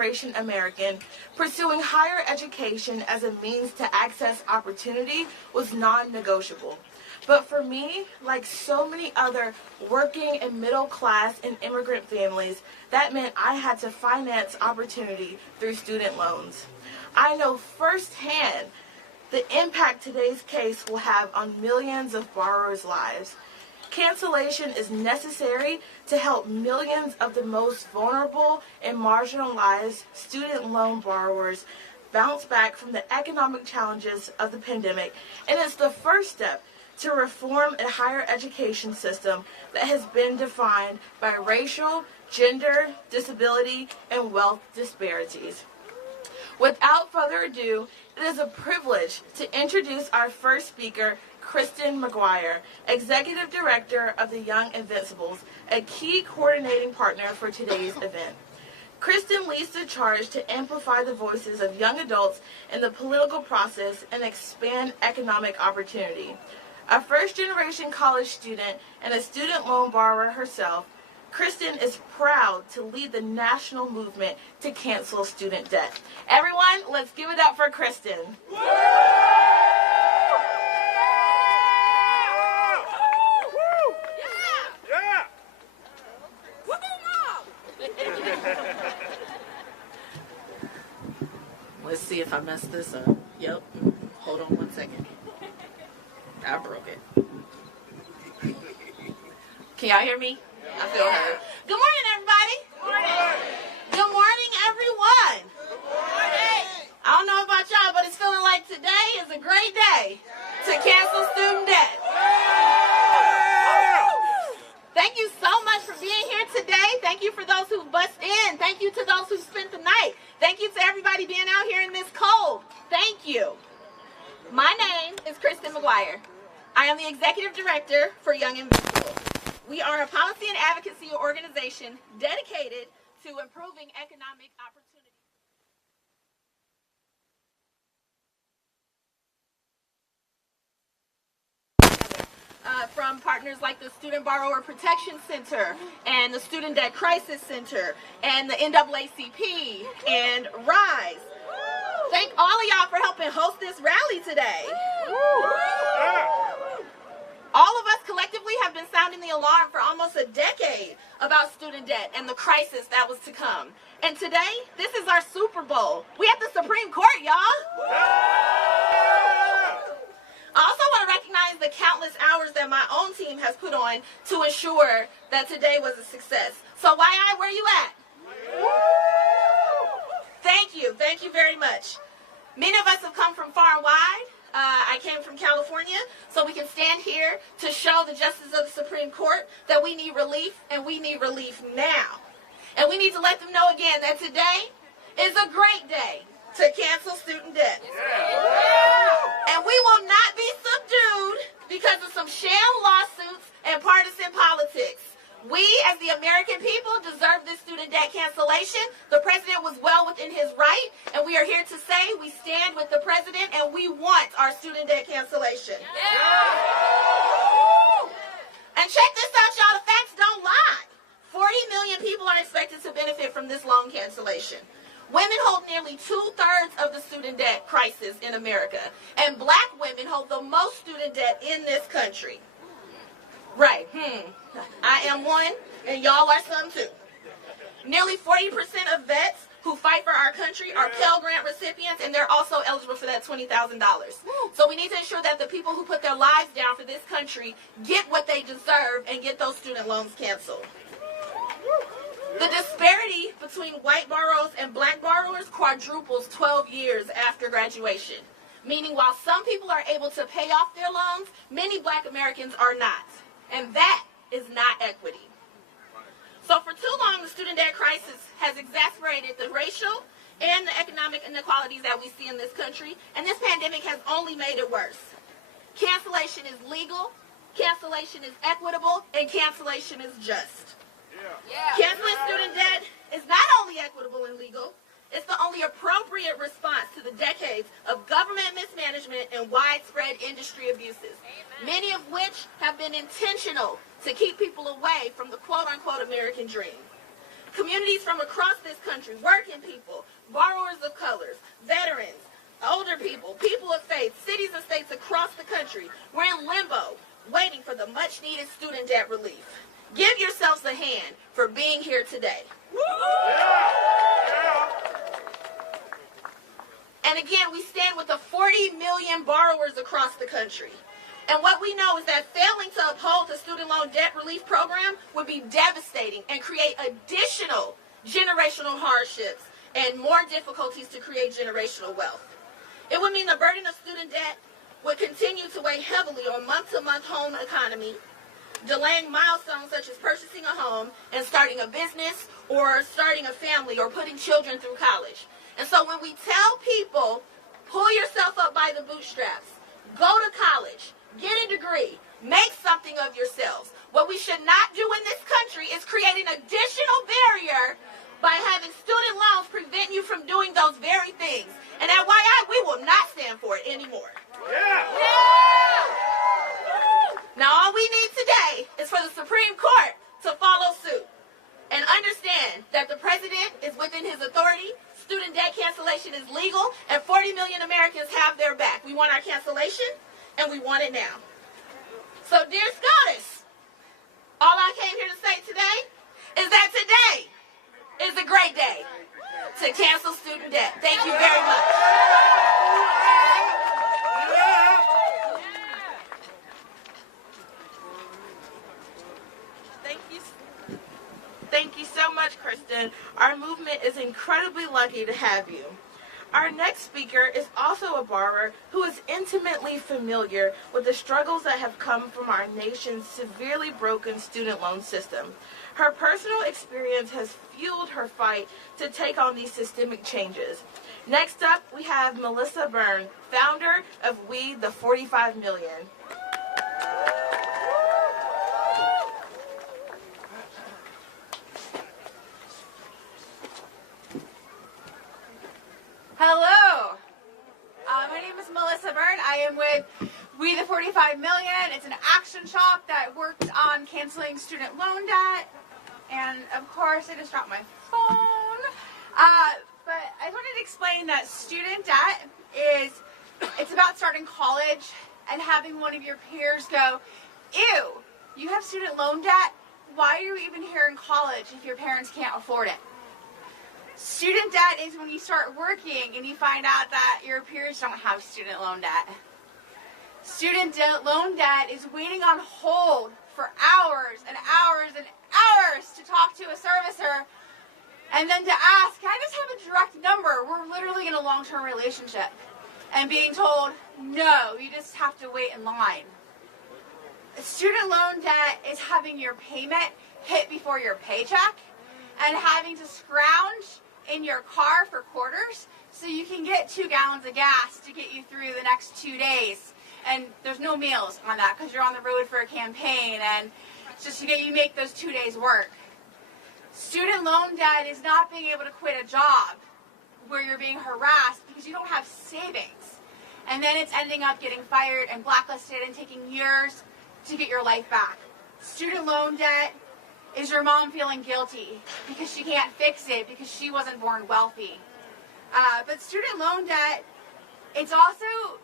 Generation American, pursuing higher education as a means to access opportunity was non-negotiable. But for me, like so many other working and middle class and immigrant families, that meant I had to finance opportunity through student loans. I know firsthand the impact today's case will have on millions of borrowers' lives. Cancellation is necessary to help millions of the most vulnerable and marginalized student loan borrowers bounce back from the economic challenges of the pandemic, and it's the first step to reform a higher education system that has been defined by racial, gender, disability, and wealth disparities. Without further ado, it is a privilege to introduce our first speaker, Kristen McGuire, Executive Director of the Young Invincibles, a key coordinating partner for today's event. Kristen leads the charge to amplify the voices of young adults in the political process and expand economic opportunity. A first-generation college student and a student loan borrower herself, Kristen is proud to lead the national movement to cancel student debt. Everyone, let's give it up for Kristen. Let's see if I messed this up. Yep. Hold on 1 second. I broke it. Can y'all hear me? I feel heard. Good morning, everybody. Good morning. Good morning, everyone. Good morning. I don't know about y'all, but it's feeling like today is a great day to cancel student debt. Thank you so much for being here today. Thank you for those who bust in. Thank you to those who spent the night. Thank you to everybody being out here in this cold. Thank you. My name is Kristen McGuire. I am the Executive Director for Young Invincibles. We are a policy and advocacy organization dedicated to improving economic opportunity. From partners like the Student Borrower Protection Center and the Student Debt Crisis Center and the NAACP and RISE. Thank all of y'all for helping host this rally today. All of us collectively have been sounding the alarm for almost a decade about student debt and the crisis that was to come. And today, this is our Super Bowl. We at the Supreme Court, y'all. I also want to recognize the countless hours that my own team has put on to ensure that today was a success. So YI, where you at? Thank you very much. Many of us have come from far and wide. I came from California, so we can stand here to show the justices of the Supreme Court that we need relief, and we need relief now. And we need to let them know again that today is a great day to cancel student debt. And we will not be subdued because of some sham lawsuits and partisan politics. We, as the American people, deserve this student debt cancellation. The president was well within his right, and we are here to say we stand with the president and we want our student debt cancellation. And check this out, y'all, the facts don't lie. 40 million people are expected to benefit from this loan cancellation. Women hold nearly 2/3 of the student debt crisis in America, and black women hold the most student debt in this country. Right, I am one, and y'all are some too. Nearly 40% of vets who fight for our country are Pell Grant recipients, and they're also eligible for that $20,000. So we need to ensure that the people who put their lives down for this country get what they deserve and get those student loans canceled. The disparity between white borrowers and black borrowers quadruples 12 years after graduation, meaning while some people are able to pay off their loans, many black Americans are not. And that is not equity. So for too long, the student debt crisis has exacerbated the racial and the economic inequalities that we see in this country, and this pandemic has only made it worse. Cancellation is legal, cancellation is equitable, and cancellation is just. Canceling student debt is not only equitable and legal, it's the only appropriate response to the decades of government mismanagement and widespread industry abuses, many of which have been intentional to keep people away from the quote-unquote American dream. Communities from across this country, working people, borrowers of colors, veterans, older people, people of faith, cities and states across the country, we're in limbo, waiting for the much-needed student debt relief. Give yourselves a hand for being here today. And again, we stand with the 40 million borrowers across the country. And what we know is that failing to uphold the student loan debt relief program would be devastating and create additional generational hardships and more difficulties to create generational wealth. It would mean the burden of student debt would continue to weigh heavily on month-to-month home economy, delaying milestones such as purchasing a home and starting a business or starting a family or putting children through college. And so when we tell people, pull yourself up by the bootstraps, go to college, get a degree, make something of yourselves, what we should not do in this country is create an additional barrier by having student loans prevent you from doing those very things. And at YI, we will not stand for it anymore. Now all we need today is for the Supreme Court to follow suit and understand that the president is within his authority, student debt cancellation is legal, and 40 million Americans have their back. We want our cancellation, and we want it now. So dear scholars, all I came here to say today is that today is a great day to cancel student debt. Thank you very much. Thank you so much, Kristen. Our movement is incredibly lucky to have you. Our next speaker is also a borrower who is intimately familiar with the struggles that have come from our nation's severely broken student loan system. Her personal experience has fueled her fight to take on these systemic changes. Next up, we have Melissa Byrne, founder of We the 45 Million. Hello, my name is Melissa Byrne. I am with We the 45 Million. It's an action shop that works on canceling student loan debt. And of course, I just dropped my phone. But I wanted to explain that student debt it's about starting college and having one of your peers go, ew, you have student loan debt? Why are you even here in college if your parents can't afford it? Student debt is when you start working and you find out that your peers don't have student loan debt. Student loan debt is waiting on hold for hours and hours and hours to talk to a servicer and then to ask, can I just have a direct number? We're literally in a long-term relationship. And being told, no, you just have to wait in line. Student loan debt is having your payment hit before your paycheck and having to scrounge in your car for quarters so you can get 2 gallons of gas to get you through the next 2 days. And there's no meals on that because you're on the road for a campaign and it's just to get you make those 2 days work. Student loan debt is not being able to quit a job where you're being harassed because you don't have savings. And then it's ending up getting fired and blacklisted and taking years to get your life back. Student loan debt is your mom feeling guilty because she can't fix it because she wasn't born wealthy. But student loan debt, it's also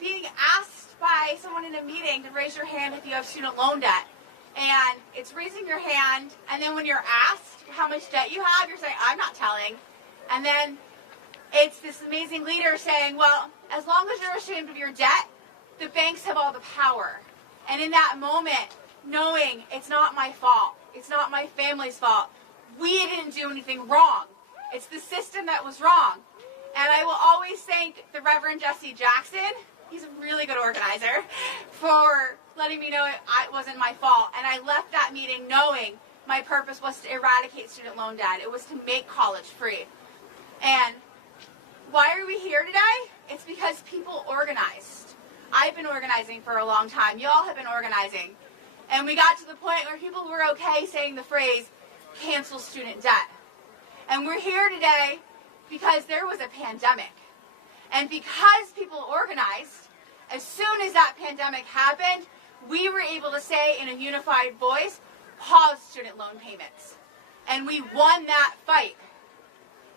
being asked by someone in a meeting to raise your hand if you have student loan debt. And it's raising your hand, and then when you're asked how much debt you have, you're saying, I'm not telling. And then it's this amazing leader saying, well, as long as you're ashamed of your debt, the banks have all the power. And in that moment, knowing it's not my fault, it's not my family's fault. We didn't do anything wrong. It's the system that was wrong. And I will always thank the Reverend Jesse Jackson, he's a really good organizer, for letting me know it wasn't my fault. And I left that meeting knowing my purpose was to eradicate student loan debt. It was to make college free. And why are we here today? It's because people organized. I've been organizing for a long time. You all have been organizing. And we got to the point where people were okay saying the phrase, cancel student debt. And we're here today because there was a pandemic. And because people organized, as soon as that pandemic happened, we were able to say in a unified voice, pause student loan payments. and we won that fight.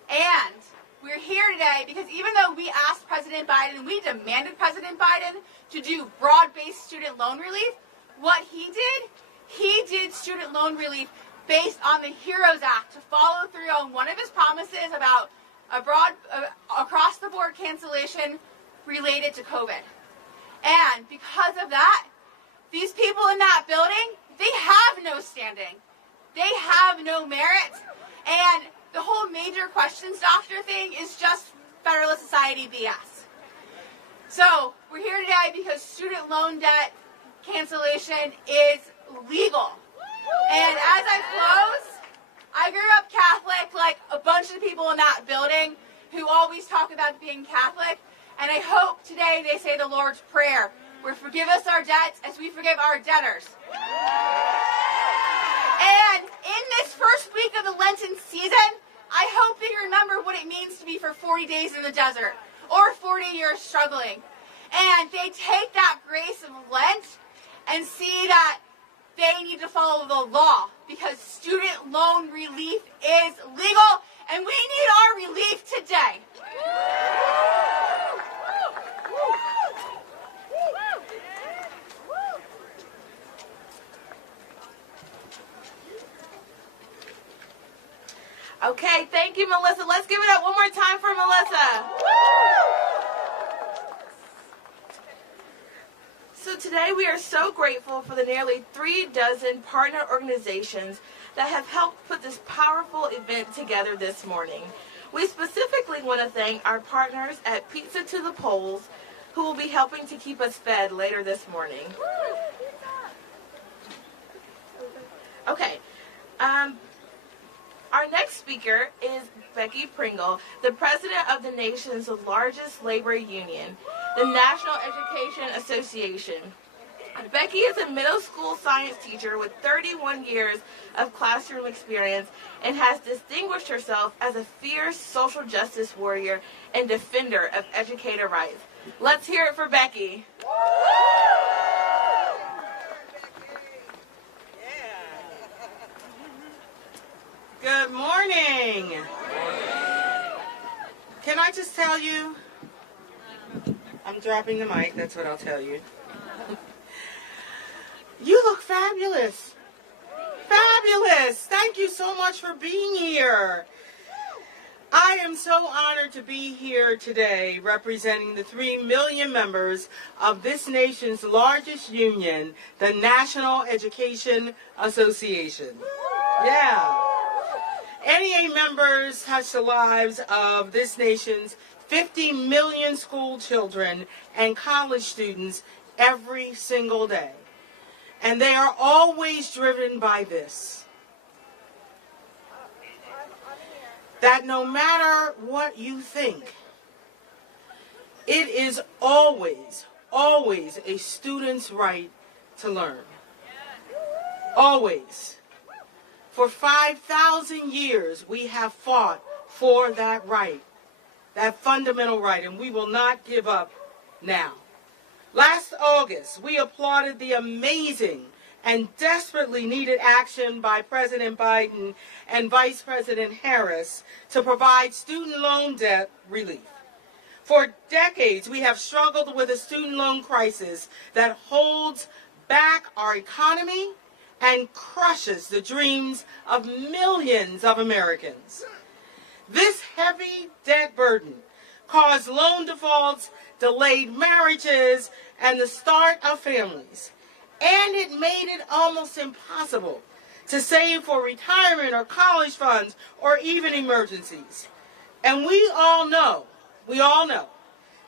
And we're here today because even though we asked President Biden, we demanded President Biden to do broad-based student loan relief, what he did student loan relief based on the HEROES Act to follow through on one of his promises about a broad, across-the-board cancellation related to COVID. And because of that, these people in that building, they have no standing. They have no merit. And the whole major questions doctor thing is just Federalist Society BS. So we're here today because student loan debt cancellation is legal. And as I close, I grew up Catholic like a bunch of people in that building who always talk about being Catholic. And I hope today they say the Lord's Prayer, where forgive us our debts as we forgive our debtors. And in this first week of the Lenten season, I hope that you remember what it means to be for 40 days in the desert or 40 years struggling. And they take that grace of Lent and see that they need to follow the law because student loan relief is legal and we need our relief today. Okay, thank you, Melissa. Let's give it up one more time for Melissa. So today we are so grateful for the nearly 36 partner organizations that have helped put this powerful event together this morning. We specifically want to thank our partners at Pizza to the Polls, who will be helping to keep us fed later this morning. Okay. Our next speaker is Becky Pringle, the president of the nation's largest labor union, the National Education Association. Becky is a middle school science teacher with 31 years of classroom experience and has distinguished herself as a fierce social justice warrior and defender of educator rights. Let's hear it for Becky. Good morning. Can I just tell you, I'm dropping the mic, that's what I'll tell you. You look fabulous. Fabulous. Thank you so much for being here. I am so honored to be here today representing the 3 million members of this nation's largest union, the National Education Association. Yeah. NEA members touch the lives of this nation's 50 million school children and college students every single day. And they are always driven by this: that no matter what you think, it is always, always a student's right to learn. Always. For 5,000 years, we have fought for that right, that fundamental right, and we will not give up now. Last August, we applauded the amazing and desperately needed action by President Biden and Vice President Harris to provide student loan debt relief. For decades, we have struggled with a student loan crisis that holds back our economy and crushes the dreams of millions of Americans. This heavy debt burden caused loan defaults, delayed marriages, and the start of families. And it made it almost impossible to save for retirement or college funds or even emergencies. And we all know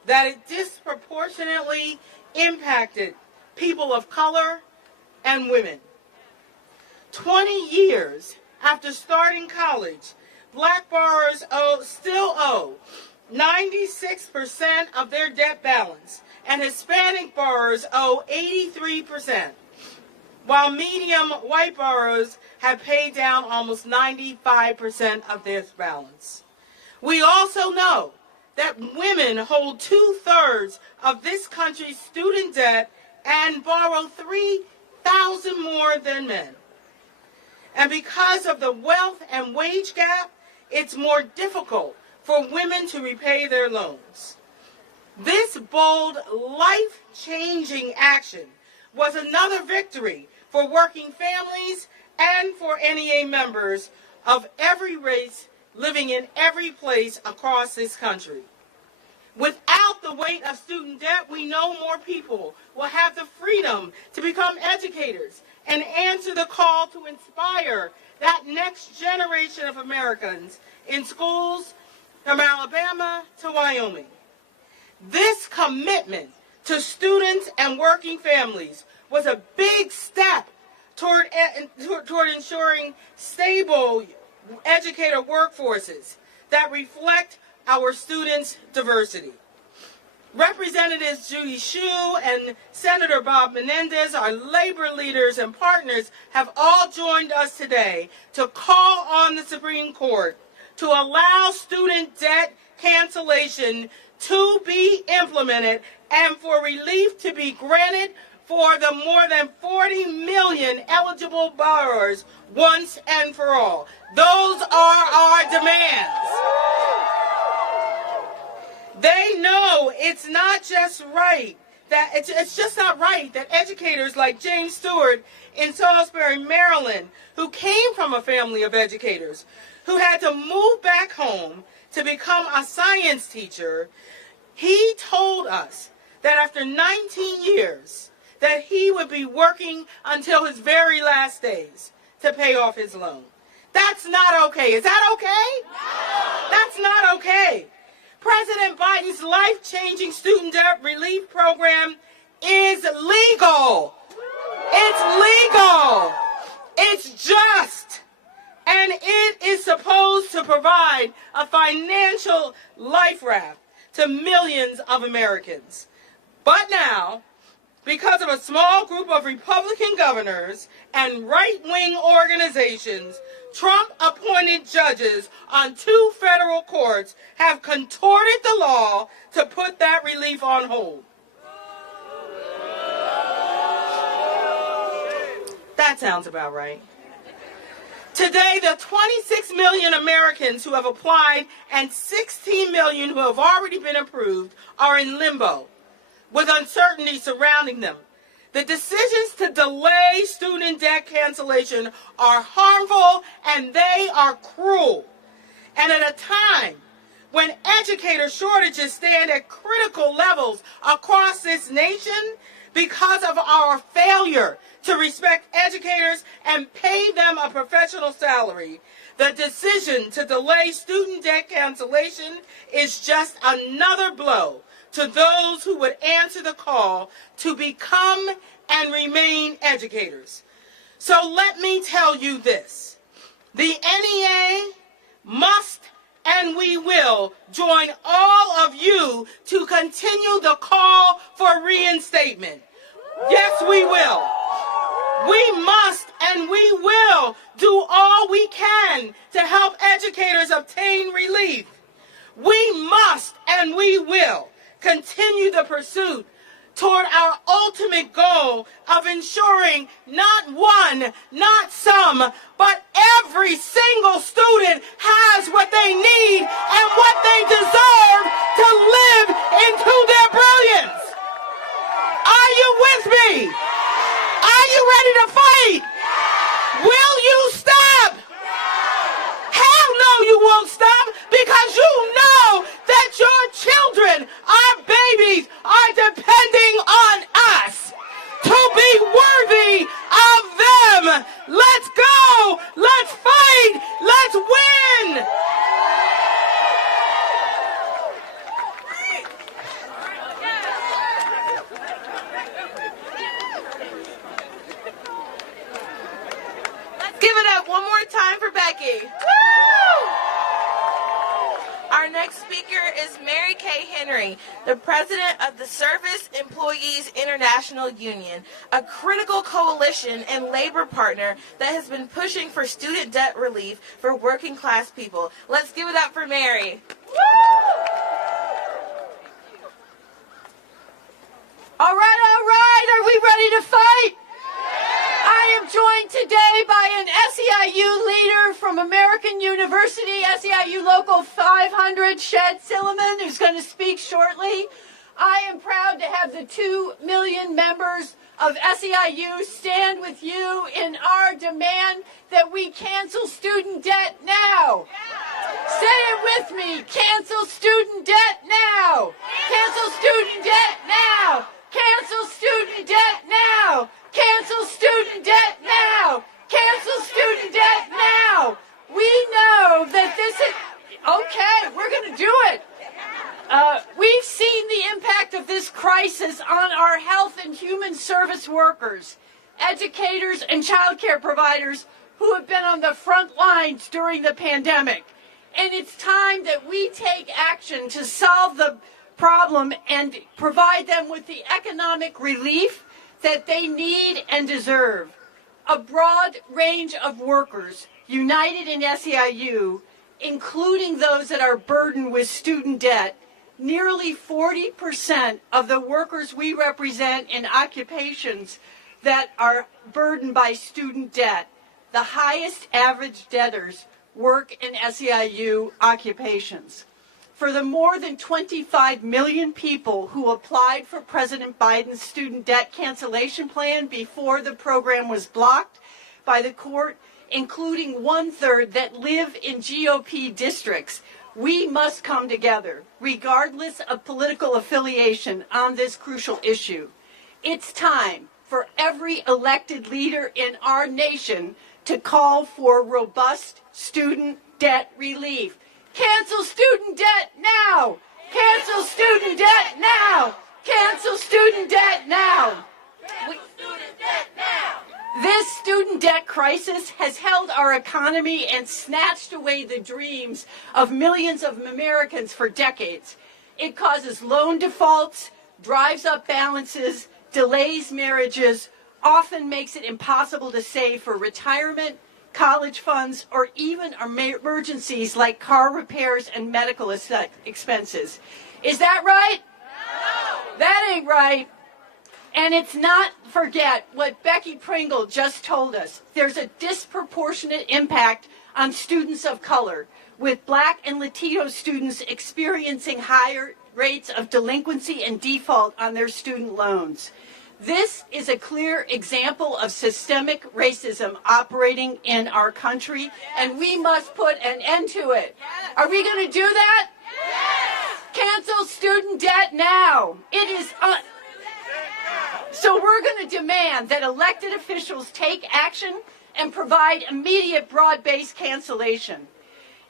that it disproportionately impacted people of color and women. 20 years after starting college, black borrowers still owe 96% of their debt balance, and Hispanic borrowers owe 83%, while medium white borrowers have paid down almost 95% of their balance. We also know that women hold 2/3 of this country's student debt and borrow $3,000 more than men. And because of the wealth and wage gap, it's more difficult for women to repay their loans. This bold, life-changing action was another victory for working families and for NEA members of every race living in every place across this country. Without the weight of student debt, we know more people will have the freedom to become educators and answer the call to inspire that next generation of Americans in schools from Alabama to Wyoming. This commitment to students and working families was a big step toward ensuring stable educator workforces that reflect our students' diversity. Representatives Judy Hsu and Senator Bob Menendez, our labor leaders and partners, have all joined us today to call on the Supreme Court to allow student debt cancellation to be implemented and for relief to be granted for the more than 40 million eligible borrowers once and for all. Those are our demands. They know it's not just right, that it's just not right that educators like James Stewart in Salisbury, Maryland, who came from a family of educators, who had to move back home to become a science teacher, he told us that after 19 years, that he would be working until his very last days to pay off his loan. That's not okay. Is that okay? No. That's not okay. President Biden's life-changing student debt relief program is legal. It's legal. It's just. And it is supposed to provide a financial life raft to millions of Americans. But now, because of a small group of Republican governors and right-wing organizations, Trump-appointed judges on 2 federal courts have contorted the law to put that relief on hold. That sounds about right. Today, the 26 million Americans who have applied and 16 million who have already been approved are in limbo, with uncertainty surrounding them. The decisions to delay student debt cancellation are harmful and they are cruel. And at a time when educator shortages stand at critical levels across this nation because of our failure to respect educators and pay them a professional salary, the decision to delay student debt cancellation is just another blow to those who would answer the call to become and remain educators. So let me tell you this. The NEA must and we will join all of you to continue the call for reinstatement. Yes, we will. We must and we will do all we can to help educators obtain relief. We must and we will continue the pursuit toward our ultimate goal of ensuring not one, not some, but every single student has what they need and what they deserve to live into their brilliance. Are you with me? Are you ready to fight? Will you stop? Hell no, you won't stop, because you know that your children, our babies, are depending on us to be worthy of them. Let's go. Let's fight. Let's win. Let's give it up one more time for Becky. Our next speaker is Mary Kay Henry, the president of the Service Employees International Union, a critical coalition and labor partner that has been pushing for student debt relief for working class people. Let's give it up for Mary. All right, are we ready to fight? I am joined today by an SEIU University, SEIU Local 500, Shed Silliman, who's going to speak shortly. I am proud to have the 2 million members of SEIU stand with you in our demand that we cancel student debt now. Say it with me. Cancel student debt now. Cancel student debt now. Cancel student debt now. Cancel student debt now. Cancel student debt now. We know that this is, okay, we're going to do it. We've seen the impact of this crisis on our health and human service workers, educators, and child care providers who have been on the front lines during the pandemic. And it's time that we take action to solve the problem and provide them with the economic relief that they need and deserve. A broad range of workers united in SEIU, including those that are burdened with student debt, nearly 40% of the workers we represent in occupations that are burdened by student debt, the highest average debtors, work in SEIU occupations. For the more than 25 million people who applied for President Biden's student debt cancellation plan before the program was blocked by the court, including 1/3 that live in GOP districts, we must come together, regardless of political affiliation, on this crucial issue. It's time for every elected leader in our nation to call for robust student debt relief. Cancel student debt now! Cancel student debt now! Cancel student debt now! This student debt crisis has held our economy and snatched away the dreams of millions of Americans for decades. It causes loan defaults, drives up balances, delays marriages, often makes it impossible to save for retirement, college funds, or even emergencies like car repairs and medical expenses. Is that right? No! That ain't right. And it's not forget what Becky Pringle just told us. There's a disproportionate impact on students of color, with Black and Latino students experiencing higher rates of delinquency and default on their student loans. This is a clear example of systemic racism operating in our country, and we must put an end to it. Are we going to do that? Yes! Cancel student debt now. It is So we're going to demand that elected officials take action and provide immediate broad-based cancellation.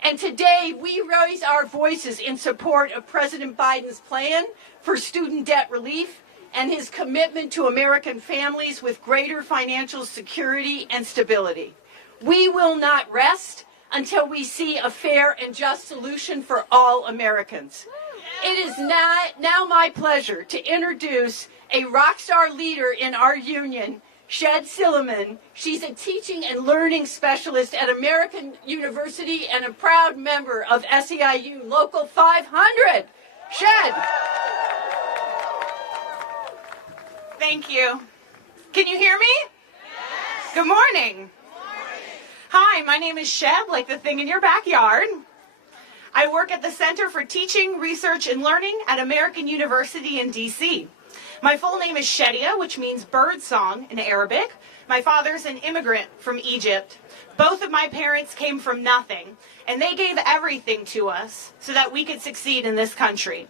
And today we raise our voices in support of President Biden's plan for student debt relief and his commitment to American families with greater financial security and stability. We will not rest until we see a fair and just solution for all Americans. It is now my pleasure to introduce a rock star leader in our union, Shed Silliman. She's a teaching and learning specialist at American University and a proud member of SEIU Local 500. Shed. Thank you. Can you hear me? Yes. Good morning. Hi, my name is Sheb, like the thing in your backyard. I work at the Center for Teaching, Research, and Learning at American University in D.C. My full name is Shedia, which means bird song in Arabic. My father's an immigrant from Egypt. Both of my parents came from nothing, and they gave everything to us so that we could succeed in this country.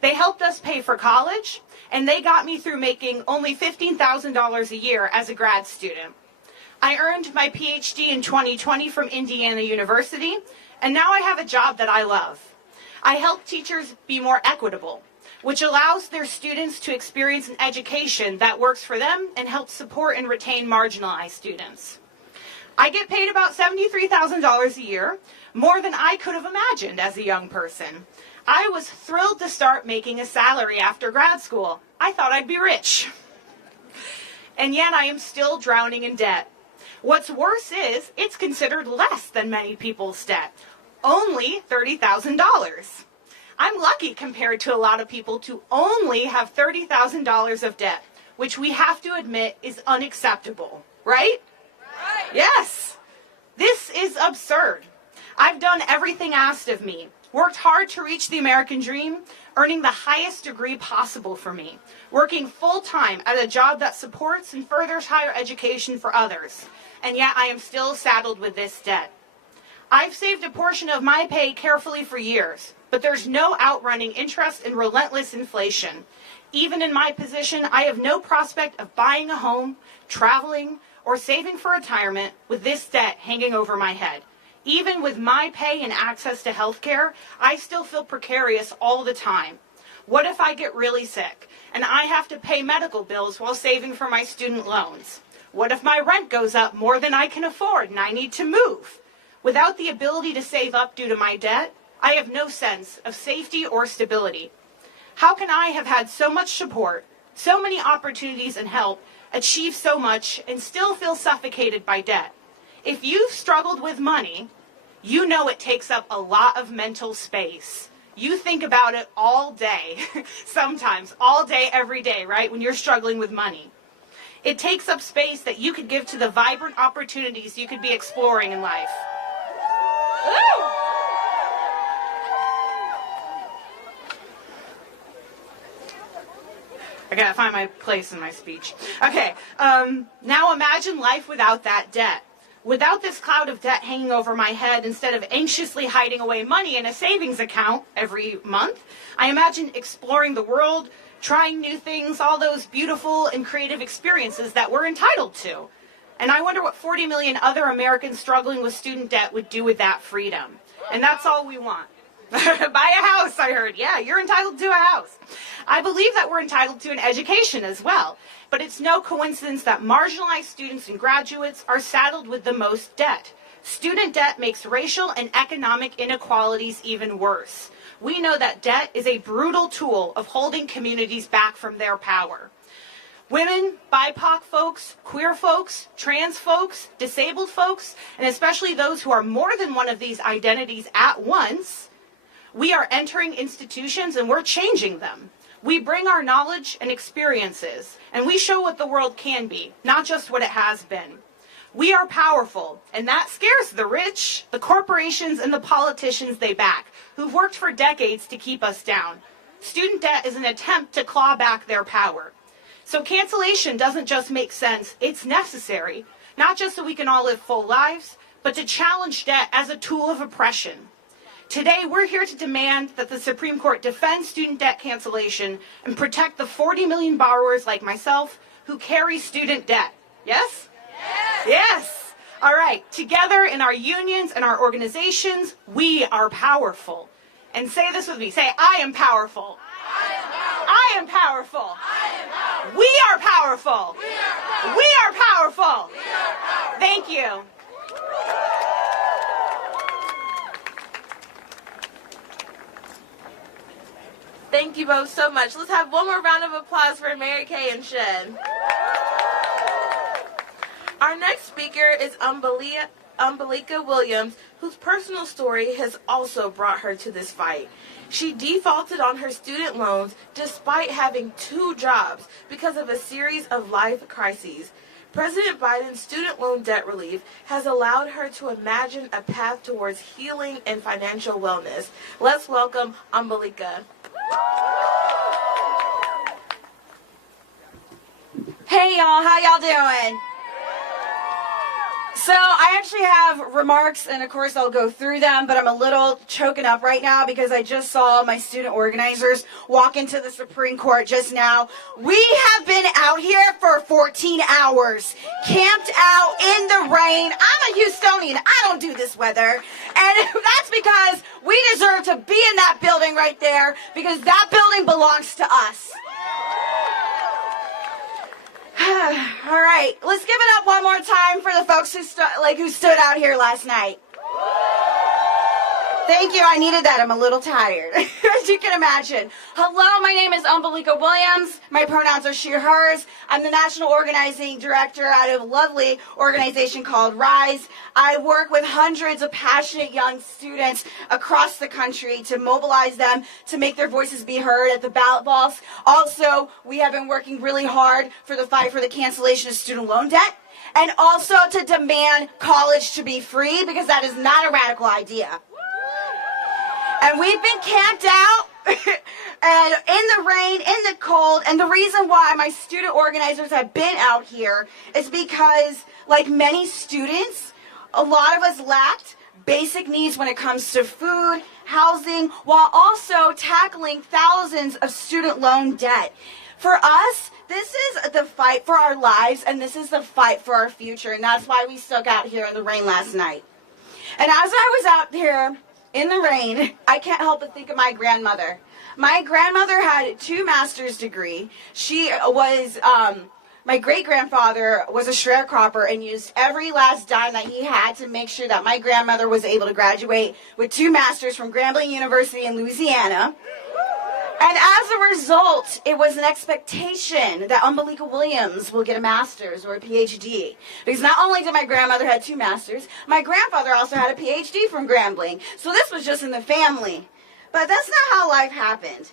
They helped us pay for college, and they got me through making only $15,000 a year as a grad student. I earned my PhD in 2020 from Indiana University, and now I have a job that I love. I help teachers be more equitable, which allows their students to experience an education that works for them and helps support and retain marginalized students. I get paid about $73,000 a year, more than I could have imagined as a young person. I was thrilled to start making a salary after grad school. I thought I'd be rich. And yet I am still drowning in debt. What's worse is, it's considered less than many people's debt. Only $30,000. I'm lucky compared to a lot of people to only have $30,000 of debt, which we have to admit is unacceptable, right? Right. Yes. This is absurd. I've done everything asked of me, worked hard to reach the American dream, earning the highest degree possible for me, working full-time at a job that supports and furthers higher education for others, and yet I am still saddled with this debt. I've saved a portion of my pay carefully for years, but there's no outrunning interest and relentless inflation. Even in my position, I have no prospect of buying a home, traveling, or saving for retirement with this debt hanging over my head. Even with my pay and access to health care, I still feel precarious all the time. What if I get really sick and I have to pay medical bills while saving for my student loans? What if my rent goes up more than I can afford and I need to move? Without the ability to save up due to my debt, I have no sense of safety or stability. How can I have had so much support, so many opportunities and help, achieve so much, and still feel suffocated by debt? If you've struggled with money, you know it takes up a lot of mental space. You think about it all day, sometimes all day, every day, right, when you're struggling with money. It takes up space that you could give to the vibrant opportunities you could be exploring in life. I gotta find my place in my speech. Okay, now imagine life without that debt. Without this cloud of debt hanging over my head, instead of anxiously hiding away money in a savings account every month, I imagine exploring the world, trying new things, all those beautiful and creative experiences that we're entitled to. And I wonder what 40 million other Americans struggling with student debt would do with that freedom. And that's all we want. Buy a house, I heard. Yeah, you're entitled to a house. I believe that we're entitled to an education as well. But it's no coincidence that marginalized students and graduates are saddled with the most debt. Student debt makes racial and economic inequalities even worse. We know that debt is a brutal tool of holding communities back from their power. Women, BIPOC folks, queer folks, trans folks, disabled folks, and especially those who are more than one of these identities at once, we are entering institutions and we're changing them. We bring our knowledge and experiences, and we show what the world can be, not just what it has been. We are powerful, and that scares the rich, the corporations, and the politicians they back, who've worked for decades to keep us down. Student debt is an attempt to claw back their power. So cancellation doesn't just make sense, it's necessary, not just so we can all live full lives, but to challenge debt as a tool of oppression. Today, we're here to demand that the Supreme Court defend student debt cancellation and protect the 40 million borrowers like myself who carry student debt. Yes? Yes! Yes! All right, together in our unions and our organizations, we are powerful. And say this with me. Say, I am powerful. I am powerful. I am powerful. We are powerful. We are powerful. Thank you. Thank you both so much. Let's have one more round of applause for Mary Kay and Shed. Our next speaker is Umbalika Williams, whose personal story has also brought her to this fight. She defaulted on her student loans despite having 2 jobs because of a series of life crises. President Biden's student loan debt relief has allowed her to imagine a path towards healing and financial wellness. Let's welcome Umbalika. Hey y'all, how y'all doing? So I actually have remarks, and of course I'll go through them, but I'm a little choking up right now because I just saw my student organizers walk into the Supreme Court just now. We have been out here for 14 hours, camped out in the rain. I'm a Houstonian, I don't do this weather, and that's because we deserve to be in that building right there because that building belongs to us. All right, let's give it up one more time for the folks who stood out here last night. Thank you. I needed that. I'm a little tired, as you can imagine. Hello, my name is Umbalika Williams. My pronouns are she, hers. I'm the National Organizing Director at a lovely organization called RISE. I work with hundreds of passionate young students across the country to mobilize them, to make their voices be heard at the ballot box. Also, we have been working really hard for the fight for the cancellation of student loan debt, and also to demand college to be free, because that is not a radical idea. And we've been camped out and in the rain, in the cold, and the reason why my student organizers have been out here is because, like many students, a lot of us lacked basic needs when it comes to food, housing, while also tackling thousands of student loan debt. For us, this is the fight for our lives, and this is the fight for our future, and that's why we stuck out here in the rain last night. And as I was out here in the rain, I can't help but think of my grandmother. My grandmother had 2 master's degrees. She was, my great-grandfather was a sharecropper and used every last dime that he had to make sure that my grandmother was able to graduate with 2 masters from Grambling University in Louisiana. And as a result, it was an expectation that Umbalika Williams will get a master's or a PhD. Because not only did my grandmother have 2 masters, my grandfather also had a PhD from Grambling. So this was just in the family. But that's not how life happened.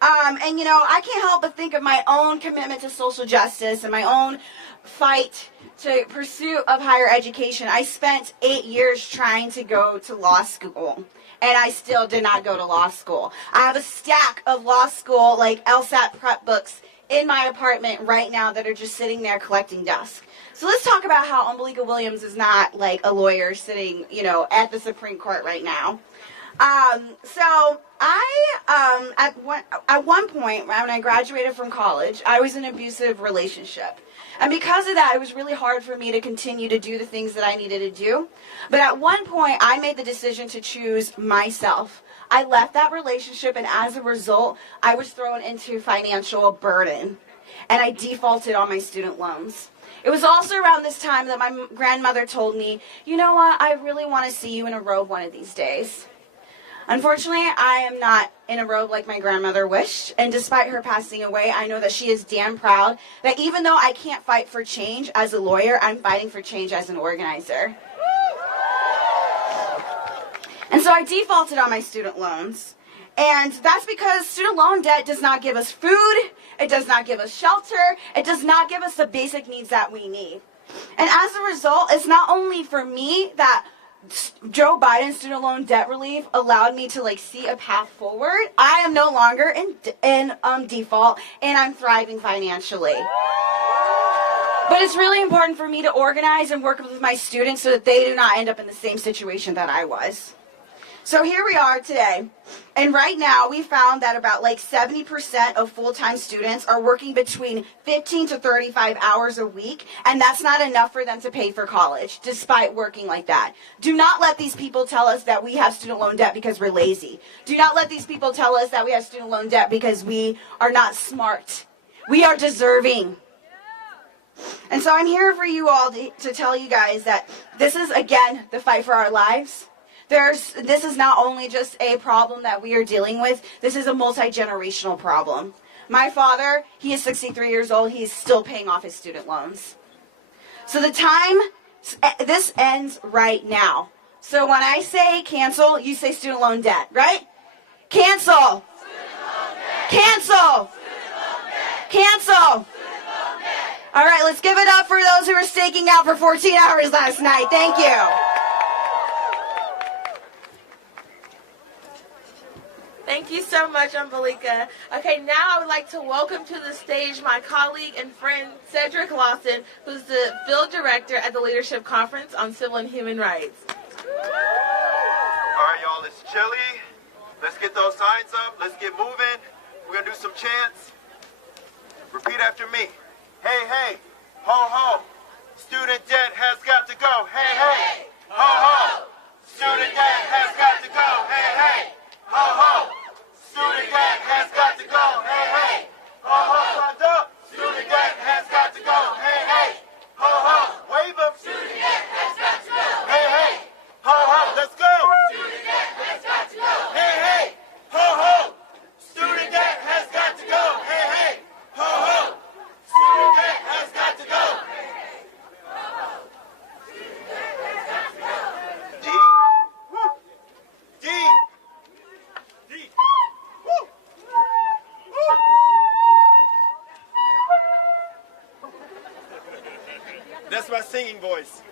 And you know, I can't help but think of my own commitment to social justice and my own fight to pursuit of higher education. I spent 8 years trying to go to law school, and I still did not go to law school. I have a stack of law school, like LSAT prep books in my apartment right now that are just sitting there collecting dust. So let's talk about how Umbalika Williams is not like a lawyer sitting, you know, at the Supreme Court right now. So I, at one point when I graduated from college, I was in an abusive relationship. And because of that, it was really hard for me to continue to do the things that I needed to do. But at one point, I made the decision to choose myself. I left that relationship, and as a result, I was thrown into financial burden. And I defaulted on my student loans. It was also around this time that my grandmother told me, you know what, I really want to see you in a robe one of these days. Unfortunately, I am not in a robe like my grandmother wished, and despite her passing away, I know that she is damn proud that even though I can't fight for change as a lawyer, I'm fighting for change as an organizer. And so I defaulted on my student loans, and that's because student loan debt does not give us food, it does not give us shelter, it does not give us the basic needs that we need. And as a result, it's not only for me that Joe Biden's student loan debt relief allowed me to see a path forward. I am no longer in default, and I'm thriving financially. But it's really important for me to organize and work with my students so that they do not end up in the same situation that I was. So here we are today, and right now we found that about 70% of full-time students are working between 15 to 35 hours a week, and that's not enough for them to pay for college, despite working like that. Do not let these people tell us that we have student loan debt because we're lazy. Do not let these people tell us that we have student loan debt because we are not smart. We are deserving. And so I'm here for you all to tell you guys that this is, again, the fight for our lives. This is not only just a problem that we are dealing with, this is a multi-generational problem. My father, he is 63 years old, he's still paying off his student loans. So this ends right now. So when I say cancel, you say student loan debt, right? Cancel! Student loan debt. Cancel! Student loan debt. Cancel! Student loan debt. All right, let's give it up for those who were staking out for 14 hours last night. Thank you. Thank you so much, Umbalika. Okay, now I would like to welcome to the stage my colleague and friend, Cedric Lawson, who's the field director at the Leadership Conference on Civil and Human Rights. All right, y'all, it's chilly. Let's get those signs up. Let's get moving. We're going to do some chants. Repeat after me. Hey, hey, ho, ho. Student debt has got to go. Hey, hey, ho, ho. Student debt has got to go. Hey, hey, ho, ho. Student debt has got to go. Hey, hey, ho, ho. Stand up. Student debt has got to go. Hey, hey, ho, ho. Wave them. Student debt has got to go. Hey, hey, ho, ho. Let's go. Student debt has got to go. lost my singing voice.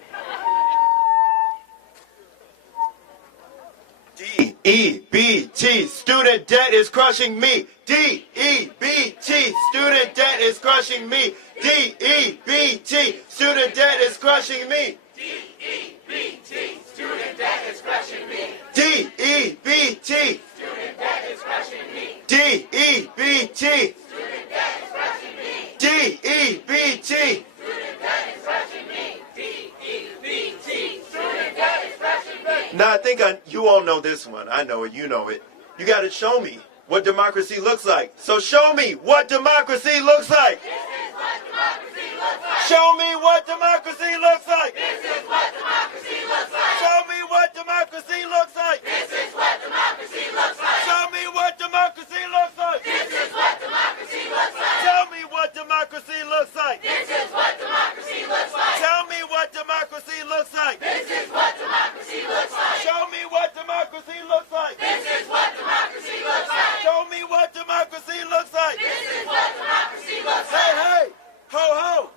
D-E-B-T, student debt is crushing me. D-E-B-T, student debt is crushing me. D-E-B-T, student debt is crushing me. D-E-B-T, student debt is crushing me. D-E-B-T, student debt is crushing me. D-E-B-T, student debt is crushing me. D-E-B-T, student debt is crushing me. D-E-B-T, student debt is crushing me. Now I think you all know this one. I know it, you know it. You got to show me what democracy looks like. So show me what democracy looks like. This is what democracy looks like. Show me what democracy looks like. This is what democracy looks like. Show me what democracy looks like. This is what democracy looks like. Show me what democracy looks like. This is what democracy looks like. Tell me what democracy looks like. This is what democracy looks like. Tell me what democracy looks like. This is what democracy looks like. Show me what democracy looks like. This is what democracy looks like. Show me what democracy looks like. This is what democracy looks like. Hey, hey, ho, ho.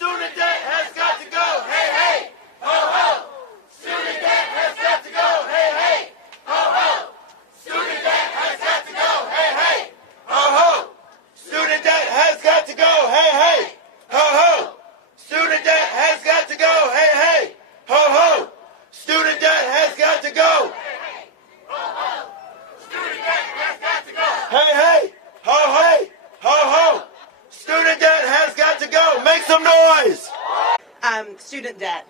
Student debt has got to go. Hey, hey, ho, ho. Student debt has got to go. Hey, hey, ho, ho. Student debt has got to go. Hey, hey, ho, ho. Student debt has got to go. Hey, hey, ho, ho. Student debt has got to go. Hey, hey, ho, ho. Student debt has got to go. Hey, hey, ho, hey, ho, ho. Student debt has got to go. Make some noise. Student debt.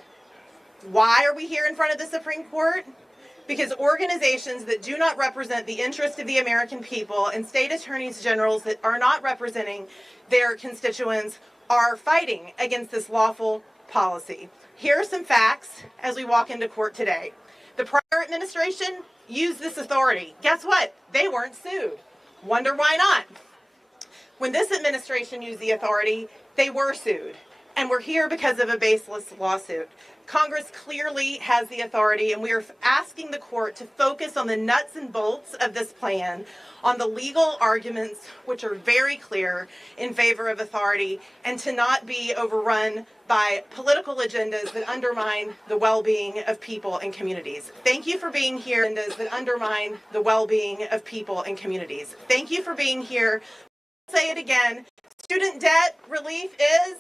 Why are we here in front of the Supreme Court? Because organizations that do not represent the interest of the American people and state attorneys generals that are not representing their constituents are fighting against this lawful policy. Here are some facts as we walk into court today. The prior administration used this authority. Guess what? They weren't sued. Wonder why not? When this administration used the authority, they were sued. And we're here because of a baseless lawsuit. Congress clearly has the authority, and we are asking the court to focus on the nuts and bolts of this plan, on the legal arguments, which are very clear in favor of authority, and to not be overrun by political agendas that undermine the well-being of people and communities. Thank you for being here. Agendas that undermine the well-being of people and communities. Thank you for being here. I'll say it again. Student debt relief is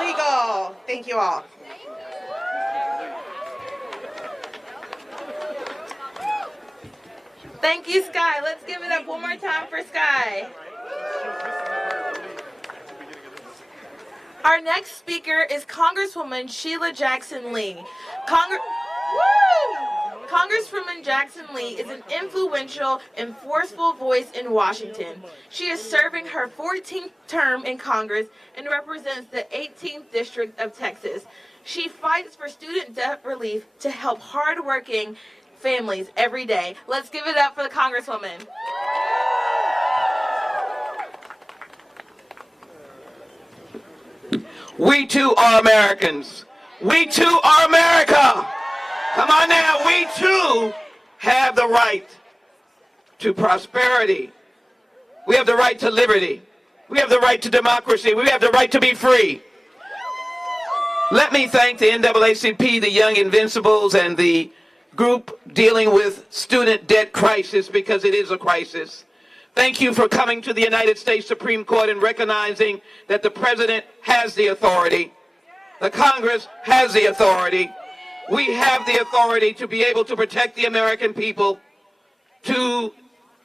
legal. Thank you all. Thank you, Sky. Let's give it up one more time for Sky. Our next speaker is Congresswoman Sheila Jackson Lee. Congresswoman Jackson Lee is an influential and forceful voice in Washington. She is serving her 14th term in Congress and represents the 18th District of Texas. She fights for student debt relief to help hardworking families every day. Let's give it up for the Congresswoman. We too are Americans. We too are America. Come on now, we too have the right to prosperity. We have the right to liberty. We have the right to democracy. We have the right to be free. Let me thank the NAACP, the Young Invincibles, and the group dealing with student debt crisis, because it is a crisis. Thank you for coming to the United States Supreme Court and recognizing that the President has the authority. The Congress has the authority. We have the authority to be able to protect the American people, to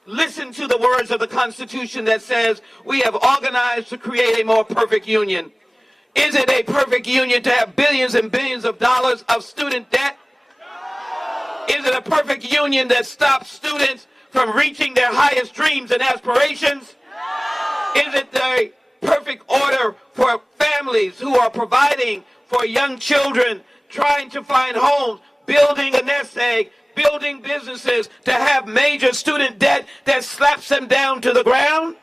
listen to the words of the Constitution that says we have organized to create a more perfect union. Is it a perfect union to have billions and billions of dollars of student debt? Is it a perfect union that stops students from reaching their highest dreams and aspirations? Is it the perfect order for families who are providing for young children, trying to find homes, building a nest egg, building businesses, to have major student debt that slaps them down to the ground?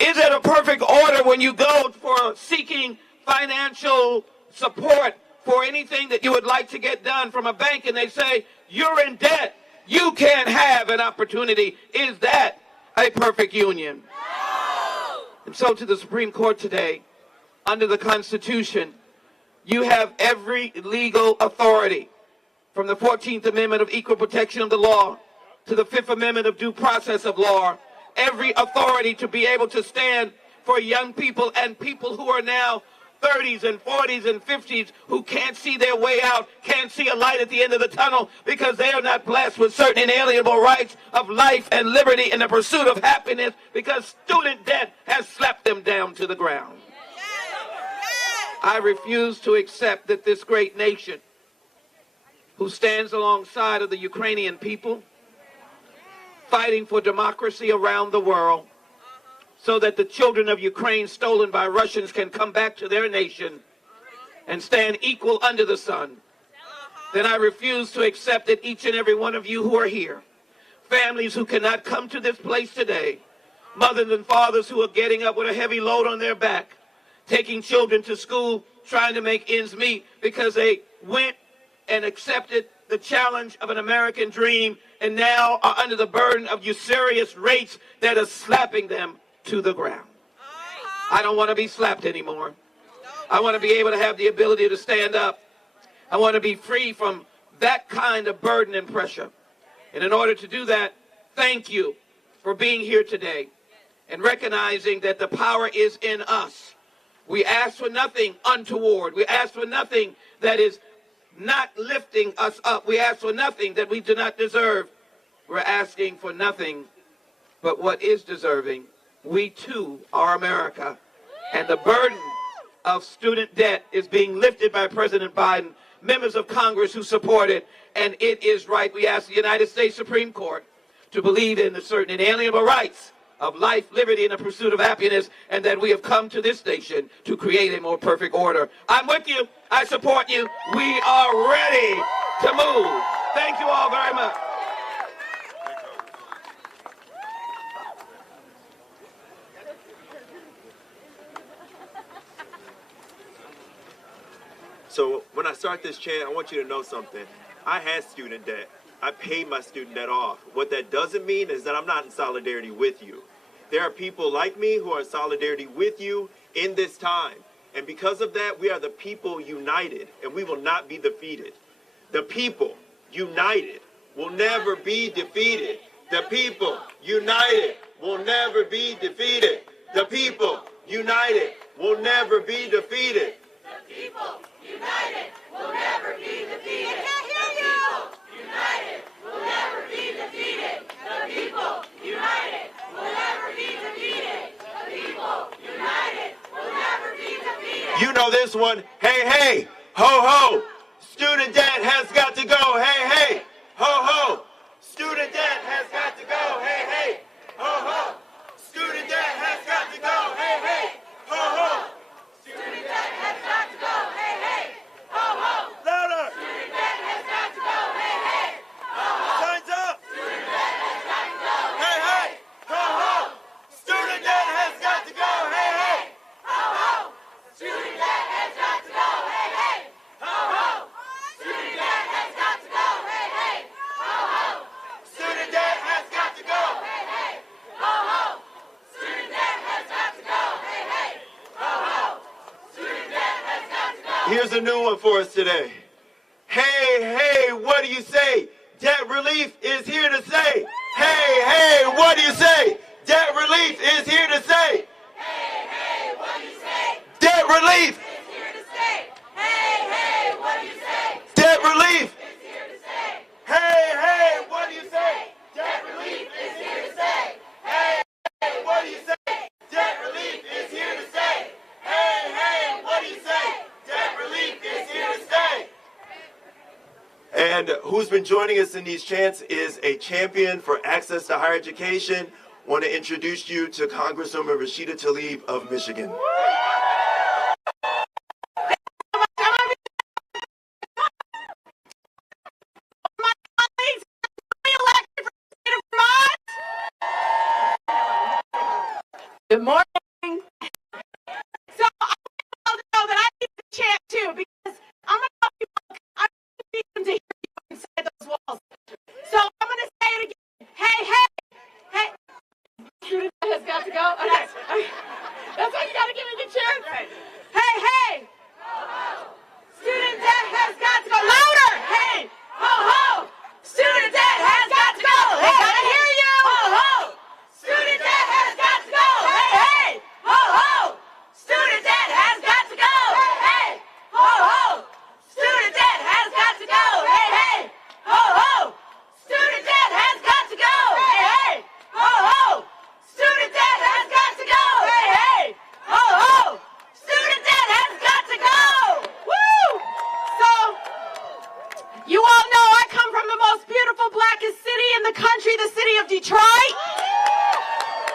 Is it a perfect order when you go for seeking financial support for anything that you would like to get done from a bank and they say, you're in debt, you can't have an opportunity? Is that a perfect union? And so to the Supreme Court today, under the Constitution, You have every legal authority, from the 14th Amendment of Equal Protection of the Law to the 5th Amendment of Due Process of Law, every authority to be able to stand for young people and people who are now 30s and 40s and 50s who can't see their way out, can't see a light at the end of the tunnel because they are not blessed with certain inalienable rights of life and liberty in the pursuit of happiness because student debt has slapped them down to the ground. I refuse to accept that this great nation who stands alongside of the Ukrainian people, fighting for democracy around the world, so that the children of Ukraine stolen by Russians can come back to their nation and stand equal under the sun, then I refuse to accept that each and every one of you who are here, families who cannot come to this place today, mothers and fathers who are getting up with a heavy load on their back, taking children to school, trying to make ends meet because they went and accepted the challenge of an American dream and now are under the burden of usurious rates that are slapping them to the ground. I don't want to be slapped anymore. I want to be able to have the ability to stand up. I want to be free from that kind of burden and pressure. And in order to do that, thank you for being here today and recognizing that the power is in us. We ask for nothing untoward. We ask for nothing that is not lifting us up. We ask for nothing that we do not deserve. We're asking for nothing but what is deserving. We too are America. And the burden of student debt is being lifted by President Biden, members of Congress who support it, and it is right. We ask the United States Supreme Court to believe in the certain inalienable rights of life, liberty, and the pursuit of happiness, and that we have come to this nation to create a more perfect order. I'm with you. I support you. We are ready to move. Thank you all very much. So when I start this chant, I want you to know something. I had student debt. I paid my student debt off. What that doesn't mean is that I'm not in solidarity with you. There are people like me who are in solidarity with you in this time. And because of that, we are the people united, and we will not be defeated. The people united will never be defeated. The people united will never be defeated. The people united will never be defeated. The people united will never be defeated. I can't hear you. United will never be defeated. The people united will never be defeated. The people united will never be defeated. You know this one. Hey, hey, ho, ho. Student debt has got to go. Hey, hey, ho, ho. Student debt has got to go. Hey, hey, ho, ho. Student debt has got to go. Hey, hey, ho, ho. Student debt has got to go. Hey, hey, ho, ho. Louder. Student debt has got to go. Hey, hey, ho, ho. Signs up. Student debt has got to go. Hey, hey, ho, ho. Student debt has got to go. Hey, hey, ho, ho. Student debt has got to go. Hey, hey, ho, ho. Student debt has got to go. Hey, hey, ho, ho. Student debt has got to go. Hey, hey, ho, ho. Student debt has got to go. Hey, hey, ho, ho. Student debt has got to go. Here's a new one for us today. Hey, hey, what do you say? Debt relief is here to say. Hey, hey, what do you say? Debt relief is here to say. Hey, hey, what do you say? Debt relief. It's here to stay. Hey, hey, what do you say? Debt relief. It's here to stay. Hey, hey, what do you say? Debt relief is here to stay. Hey, hey, what do you say? Debt relief is here to stay. Hey, hey, what do you say? Debt relief is here to stay. And who's been joining us in these chants is a champion for access to higher education. Want to introduce you to Congresswoman Rashida Tlaib of Michigan. Good morning. So I want to know that I need to chant too because I'm going to help you. I need them to hear you inside those walls. So I'm going to say it again. Hey, hey, hey. Student has got to go. Okay. That's why you got to give me the chance. Hey, hey.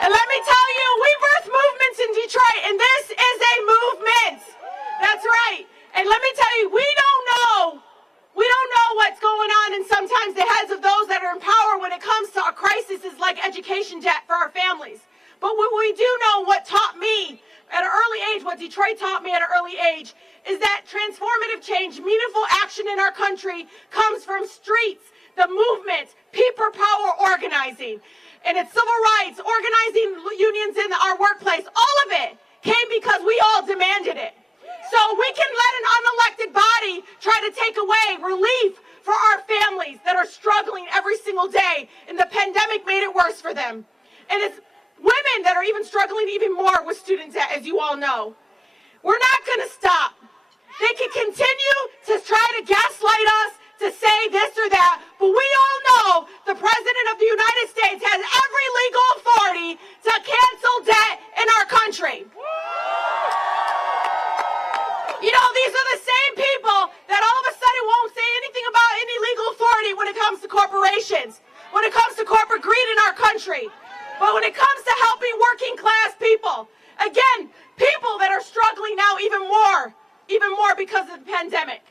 And let me tell you, we birth movements in Detroit, and this is a movement. That's right. And let me tell you, we don't know what's going on in sometimes the heads of those that are in power when it comes to crises like education debt for our families. But what we do know, what taught me at an early age, what Detroit taught me at an early age, is that transformative change, meaningful action in our country comes from streets, the movement, people power organizing. And it's civil rights, organizing unions in our workplace, all of it came because we all demanded it. So we can let an unelected body try to take away relief for our families that are struggling every single day, and the pandemic made it worse for them. And it's women that are even struggling even more with student debt, as you all know. We're not going to stop. They can continue to try to gaslight us, to say this or that, but we all know the President of the United States has every legal authority to cancel debt in our country. You know, these are the same people that all of a sudden won't say anything about any legal authority when it comes to corporations, when it comes to corporate greed in our country. But when it comes to helping working class people, again, people that are struggling now even more because of the pandemic.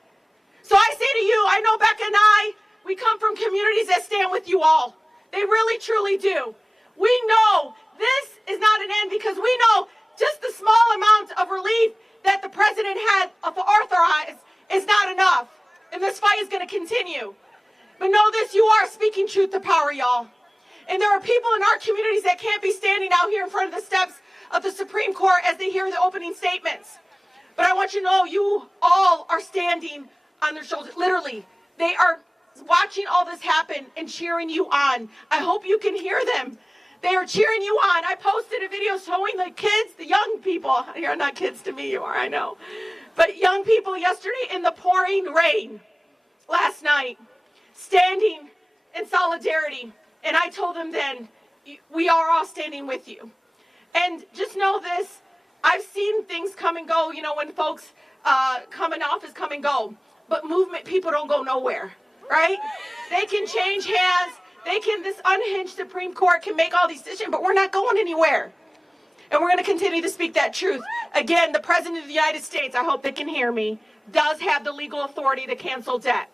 So I say to you, I know Becca and I, we come from communities that stand with you all. They really, truly do. We know this is not an end because we know just the small amount of relief that the president had authorized is not enough. And this fight is going to continue. But know this, you are speaking truth to power, y'all. And there are people in our communities that can't be standing out here in front of the steps of the Supreme Court as they hear the opening statements. But I want you to know you all are standing on their shoulders. Literally, they are watching all this happen and cheering you on. I hope you can hear them. They are cheering you on. I posted a video showing the kids, the young people. You're not kids to me, you are, I know. But young people yesterday in the pouring rain last night, standing in solidarity. And I told them then, we are all standing with you. And just know this, I've seen things come and go, you know, when folks come in office, come and go. But movement people don't go nowhere, right? They can change hands. This unhinged Supreme Court can make all these decisions, but we're not going anywhere. And we're going to continue to speak that truth. Again, the President of the United States, I hope they can hear me, does have the legal authority to cancel debt.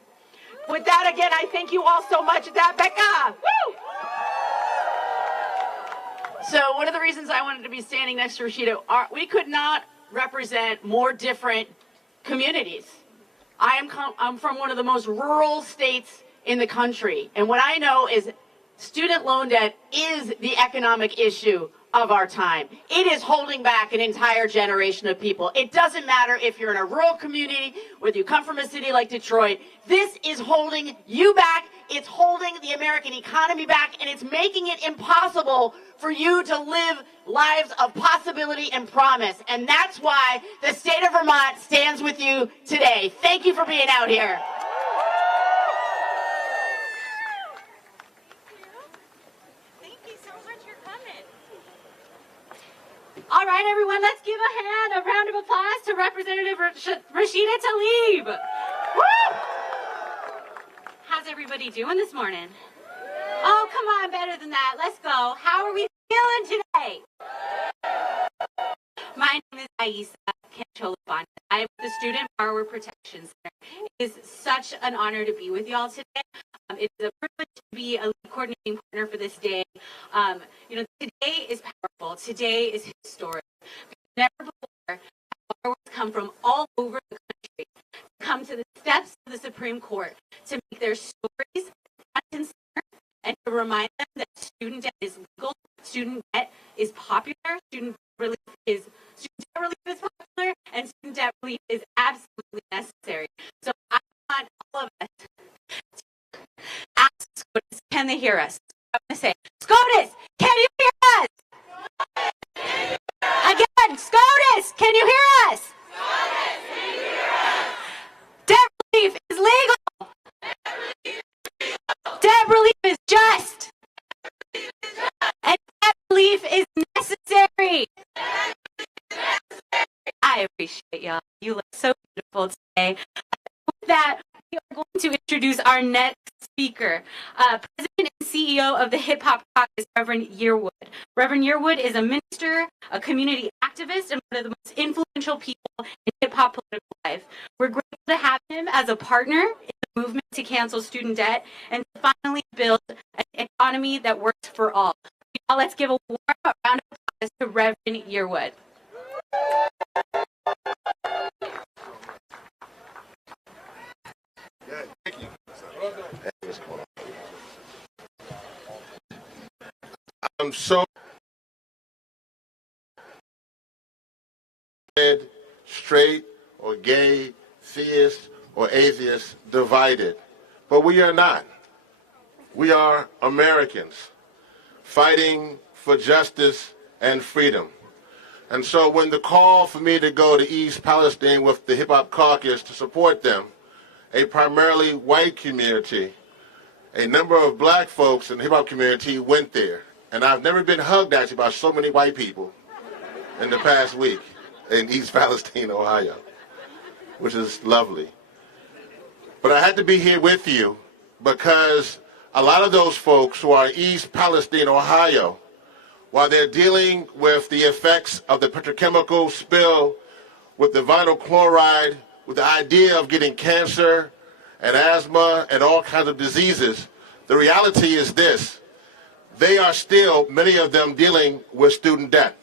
With that, again, I thank you all so much. That Becca. Woo! So one of the reasons I wanted to be standing next to Rashida, we could not represent more different communities. I'm from one of the most rural states in the country, and what I know is student loan debt is the economic issue of our time. It is holding back an entire generation of people. It doesn't matter if you're in a rural community, whether you come from a city like Detroit, this is holding you back, it's holding the American economy back, and it's making it impossible for you to live lives of possibility and promise. And that's why the state of Vermont stands with you today. Thank you for being out here. All right, everyone, let's give a round of applause to Representative Rashida Tlaib. Woo! How's everybody doing this morning? Oh, come on, better than that. Let's go. How are we feeling today? My name is Aisa Kancholabani. I'm with the Student Borrower Protection Center. It is such an honor to be with y'all today. It is a privilege to be a lead coordinating partner for this day. You know, today is powerful. Today is historic. Never before have borrowers come from all over the country to come to the steps of the Supreme Court to make their stories front and center and to remind them that student debt is legal, student debt is popular, student debt relief is popular, and student debt relief is absolutely necessary. So I want all of us to ask SCOTUS, can they hear us? I'm going to say, SCOTUS, can you hear us? Again, SCOTUS, can you hear us? SCOTUS, can you hear us? Debt relief is legal. Debt relief is just. And debt relief is necessary. I appreciate y'all. You look so beautiful today. With that, we are going to introduce our next speaker, President and CEO of the Hip Hop Caucus, Reverend Yearwood. Reverend Yearwood is a minister, a community activist, and one of the most influential people in hip hop political life. We're grateful to have him as a partner in the movement to cancel student debt and to finally build an economy that works for all. Now let's give a warm round of applause to Reverend Yearwood. Thank you. I'm so straight or gay, theist or atheist divided, but we are not. We are Americans fighting for justice and freedom. And so when the call for me to go to East Palestine with the Hip Hop Caucus to support them, a primarily white community, a number of black folks in the hip hop community went there. And I've never been hugged actually by so many white people in the past week in East Palestine, Ohio, which is lovely. But I had to be here with you because a lot of those folks who are in East Palestine, Ohio, while they're dealing with the effects of the petrochemical spill, with the vinyl chloride, with the idea of getting cancer and asthma and all kinds of diseases, the reality is this: they are still, many of them, dealing with student debt.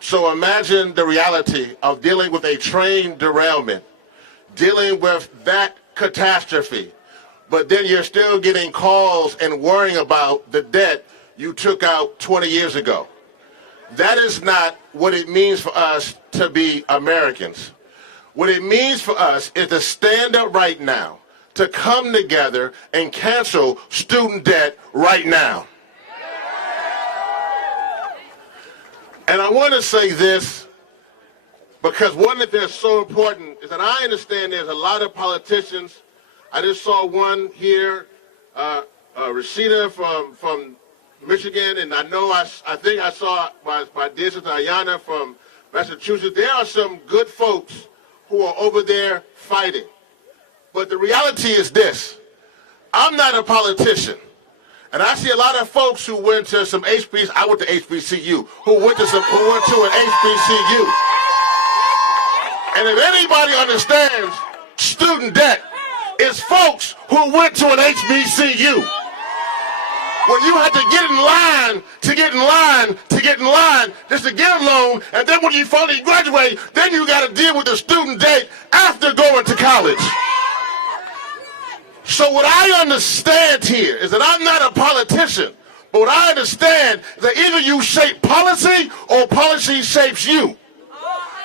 So imagine the reality of dealing with a train derailment, dealing with that catastrophe, but then you're still getting calls and worrying about the debt you took out 20 years ago. That is not what it means for us to be Americans. What it means for us is to stand up right now, to come together and cancel student debt right now. And I want to say this because one thing that's so important is that I understand there's a lot of politicians. I just saw one here, Rashida from Michigan, and I know I think I saw my dear sister Ayana from Massachusetts. There are some good folks who are over there fighting. But the reality is this: I'm not a politician. And I see a lot of folks who went to some HBCUs. I went to HBCU, who went to an HBCU. And if anybody understands student debt, it's folks who went to an HBCU. When you had to get in line, to get in line, to get in line, just to get a loan, and then when you finally graduate, then you got to deal with the student debt after going to college. So what I understand here is that I'm not a politician, but what I understand is that either you shape policy or policy shapes you.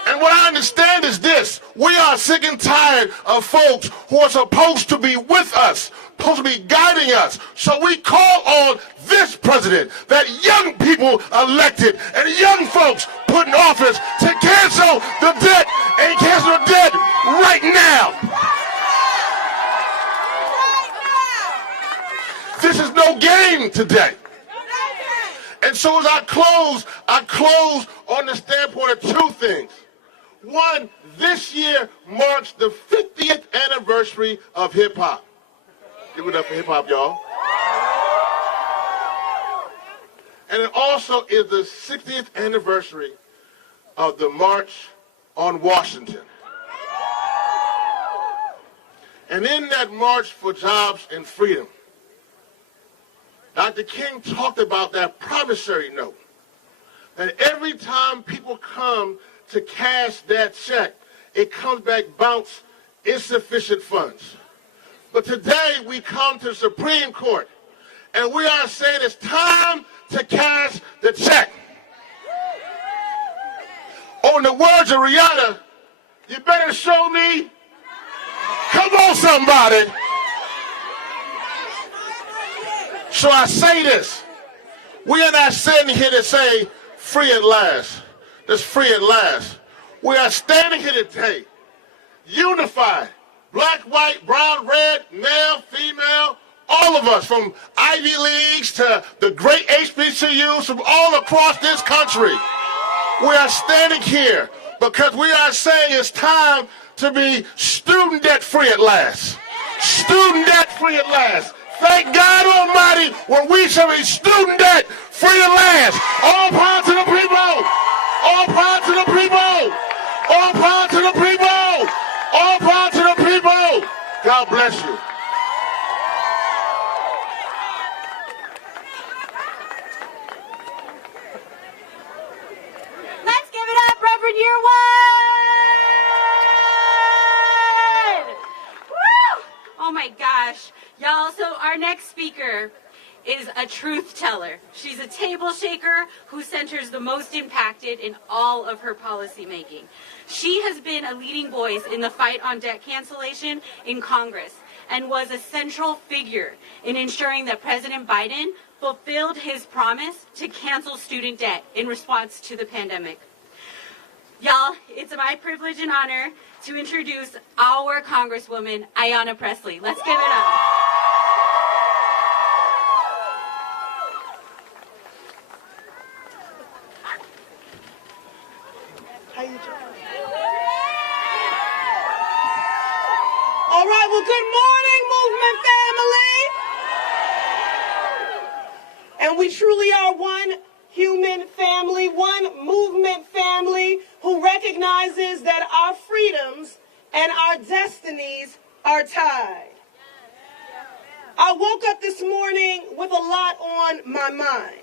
And what I understand is this: we are sick and tired of folks who are supposed to be with us, supposed to be guiding us. So we call on this president that young people elected and young folks put in office to cancel the debt and cancel the debt right now. This is no game today. And so as I close on the standpoint of two things. One, this year marks the 50th anniversary of hip-hop. Give it up for hip-hop, y'all. And it also is the 60th anniversary of the March on Washington. And in that march for jobs and freedom, Dr. King talked about that promissory note. And every time people come to cash that check, it comes back bounced, insufficient funds. But today we come to the Supreme Court and we are saying it's time to cash the check. Or in the words of Rihanna, you better show me. Come on, somebody. So I say this: we are not sitting here to say free at last. Just free at last. We are standing here today, unified, black, white, brown, red, male, female, all of us, from Ivy Leagues to the great HBCUs from all across this country. We are standing here because we are saying it's time to be student debt free at last. Student debt free at last. Thank God Almighty, when we shall be student debt free at last. All power to the people. All power to the people. All power to the people. All power to the people. God bless you. Let's give it up, Reverend Year One! Woo! Oh my gosh. Y'all, so our next speaker is a truth teller. She's a table shaker who centers the most impacted in all of her policy making. She has been a leading voice in the fight on debt cancellation in Congress and was a central figure in ensuring that President Biden fulfilled his promise to cancel student debt in response to the pandemic. Y'all, it's my privilege and honor to introduce our Congresswoman, Ayanna Pressley. Let's give it up. How you doing? All right, well, good morning, movement family. And we truly are one human family, one movement family who recognizes that our freedoms and our destinies are tied. I woke up this morning with a lot on my mind.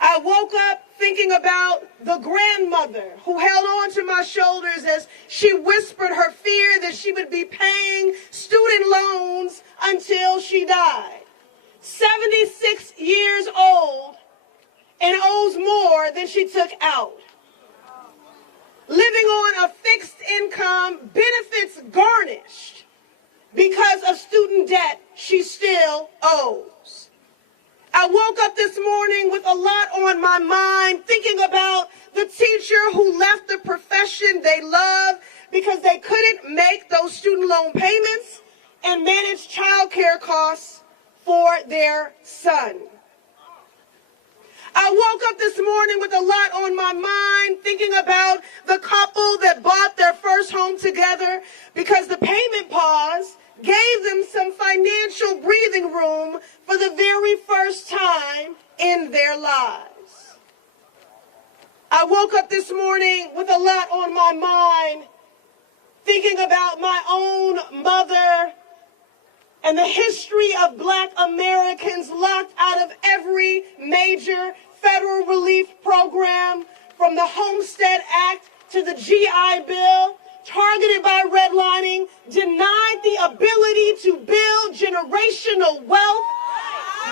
I woke up thinking about the grandmother who held on to my shoulders as she whispered her fear that she would be paying student loans until she died. 76 years old and owes more than she took out. Living on a fixed income, benefits garnished because of student debt she still owes. I woke up this morning with a lot on my mind, thinking about the teacher who left the profession they love because they couldn't make those student loan payments and manage child care costs for their son. I woke up this morning with a lot on my mind, thinking about the couple that bought their first home together because the payment pause gave them some financial breathing room for the very first time in their lives. I woke up this morning with a lot on my mind, thinking about my own mother and the history of Black Americans locked out of every major federal relief program, from the Homestead Act to the GI Bill, targeted by redlining, denied the ability to build generational wealth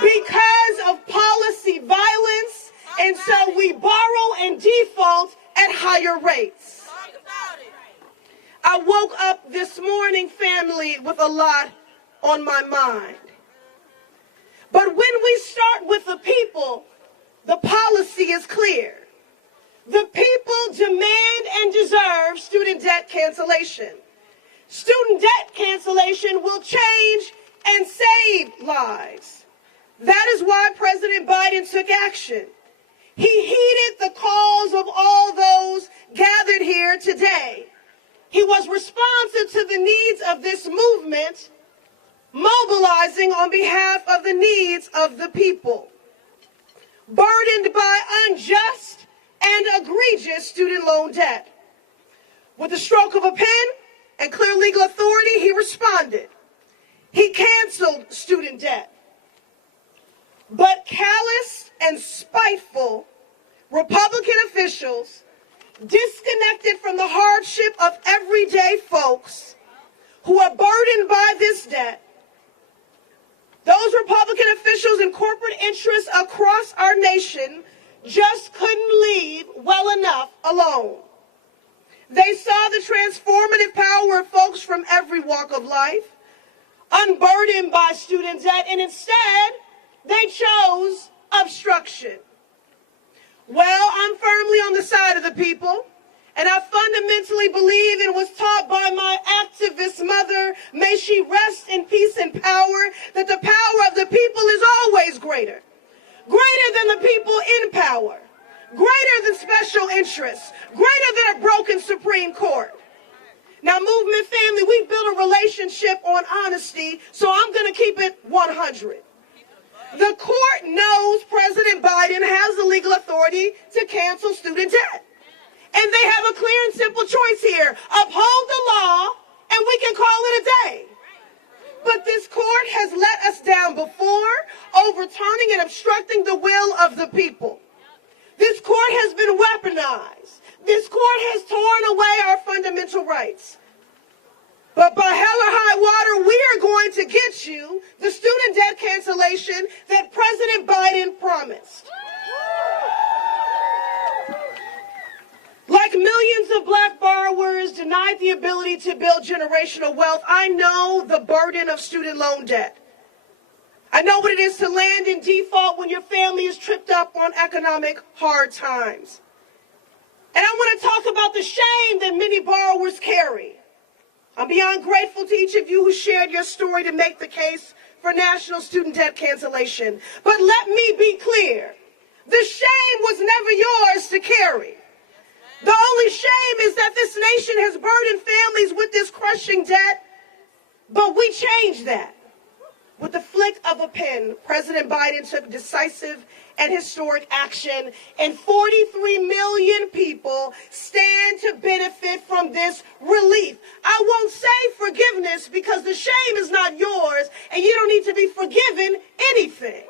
because of policy violence, and so we borrow and default at higher rates. I woke up this morning, family, with a lot on my mind. But when we start with the people, the policy is clear. The people demand and deserve student debt cancellation. Student debt cancellation will change and save lives. That is why President Biden took action. He heeded the calls of all those gathered here today. He was responsive to the needs of this movement, mobilizing on behalf of the needs of the people. Burdened by unjust and egregious student loan debt. With the stroke of a pen and clear legal authority, he responded. He canceled student debt. But callous and spiteful Republican officials, disconnected from the hardship of everyday folks who are burdened by this debt, those Republican officials and corporate interests across our nation just couldn't leave well enough alone. They saw the transformative power of folks from every walk of life, unburdened by student debt, and instead, they chose obstruction. Well, I'm firmly on the side of the people, and I fundamentally believe and was taught by my activist mother, may she rest in peace and power, that the power of the people is always greater. Greater than the people in power, greater than special interests, greater than a broken Supreme Court. Now, movement family, we've built a relationship on honesty, so I'm going to keep it 100. The court knows President Biden has the legal authority to cancel student debt. And they have a clear and simple choice here. Uphold the law, and we can call it a day. But this court has let us down before, overturning and obstructing the will of the people. This court has been weaponized. This court has torn away our fundamental rights. But by hell or high water, we are going to get you the student debt cancellation that President Biden promised. Like millions of black borrowers denied the ability to build generational wealth, I know the burden of student loan debt. I know what it is to land in default when your family is tripped up on economic hard times. And I want to talk about the shame that many borrowers carry. I'm beyond grateful to each of you who shared your story to make the case for national student debt cancellation. But let me be clear, the shame was never yours to carry. The only shame is that this nation has burdened families with this crushing debt, but we changed that. With the flick of a pen, President Biden took decisive and historic action, and 43 million people stand to benefit from this relief. I won't say forgiveness because the shame is not yours, and you don't need to be forgiven anything.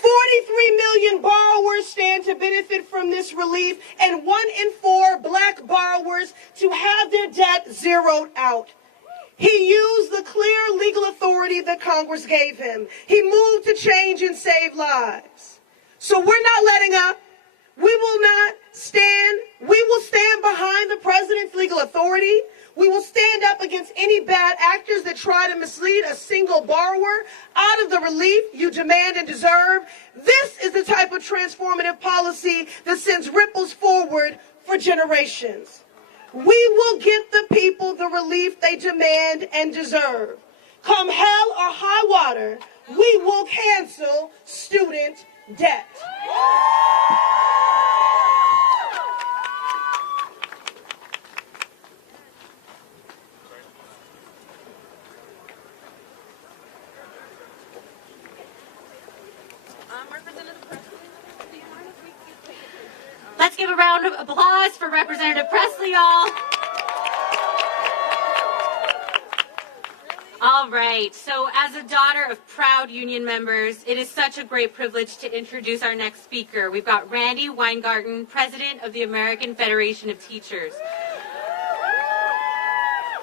43 million borrowers stand to benefit from this relief, and 1 in 4 black borrowers to have their debt zeroed out. He used the clear legal authority that Congress gave him. He moved to change and save lives. So we're not letting up. We will stand behind the president's legal authority. We will stand up against any bad actors that try to mislead a single borrower out of the relief you demand and deserve. This is the type of transformative policy that sends ripples forward for generations. We will get the people the relief they demand and deserve. Come hell or high water, we will cancel student debt. Let's give a round of applause for Representative Presley, y'all. All right, so as a daughter of proud union members, it is such a great privilege to introduce our next speaker. We've got Randy Weingarten, President of the American Federation of Teachers.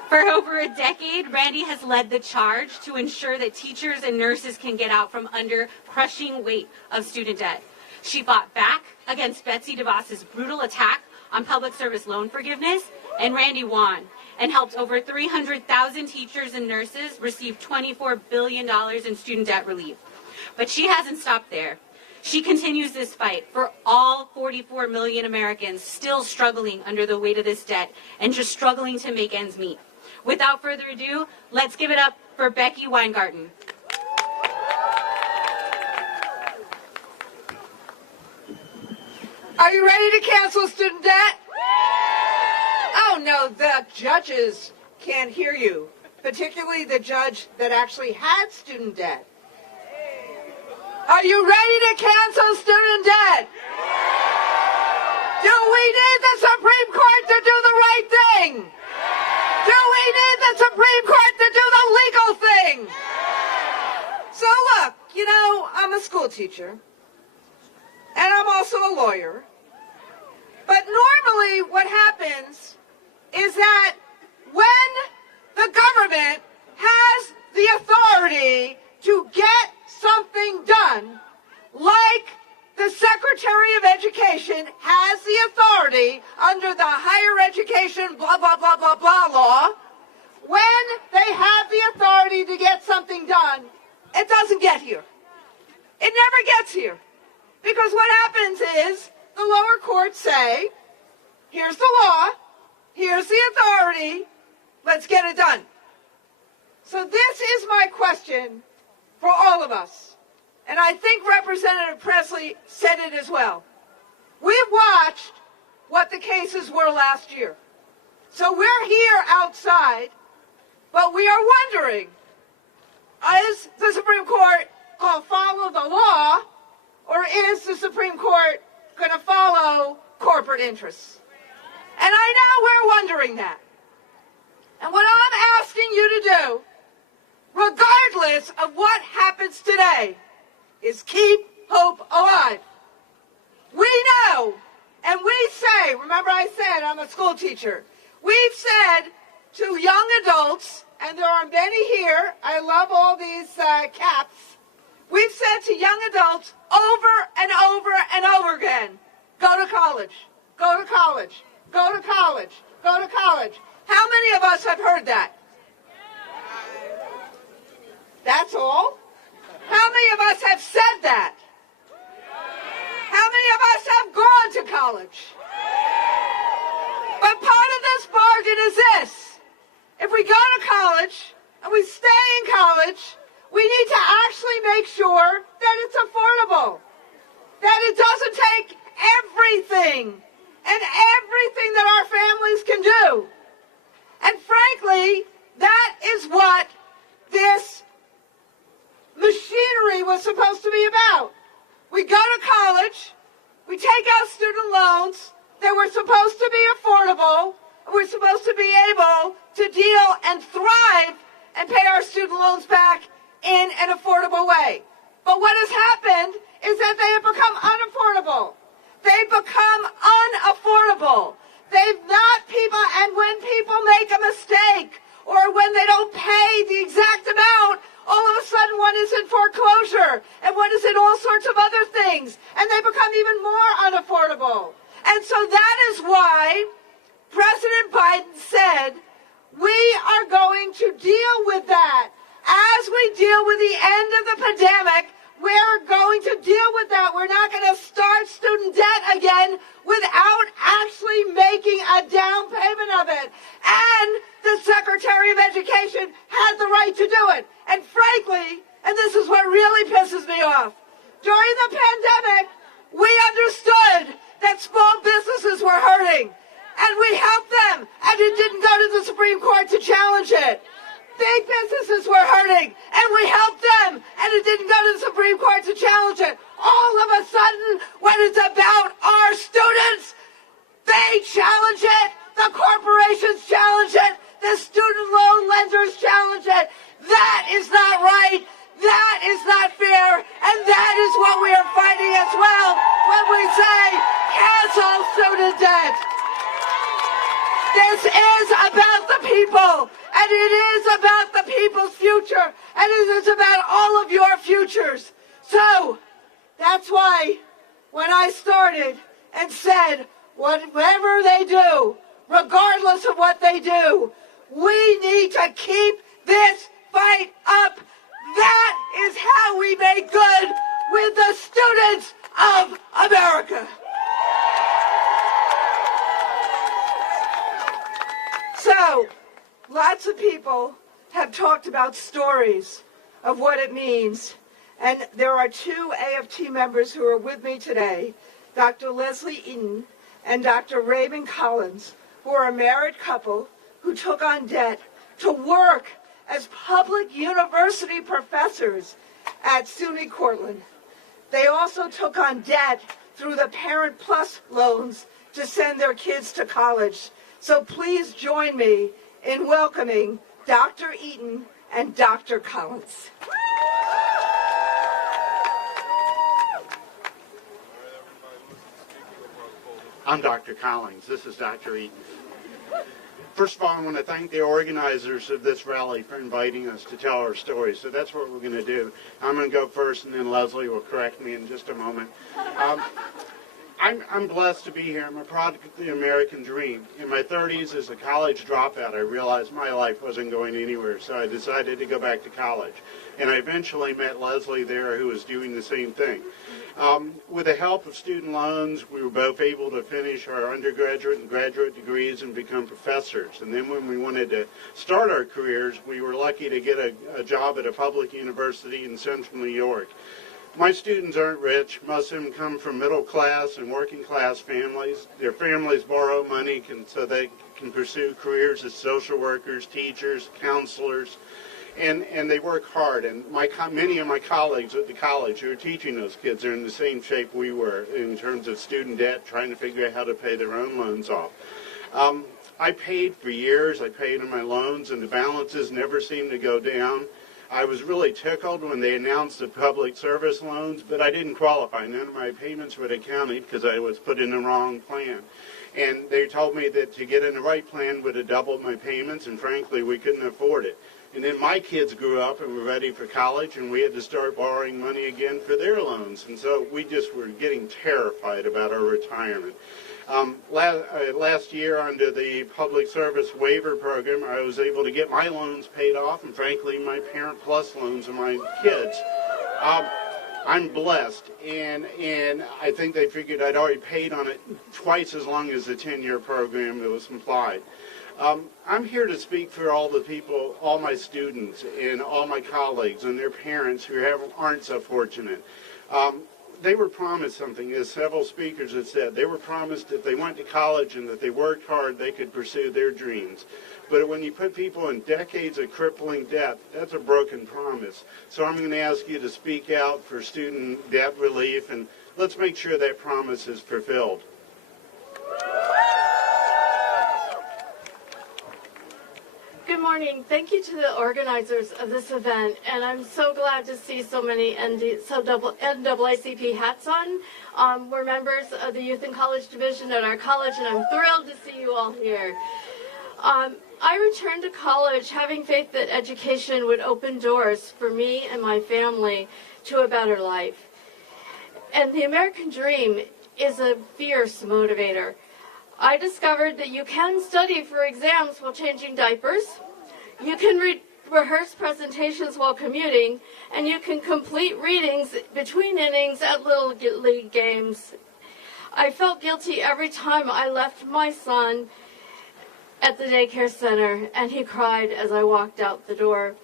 For over a decade, Randy has led the charge to ensure that teachers and nurses can get out from under crushing weight of student debt. She fought back against Betsy DeVos's brutal attack on public service loan forgiveness, and Randy won and helped over 300,000 teachers and nurses receive $24 billion in student debt relief. But she hasn't stopped there. She continues this fight for all 44 million Americans still struggling under the weight of this debt and just struggling to make ends meet. Without further ado, let's give it up for Becky Weingarten. Are you ready to cancel student debt? Oh no, the judges can't hear you, particularly the judge that actually had student debt. Are you ready to cancel student debt? Do we need the Supreme Court to do the right thing? Do we need the Supreme Court to do the legal thing? So look, you know, I'm a school teacher, and I'm also a lawyer. But normally what happens is that when the government has the authority to get something done, like the Secretary of Education has the authority under the Higher Education blah, blah, blah, blah, blah law, when they have the authority to get something done, it doesn't get here. It never gets here. Because what happens is the lower courts say, here's the law, here's the authority, let's get it done. So this is my question for all of us. And I think Representative Presley said it as well. We've watched what the cases were last year. So we're here outside, but we are wondering, is the Supreme Court going to follow the law, or is the Supreme Court going to follow corporate interests? And I know we're wondering that. And what I'm asking you to do, regardless of what happens today, is keep hope alive. We know, and we say, remember I said I'm a school teacher, we've said to young adults, and there are many here, I love all these caps, we've said to young adults over and over and over again, go to college, go to college, go to college, go to college. How many of us have heard that? That's all? How many of us have said that? How many of us have gone to college? But part of this bargain is this. If we go to college and we stay in college, we need to actually make sure that it's affordable. That it doesn't take everything and everything that our families can do. And frankly, that is what this machinery was supposed to be about. We go to college, we take out student loans that were supposed to be affordable, and we're supposed to be able to deal and thrive and pay our student loans back in an affordable way. But what has happened is that they have become unaffordable. They've become unaffordable. They've not people, and when people make a mistake or when they don't pay the exact amount, all of a sudden one is in foreclosure and one is in all sorts of other things, and they become even more unaffordable. And so that is why President Biden said, we are going to deal with that. As we deal with the end of the pandemic, we're going to deal with that. We're not going to start student debt again without actually making a down payment of it. And the Secretary of Education had the right to do it. And frankly, and this is what really pisses me off, during the pandemic, we understood that small businesses were hurting. And we helped them. And it didn't go to the Supreme Court to challenge it. Big businesses were hurting, and we helped them, and it didn't go to the Supreme Court to challenge it. All of a sudden, when it's about our students, they challenge it, the corporations challenge it, the student loan lenders challenge it. That is not right, that is not fair, and that is what we are fighting as well when we say, cancel student debt. This is about the people, and it is about the people's future, and it is about all of your futures. So, that's why when I started and said, whatever they do, regardless of what they do, we need to keep this fight up. That is how we make good with the students of America. So, lots of people have talked about stories of what it means. And there are two AFT members who are with me today, Dr. Leslie Eaton and Dr. Raymond Collins, who are a married couple who took on debt to work as public university professors at SUNY Cortland. They also took on debt through the Parent Plus loans to send their kids to college. So please join me in welcoming Dr. Eaton and Dr. Collins. I'm Dr. Collins. This is Dr. Eaton. First of all, I want to thank the organizers of this rally for inviting us to tell our story. So that's what we're going to do. I'm going to go first, and then Leslie will correct me in just a moment. I'm blessed to be here. I'm a product of the American dream. In my 30s, as a college dropout, I realized my life wasn't going anywhere, so I decided to go back to college. And I eventually met Leslie there, who was doing the same thing. With the help of student loans, we were both able to finish our undergraduate and graduate degrees and become professors. And then when we wanted to start our careers, we were lucky to get a job at a public university in central New York. My students aren't rich. Most of them come from middle class and working class families. Their families borrow money so they can pursue careers as social workers, teachers, counselors, and they work hard. And many of my colleagues at the college who are teaching those kids are in the same shape we were in terms of student debt, trying to figure out how to pay their own loans off. I paid for years. I paid on my loans, and the balances never seemed to go down. I was really tickled when they announced the public service loans, but I didn't qualify. None of my payments would have counted because I was put in the wrong plan. And they told me that to get in the right plan would have doubled my payments, and frankly, we couldn't afford it. And then my kids grew up and were ready for college, and we had to start borrowing money again for their loans. And so we just were getting terrified about our retirement. Last year, under the Public Service Waiver Program, I was able to get my loans paid off, and frankly, my Parent Plus loans of my kids. I'm blessed, and I think they figured I'd already paid on it twice as long as the 10-year program that was implied. I'm here to speak for all the people, all my students, and all my colleagues and their parents who aren't so fortunate. They were promised something, as several speakers have said. They were promised if they went to college and that they worked hard, they could pursue their dreams. But when you put people in decades of crippling debt, that's a broken promise. So I'm going to ask you to speak out for student debt relief, and let's make sure that promise is fulfilled. Good morning. Thank you to the organizers of this event, and I'm so glad to see so many NAACP hats on. We're members of the Youth and College Division at our college, and I'm thrilled to see you all here. I returned to college having faith that education would open doors for me and my family to a better life. And the American dream is a fierce motivator. I discovered that you can study for exams while changing diapers, you can rehearse presentations while commuting, and you can complete readings between innings at Little League games. I felt guilty every time I left my son at the daycare center, and he cried as I walked out the door.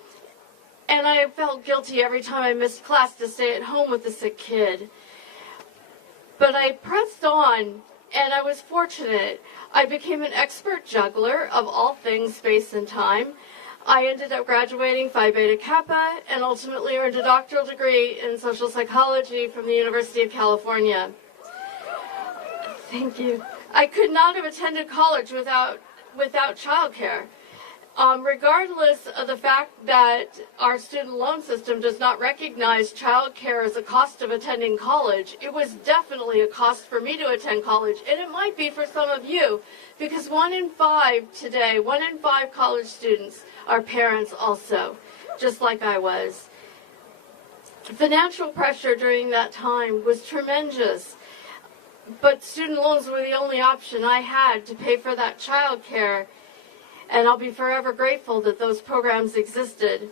And I felt guilty every time I missed class to stay at home with a sick kid. But I pressed on, and I was fortunate. I became an expert juggler of all things space and time. I ended up graduating Phi Beta Kappa and ultimately earned a doctoral degree in social psychology from the University of California. Thank you. I could not have attended college without childcare. Regardless of the fact that our student loan system does not recognize childcare as a cost of attending college, it was definitely a cost for me to attend college, and it might be for some of you, because 1 in 5 today, 1 in 5 college students are parents also, just like I was. Financial pressure during that time was tremendous, but student loans were the only option I had to pay for that childcare. And I'll be forever grateful that those programs existed.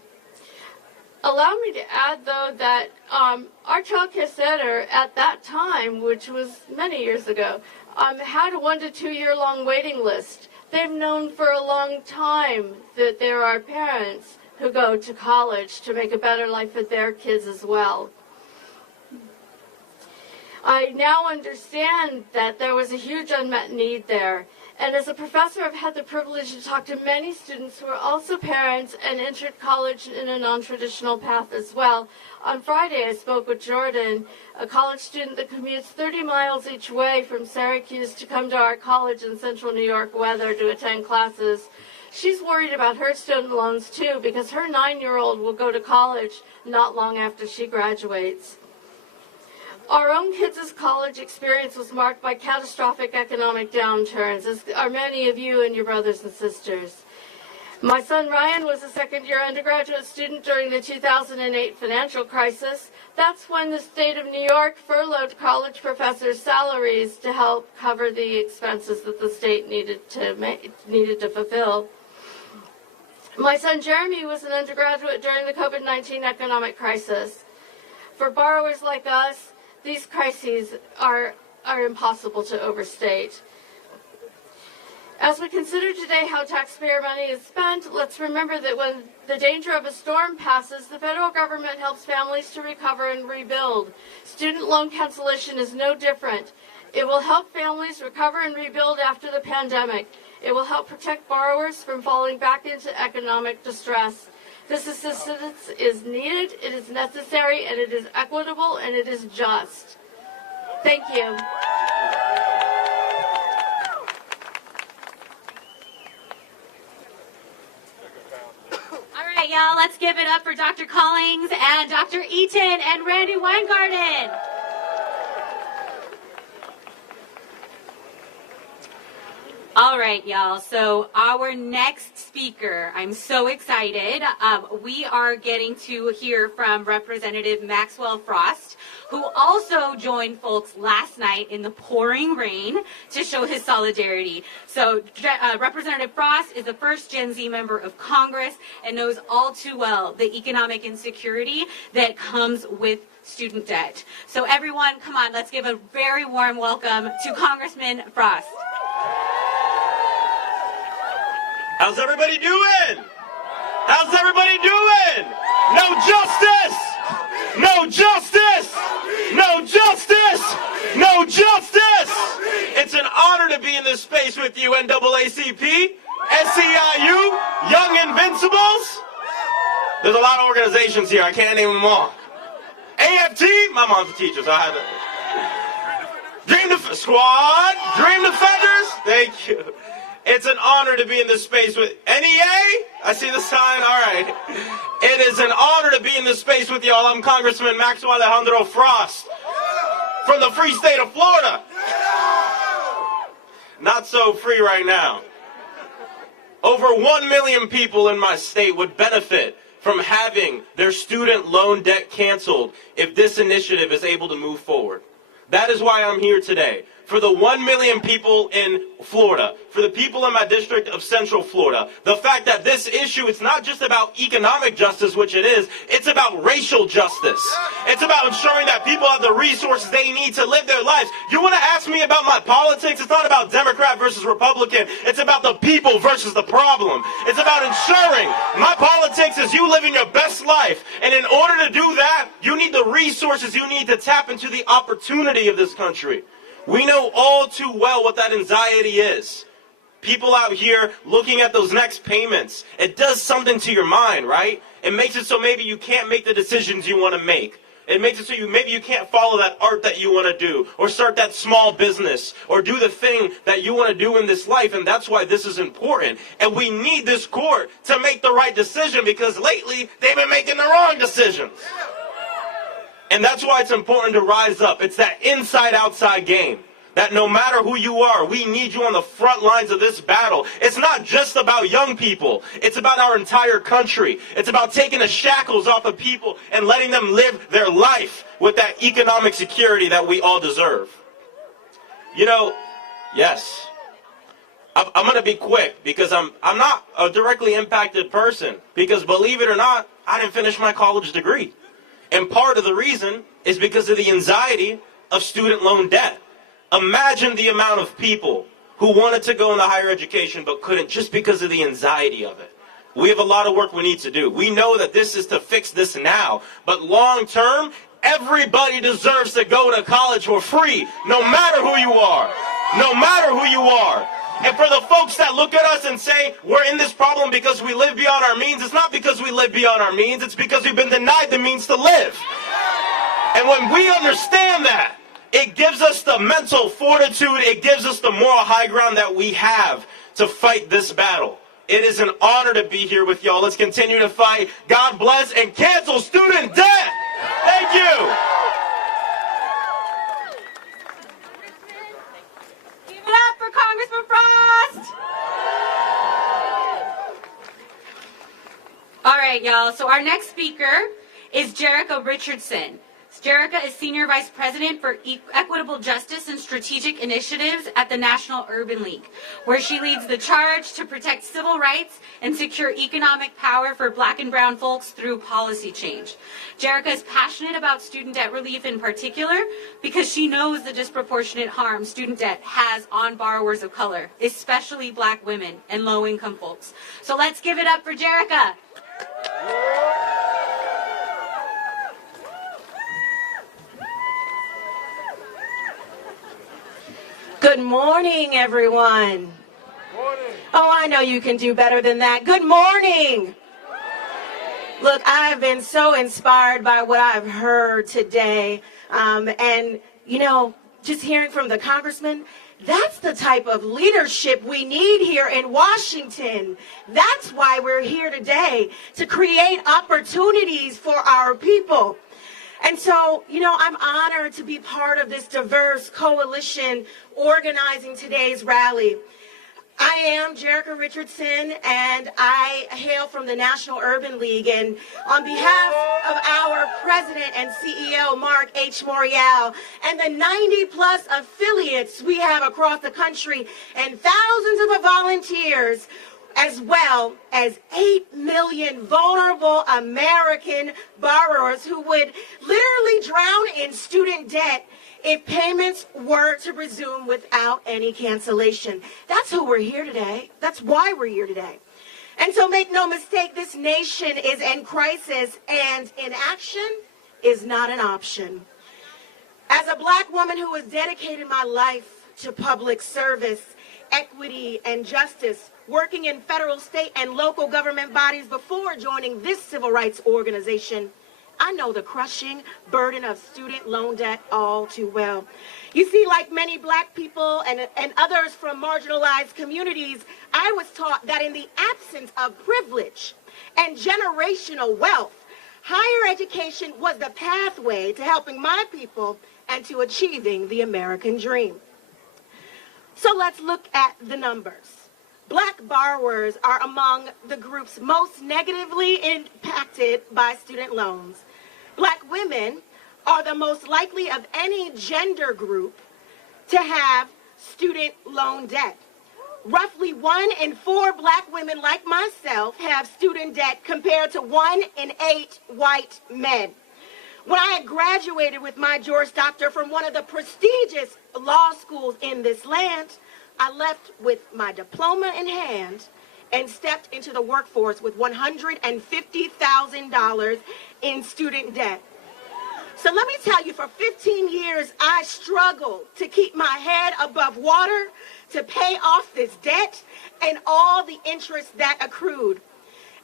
Allow me to add, though, that our child care center at that time, which was many years ago, had a 1 to 2 year long waiting list. They've known for a long time that there are parents who go to college to make a better life for their kids as well. I now understand that there was a huge unmet need there. And as a professor, I've had the privilege to talk to many students who are also parents and entered college in a non-traditional path as well. On Friday, I spoke with Jordan, a college student that commutes 30 miles each way from Syracuse to come to our college in central New York weather to attend classes. She's worried about her student loans too, because her 9-year-old will go to college not long after she graduates. Our own kids' college experience was marked by catastrophic economic downturns, as are many of you and your brothers and sisters. My son Ryan was a second-year undergraduate student during the 2008 financial crisis. That's when the state of New York furloughed college professors' salaries to help cover the expenses that the state needed to fulfill. My son Jeremy was an undergraduate during the COVID-19 economic crisis. For borrowers like us, these crises are impossible to overstate. As we consider today how taxpayer money is spent, let's remember that when the danger of a storm passes, the federal government helps families to recover and rebuild. Student loan cancellation is no different. It will help families recover and rebuild after the pandemic. It will help protect borrowers from falling back into economic distress. This assistance is needed, it is necessary, and it is equitable, and it is just. Thank you. All right, y'all, let's give it up for Dr. Collings and Dr. Eaton and Randy Weingarten. All right, y'all, so our next speaker, I'm so excited. We are getting to hear from Representative Maxwell Frost, who also joined folks last night in the pouring rain to show his solidarity. So Representative Frost is the first Gen Z member of Congress and knows all too well the economic insecurity that comes with student debt. So everyone, come on, let's give a very warm welcome to Congressman Frost. How's everybody doing? How's everybody doing? No justice! No justice! No justice! No justice! It's an honor to be in this space with you, NAACP, SEIU, Young Invincibles. There's a lot of organizations here. I can't name them all. AFT, my mom's a teacher, so I had to. Dream Squad, Dream Defenders, thank you. It's an honor to be in this space with NEA. I see the sign. All right. It is an honor to be in this space with y'all. I'm Congressman Maxwell Alejandro Frost from the free state of Florida. Not so free right now. Over 1 million people in my state would benefit from having their student loan debt canceled if this initiative is able to move forward. That is why I'm here today. For the 1 million people in Florida, for the people in my district of Central Florida, the fact that this issue, it's not just about economic justice, which it is, it's about racial justice. It's about ensuring that people have the resources they need to live their lives. You want to ask me about my politics? It's not about Democrat versus Republican. It's about the people versus the problem. It's about ensuring my politics is you living your best life. And in order to do that, you need the resources you need to tap into the opportunity of this country. We know all too well what that anxiety is. People out here looking at those next payments, it does something to your mind, right? It makes it so maybe you can't make the decisions you want to make. It makes it so maybe you can't follow that art that you want to do, or start that small business, or do the thing that you want to do in this life, and that's why this is important. And we need this court to make the right decision, because lately they've been making the wrong decisions. And that's why it's important to rise up. It's that inside-outside game. That no matter who you are, we need you on the front lines of this battle. It's not just about young people. It's about our entire country. It's about taking the shackles off of people and letting them live their life with that economic security that we all deserve. You know, yes. I'm going to be quick because I'm not a directly impacted person. Because believe it or not, I didn't finish my college degree. And part of the reason is because of the anxiety of student loan debt. Imagine the amount of people who wanted to go into higher education but couldn't just because of the anxiety of it. We have a lot of work we need to do. We know that this is to fix this now. But long term, everybody deserves to go to college for free, no matter who you are. No matter who you are. And for the folks that look at us and say, we're in this problem because we live beyond our means, it's not because we live beyond our means, it's because we've been denied the means to live. And when we understand that, it gives us the mental fortitude, it gives us the moral high ground that we have to fight this battle. It is an honor to be here with y'all. Let's continue to fight. God bless and cancel student debt. Thank you. Give it up for Congressman Frost! All right, y'all. So our next speaker is Jericho Richardson. Jerica is Senior Vice President for Equitable Justice and Strategic Initiatives at the National Urban League, where she leads the charge to protect civil rights and secure economic power for Black and Brown folks through policy change. Jerica is passionate about student debt relief in particular because she knows the disproportionate harm student debt has on borrowers of color, especially Black women and low-income folks. So let's give it up for Jerica. Good morning, everyone. Oh, I know you can do better than that. Good morning. Look, I've been so inspired by what I've heard today. And, you know, just hearing from the congressman, that's the type of leadership we need here in Washington. That's why we're here today, to create opportunities for our people. And so, you know, I'm honored to be part of this diverse coalition organizing today's rally. I am Jerica Richardson, and I hail from the National Urban League. And on behalf of our president and CEO, Mark H. Morial, and the 90-plus affiliates we have across the country, and thousands of volunteers, as well as 8 million vulnerable American borrowers who would literally drown in student debt if payments were to resume without any cancellation. That's who we're here today. That's why we're here today. And so make no mistake, this nation is in crisis, and inaction is not an option. As a Black woman who has dedicated my life to public service, equity, and justice, working in federal, state, and local government bodies before joining this civil rights organization, I know the crushing burden of student loan debt all too well. You see, like many Black people and others from marginalized communities, I was taught that in the absence of privilege and generational wealth, higher education was the pathway to helping my people and to achieving the American dream. So let's look at the numbers. Black borrowers are among the groups most negatively impacted by student loans. Black women are the most likely of any gender group to have student loan debt. Roughly 1 in 4 Black women like myself have student debt compared to 1 in 8 white men. When I had graduated with my Juris Doctor from one of the prestigious law schools in this land, I left with my diploma in hand and stepped into the workforce with $150,000 in student debt. So let me tell you, for 15 years, I struggled to keep my head above water, to pay off this debt and all the interest that accrued.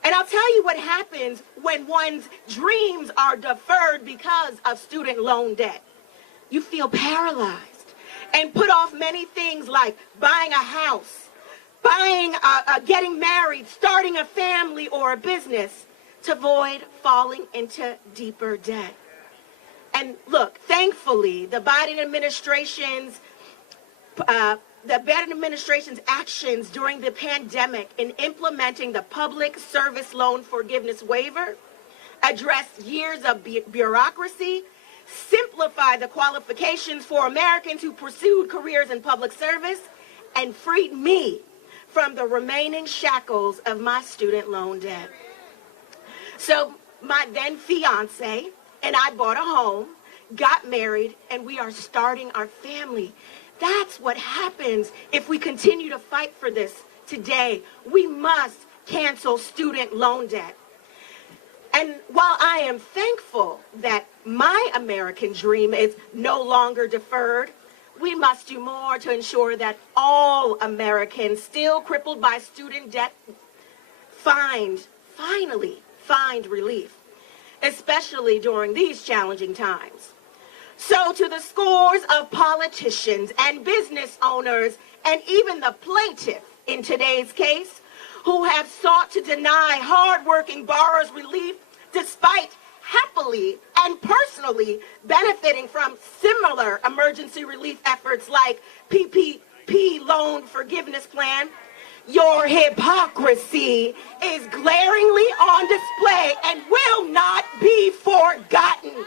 And I'll tell you what happens when one's dreams are deferred because of student loan debt. You feel paralyzed and put off many things like buying a house, getting married, starting a family or a business, to avoid falling into deeper debt. And look, thankfully, the Biden administration's actions during the pandemic in implementing the public service loan forgiveness waiver addressed years of bureaucracy, simplified the qualifications for Americans who pursued careers in public service, and freed me from the remaining shackles of my student loan debt. So my then fiance and I bought a home, got married, and we are starting our family. That's what happens if we continue to fight for this today. We must cancel student loan debt. And while I am thankful that my American dream is no longer deferred, we must do more to ensure that all Americans still crippled by student debt finally find relief, especially during these challenging times. So to the scores of politicians and business owners, and even the plaintiff in today's case, who have sought to deny hardworking borrowers relief despite happily and personally benefiting from similar emergency relief efforts like PPP loan forgiveness plan, your hypocrisy is glaringly on display and will not be forgotten.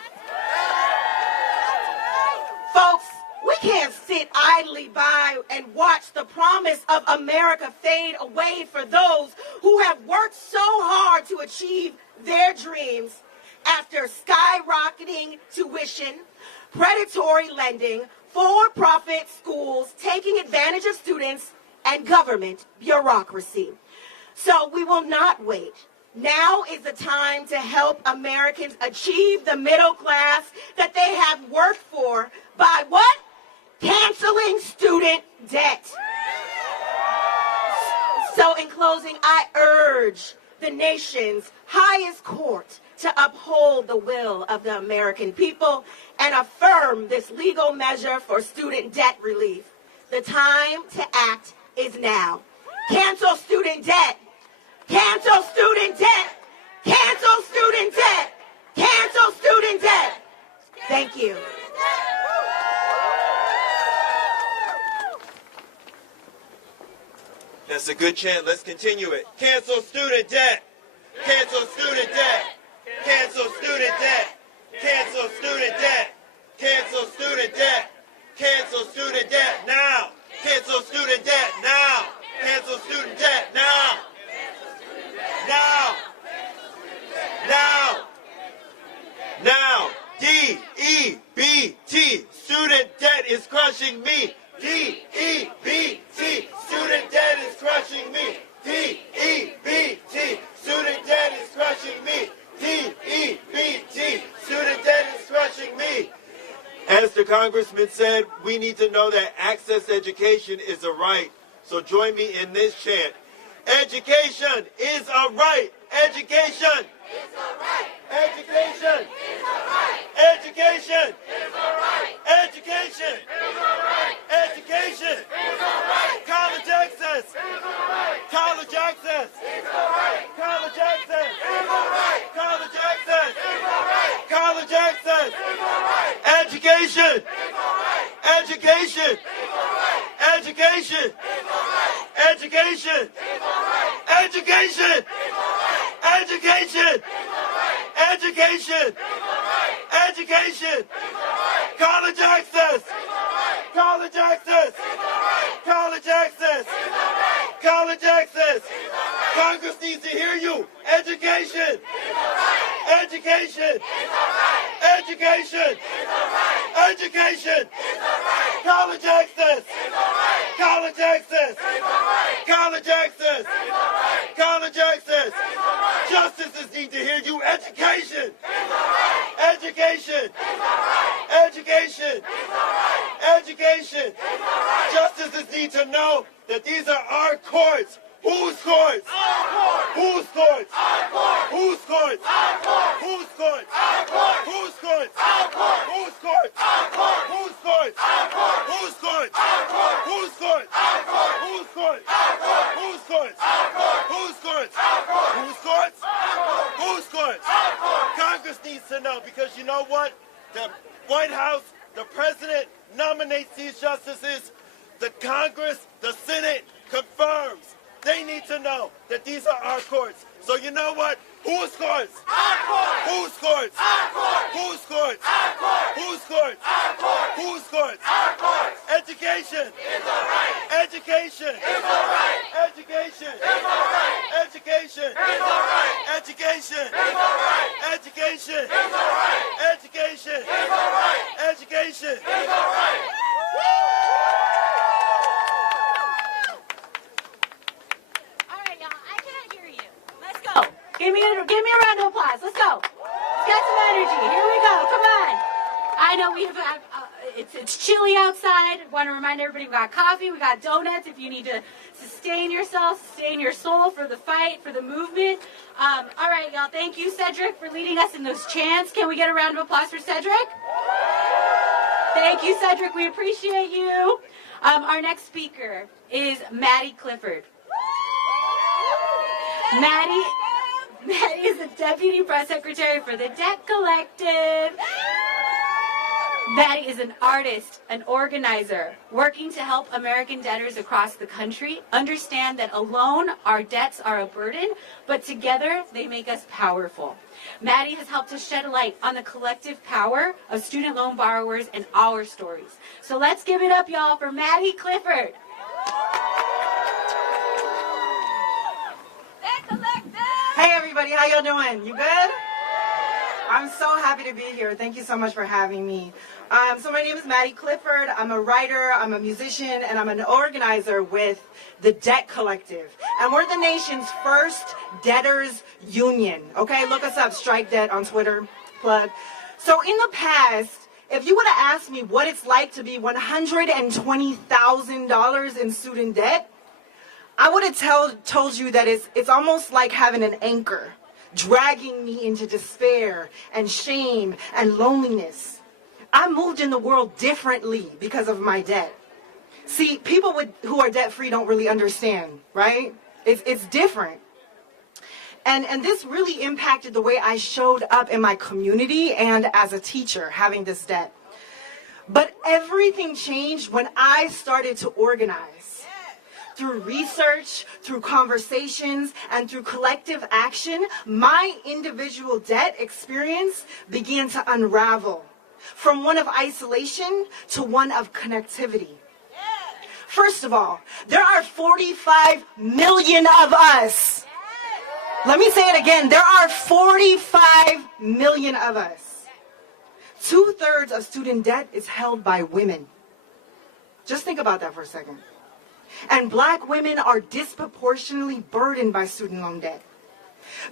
Folks, we can't sit idly by and watch the promise of America fade away for those who have worked so hard to achieve their dreams after skyrocketing tuition, predatory lending, for-profit schools taking advantage of students, and government bureaucracy. So we will not wait. Now is the time to help Americans achieve the middle class that they have worked for by what? Canceling student debt. So in closing, I urge the nation's highest court to uphold the will of the American people and affirm this legal measure for student debt relief. The time to act is now. Cancel student debt. Cancel student debt. Cancel student debt. Cancel student debt. Thank you. That's a good chant. Let's continue it. Cancel student debt. Cancel student debt. Cancel student debt. Cancel student debt. Cancel student debt. Cancel student debt now. Cancel student debt now. Cancel student debt now. Now. Now. Now. D-E-B-T. Student debt is crushing me. D-E-B-T. Student debt is crushing me. D-E-B-T. Student debt is crushing me. D-E-B-T. Student debt is crushing me. As the congressman said, we need to know that access to education is a right. So join me in this chant. Education is a right. Education is a right. Education is a right. Education is a right. Education is a right. Education is a right. College access is a right. College access is a right. College access is a right. College access is a right. College access is a right. Education is a right. Education is a right. Education is a right. Education is a right. Education is a right. Education is a right. Education is a right. Education is a right. College access is a right. College access is a right. College access is a right. College access is a right. Congress needs to hear you. Education is a right. Education is a right. Education is a right. Education is a right. College access is a right. College access is a right. College access is a right. College access is a right. Justices need to hear you. Education is a right. Education is a right. Education is a right. Education is a right. Justices need to know that these are our courts. Whose courts? Our courts. Whose courts? Our courts. Whose courts? Our courts. Whose courts? Our courts. Whose courts? Our courts. Whose courts? Our courts. Whose courts? Our courts. Whose courts? Our courts. Whose courts? Our courts. Whose courts? Our courts. Whose courts? Our courts. Whose courts? Our courts. Whose courts? Our courts. Whose courts? Our courts. Congress needs to know, because you know what? The White House, the president nominates these justices. The Congress, the Senate confirms. They need to know that these are our courts. So you know what? Whose courts? Our courts. Whose courts? Our courts. Whose courts? Our courts. Whose courts? Our courts. Whose courts? Our courts. Education is a right. Education is a right. Education is a right. Education is a right. Education is a right. Education is a right. Education is a right. Education is a right. Give me a round of applause. Let's go. Let's get some energy. Here we go. Come on. I know we have it's chilly outside. I want to remind everybody we got coffee, we got donuts. If you need to sustain yourself, sustain your soul for the fight, for the movement. All right, y'all. Thank you, Cedric, for leading us in those chants. Can we get a round of applause for Cedric? Thank you, Cedric. We appreciate you. Our next speaker is Maddie Clifford. Maddie is the Deputy Press Secretary for the Debt Collective. Maddie is an artist, an organizer, working to help American debtors across the country understand that alone our debts are a burden, but together they make us powerful. Maddie has helped to shed light on the collective power of student loan borrowers and our stories. So let's give it up, y'all, for Maddie Clifford. Hey everybody, how y'all doing? You good? I'm so happy to be here. Thank you so much for having me. So my name is Maddie Clifford. I'm a writer, I'm a musician, and I'm an organizer with the Debt Collective. And we're the nation's first debtors union. Okay, look us up, Strike Debt on Twitter, plug. So in the past, if you would have asked me what it's like to be $120,000 in student debt, I would have told you that it's almost like having an anchor dragging me into despair and shame and loneliness. I moved in the world differently because of my debt. See, people who are debt-free don't really understand, right? It's different. And this really impacted the way I showed up in my community and as a teacher, having this debt. But everything changed when I started to organize. Through research, through conversations, and through collective action, my individual debt experience began to unravel from one of isolation to one of connectivity. First of all, there are 45 million of us. Let me say it again. There are 45 million of us. 2/3 of student debt is held by women. Just think about that for a second. And black women are disproportionately burdened by student loan debt.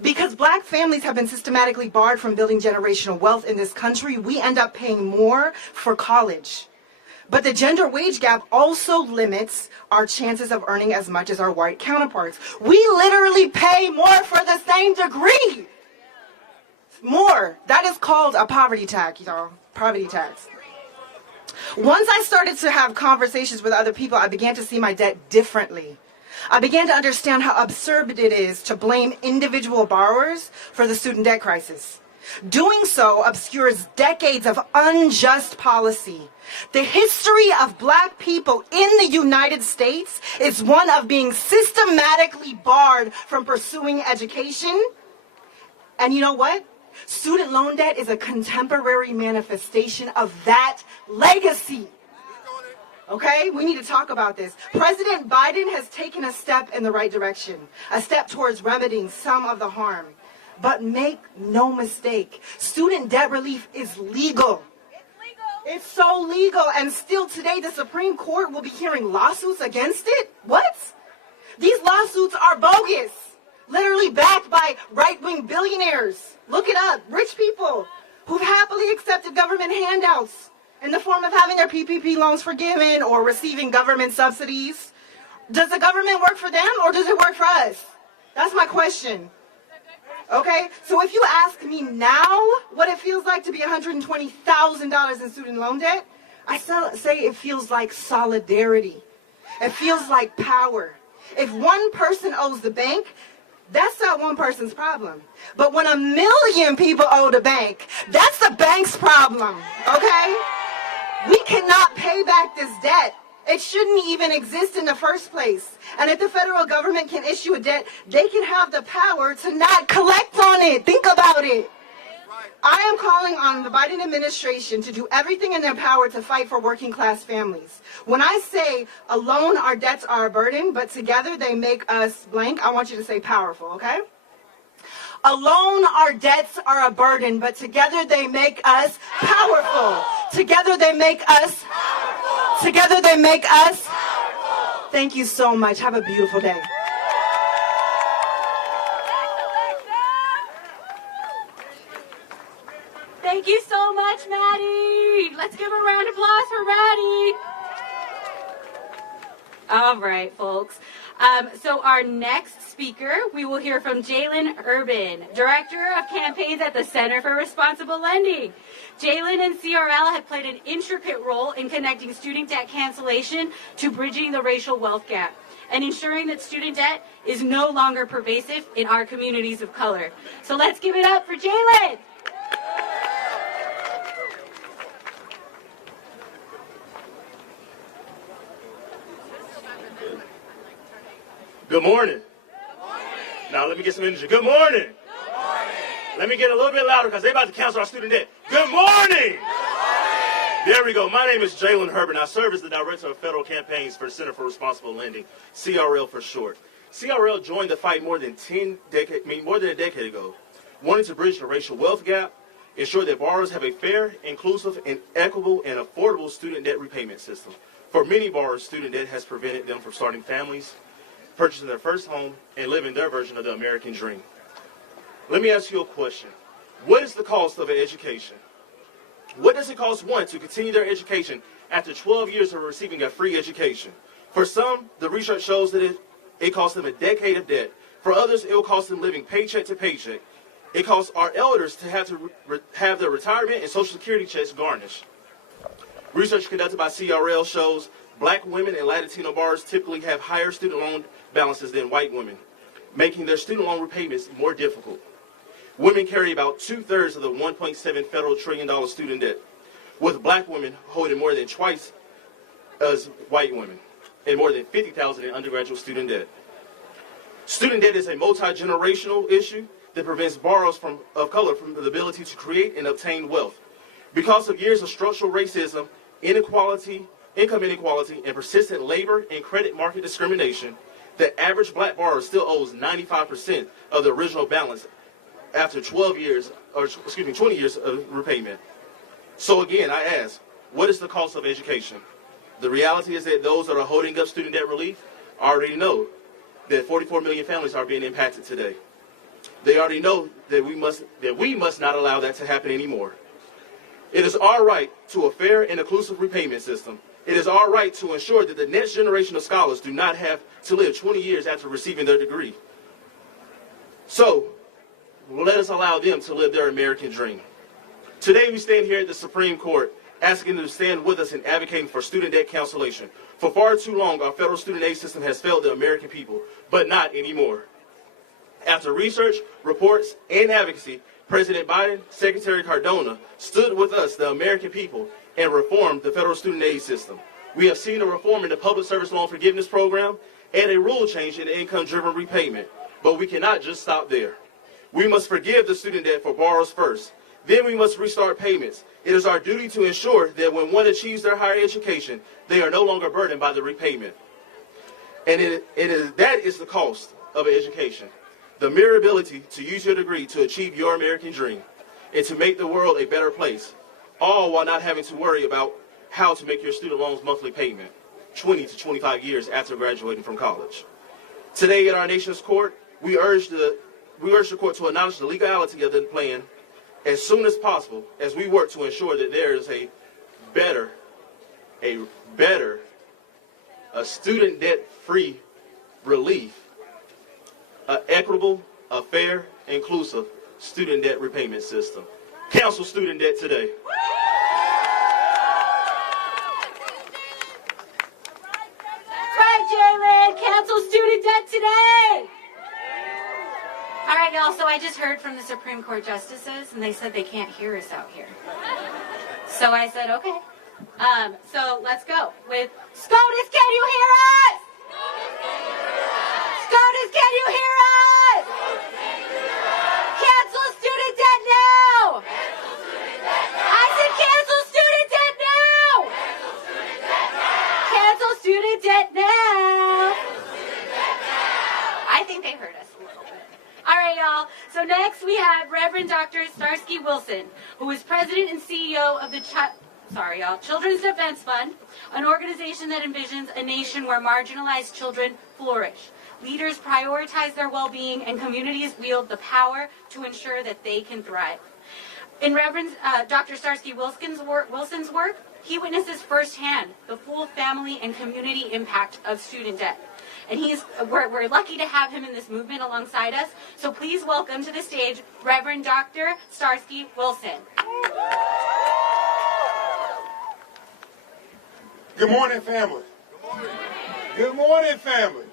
Because black families have been systematically barred from building generational wealth in this country, we end up paying more for college. But the gender wage gap also limits our chances of earning as much as our white counterparts. We literally pay more for the same degree. More. That is called a poverty tax, y'all. Poverty tax. Once I started to have conversations with other people, I began to see my debt differently. I began to understand how absurd it is to blame individual borrowers for the student debt crisis. Doing so obscures decades of unjust policy. The history of black people in the United States is one of being systematically barred from pursuing education. And you know what? Student loan debt is a contemporary manifestation of that legacy. Okay, we need to talk about this. President Biden has taken a step in the right direction, a step towards remedying some of the harm. But make no mistake, student debt relief is legal. It's so legal, and still today the Supreme Court will be hearing lawsuits against it? What? These lawsuits are bogus. Literally backed by right-wing billionaires. Look it up. Rich people who've happily accepted government handouts in the form of having their PPP loans forgiven or receiving government subsidies. Does the government work for them or does it work for us? That's my question. Okay, so if you ask me now what it feels like to be $120,000 in student loan debt, I say it feels like solidarity. It feels like power. If one person owes the bank, that's not one person's problem. But when 1 million people owe the bank, that's the bank's problem, okay? We cannot pay back this debt. It shouldn't even exist in the first place. And if the federal government can issue a debt, they can have the power to not collect on it. Think about it. I am calling on the Biden administration to do everything in their power to fight for working class families. When I say alone our debts are a burden, but together they make us blank, I want you to say powerful, okay? Alone our debts are a burden, but together they make us powerful. Together they make us powerful. Together they make us powerful. Thank you so much. Have a beautiful day. Thank you so much, Maddie. Let's give a round of applause for Maddie. All right, folks. So our next speaker, we will hear from Jalen Urban, Director of Campaigns at the Center for Responsible Lending. Jalen and CRL have played an intricate role in connecting student debt cancellation to bridging the racial wealth gap and ensuring that student debt is no longer pervasive in our communities of color. So let's give it up for Jalen. Good morning. Now let me get some energy. Good morning. Let me get a little bit louder because they're about to cancel our student debt. Good morning. There we go. My name is Jalen Herbert. I serve as the Director of Federal Campaigns for Center for Responsible Lending, CRL for short. CRL joined the fight more than a decade ago, wanting to bridge the racial wealth gap, ensure that borrowers have a fair, inclusive, and equitable and affordable student debt repayment system. For many borrowers, student debt has prevented them from starting families, purchasing their first home, and living their version of the American dream. Let me ask you a question. What is the cost of an education? What does it cost one to continue their education after 12 years of receiving a free education? For some, the research shows that it costs them a decade of debt. For others, it will cost them living paycheck to paycheck. It costs our elders to have their retirement and Social Security checks garnished. Research conducted by CRL shows Black women and Latino borrowers typically have higher student loan balances than white women, making their student loan repayments more difficult. Women carry about 2/3 of the $1.7 federal trillion student debt, with Black women holding more than twice as white women, and more than $50,000 in undergraduate student debt. Student debt is a multi-generational issue that prevents borrowers of color from the ability to create and obtain wealth. Because of years of structural racism, inequality, income inequality, and persistent labor and credit market discrimination, the average Black borrower still owes 95% of the original balance after 20 years of repayment. So again, I ask, what is the cost of education? The reality is that those that are holding up student debt relief already know that 44 million families are being impacted today. They already know that we must not allow that to happen anymore. It is our right to a fair and inclusive repayment system. It is our right to ensure that the next generation of scholars do not have to live 20 years after receiving their degree. So, let us allow them to live their American dream. Today we stand here at the Supreme Court asking them to stand with us in advocating for student debt cancellation. For far too long, our federal student aid system has failed the American people, but not anymore. After research, reports, and advocacy, President Biden, Secretary Cardona stood with us, the American people, and reformed the federal student aid system. We have seen a reform in the Public Service Loan Forgiveness Program and a rule change in income-driven repayment, but we cannot just stop there. We must forgive the student debt for borrowers first. Then we must restart payments. It is our duty to ensure that when one achieves their higher education, they are no longer burdened by the repayment. And that is the cost of an education. The mere ability to use your degree to achieve your American dream and to make the world a better place, all while not having to worry about how to make your student loans monthly payment 20 to 25 years after graduating from college. Today at our nation's court, we urge the court to acknowledge the legality of the plan as soon as possible as we work to ensure that there is a student debt-free relief, an equitable, a fair, inclusive student debt repayment system. Cancel student debt today. That's right, Jalen. Cancel student debt today. All right, y'all, so I just heard from the Supreme Court justices, and they said they can't hear us out here. So I said, okay. So let's go with SCOTUS, can you hear us? SCOTUS, can you hear us? Cancel student debt now! I said cancel student debt now! Cancel student debt now! I think they heard us a little bit. All right, y'all. So next we have Reverend Dr. Starsky Wilson, who is President and CEO of the Children's Defense Fund, an organization that envisions a nation where marginalized children flourish. Leaders prioritize their well-being, and communities wield the power to ensure that they can thrive. In Reverend Dr. Starsky Wilson's work, he witnesses firsthand the full family and community impact of student debt. And we're lucky to have him in this movement alongside us. So please welcome to the stage Reverend Dr. Starsky Wilson. Good morning, family. Good morning, family.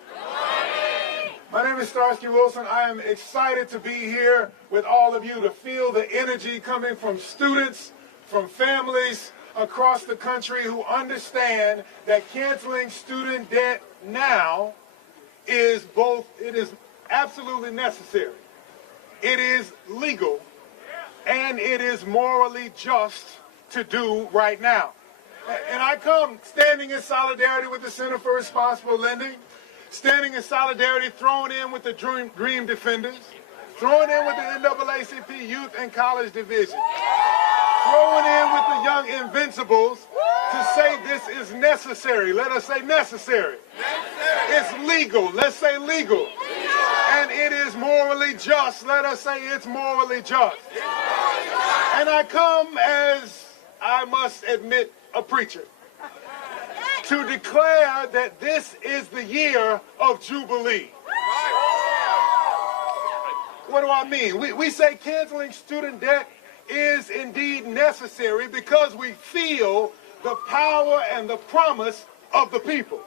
My name is Starsky Wilson. I am excited to be here with all of you to feel the energy coming from students, from families across the country who understand that canceling student debt now is both, it is absolutely necessary, it is legal, and it is morally just to do right now. And I come standing in solidarity with the Center for Responsible Lending, standing in solidarity, throwing in with the Dream Defenders, throwing in with the NAACP Youth and College Division, throwing in with the Young Invincibles to say this is necessary. Let us say necessary. It's legal. Let's say legal. And it is morally just. Let us say it's morally just. And I come as, I must admit, a preacher, to declare that this is the year of Jubilee. What do I mean? We say canceling student debt is indeed necessary because we feel the power and the promise of the people.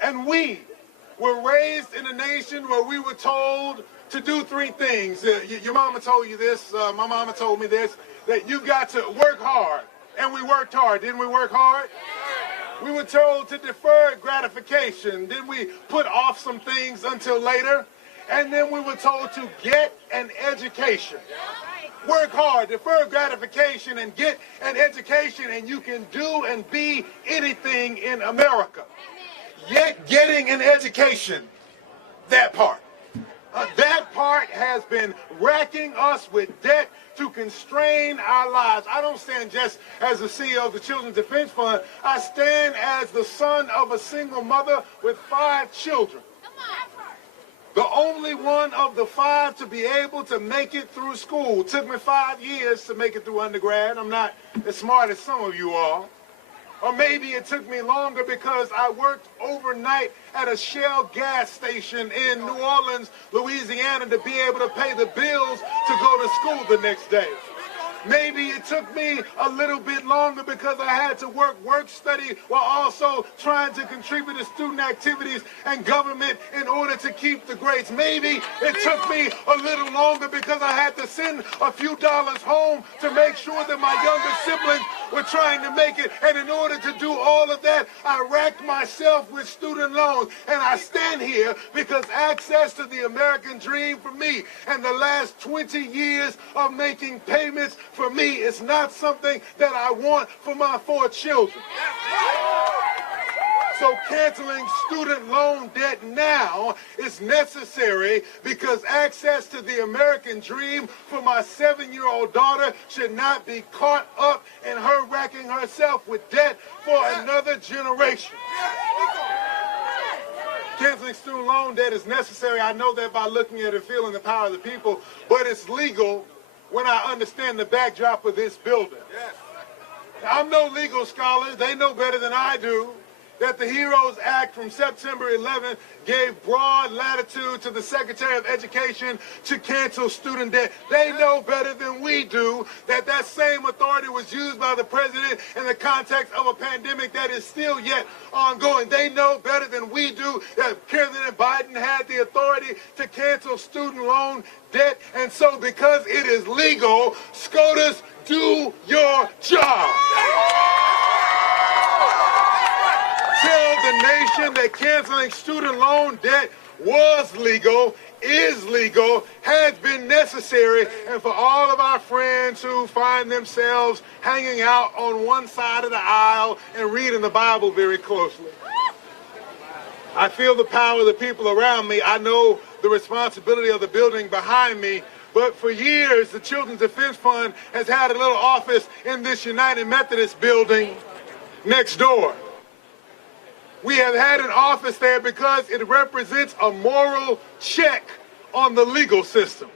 And we were raised in a nation where we were told to do three things. Your mama told you this, my mama told me this, that you got to work hard. And we worked hard. Didn't we work hard? We were told to defer gratification. Didn't we put off some things until later? And then we were told to get an education. Work hard, defer gratification, and get an education, and you can do and be anything in America. Yet getting an education, that part. That part has been racking us with debt to constrain our lives. I don't stand just as the CEO of the Children's Defense Fund. I stand as the son of a single mother with 5 children. The only one of the 5 to be able to make it through school. It took me 5 years to make it through undergrad. I'm not as smart as some of you are. Or maybe it took me longer because I worked overnight at a Shell gas station in New Orleans, Louisiana, to be able to pay the bills to go to school the next day. Maybe it took me a little bit longer because I had to work study while also trying to contribute to student activities and government in order to keep the grades. Maybe it took me a little longer because I had to send a few dollars home to make sure that my younger siblings were trying to make it. And in order to do all of that, I racked myself with student loans. And I stand here because access to the American dream for me and the last 20 years of making payments for me is not something that I want for my 4 children. So canceling student loan debt now is necessary because access to the American dream for my 7-year-old daughter should not be caught up in her racking herself with debt for another generation. Canceling student loan debt is necessary. I know that by looking at it and feeling the power of the people, but it's legal when I understand the backdrop of this building. I'm no legal scholar. They know better than I do that the HEROES Act from September 11th gave broad latitude to the Secretary of Education to cancel student debt. They know better than we do that that same authority was used by the president in the context of a pandemic that is still yet ongoing. They know better than we do that President Biden had the authority to cancel student loan debt. And so because it is legal, SCOTUS, do your job. Tell the nation that canceling student loan debt was legal, is legal, has been necessary, and for all of our friends who find themselves hanging out on one side of the aisle and reading the Bible very closely. I feel the power of the people around me. I know the responsibility of the building behind me. But for years, the Children's Defense Fund has had a little office in this United Methodist building next door. We have had an office there because it represents a moral check on the legal system.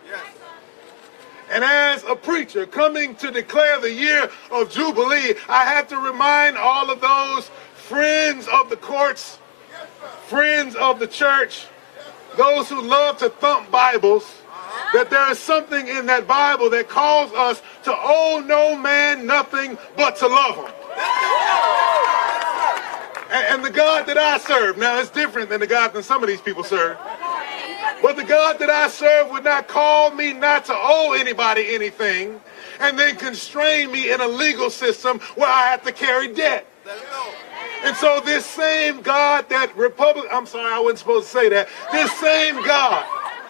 And as a preacher coming to declare the year of Jubilee, I have to remind all of those friends of the courts, friends of the church, those who love to thump Bibles, that there is something in that Bible that calls us to owe no man nothing but to love him. And the God that I serve, now it's different than the God that some of these people serve, but the God that I serve would not call me not to owe anybody anything and then constrain me in a legal system where I have to carry debt. And so this same God that I'm sorry, I wasn't supposed to say that. This same God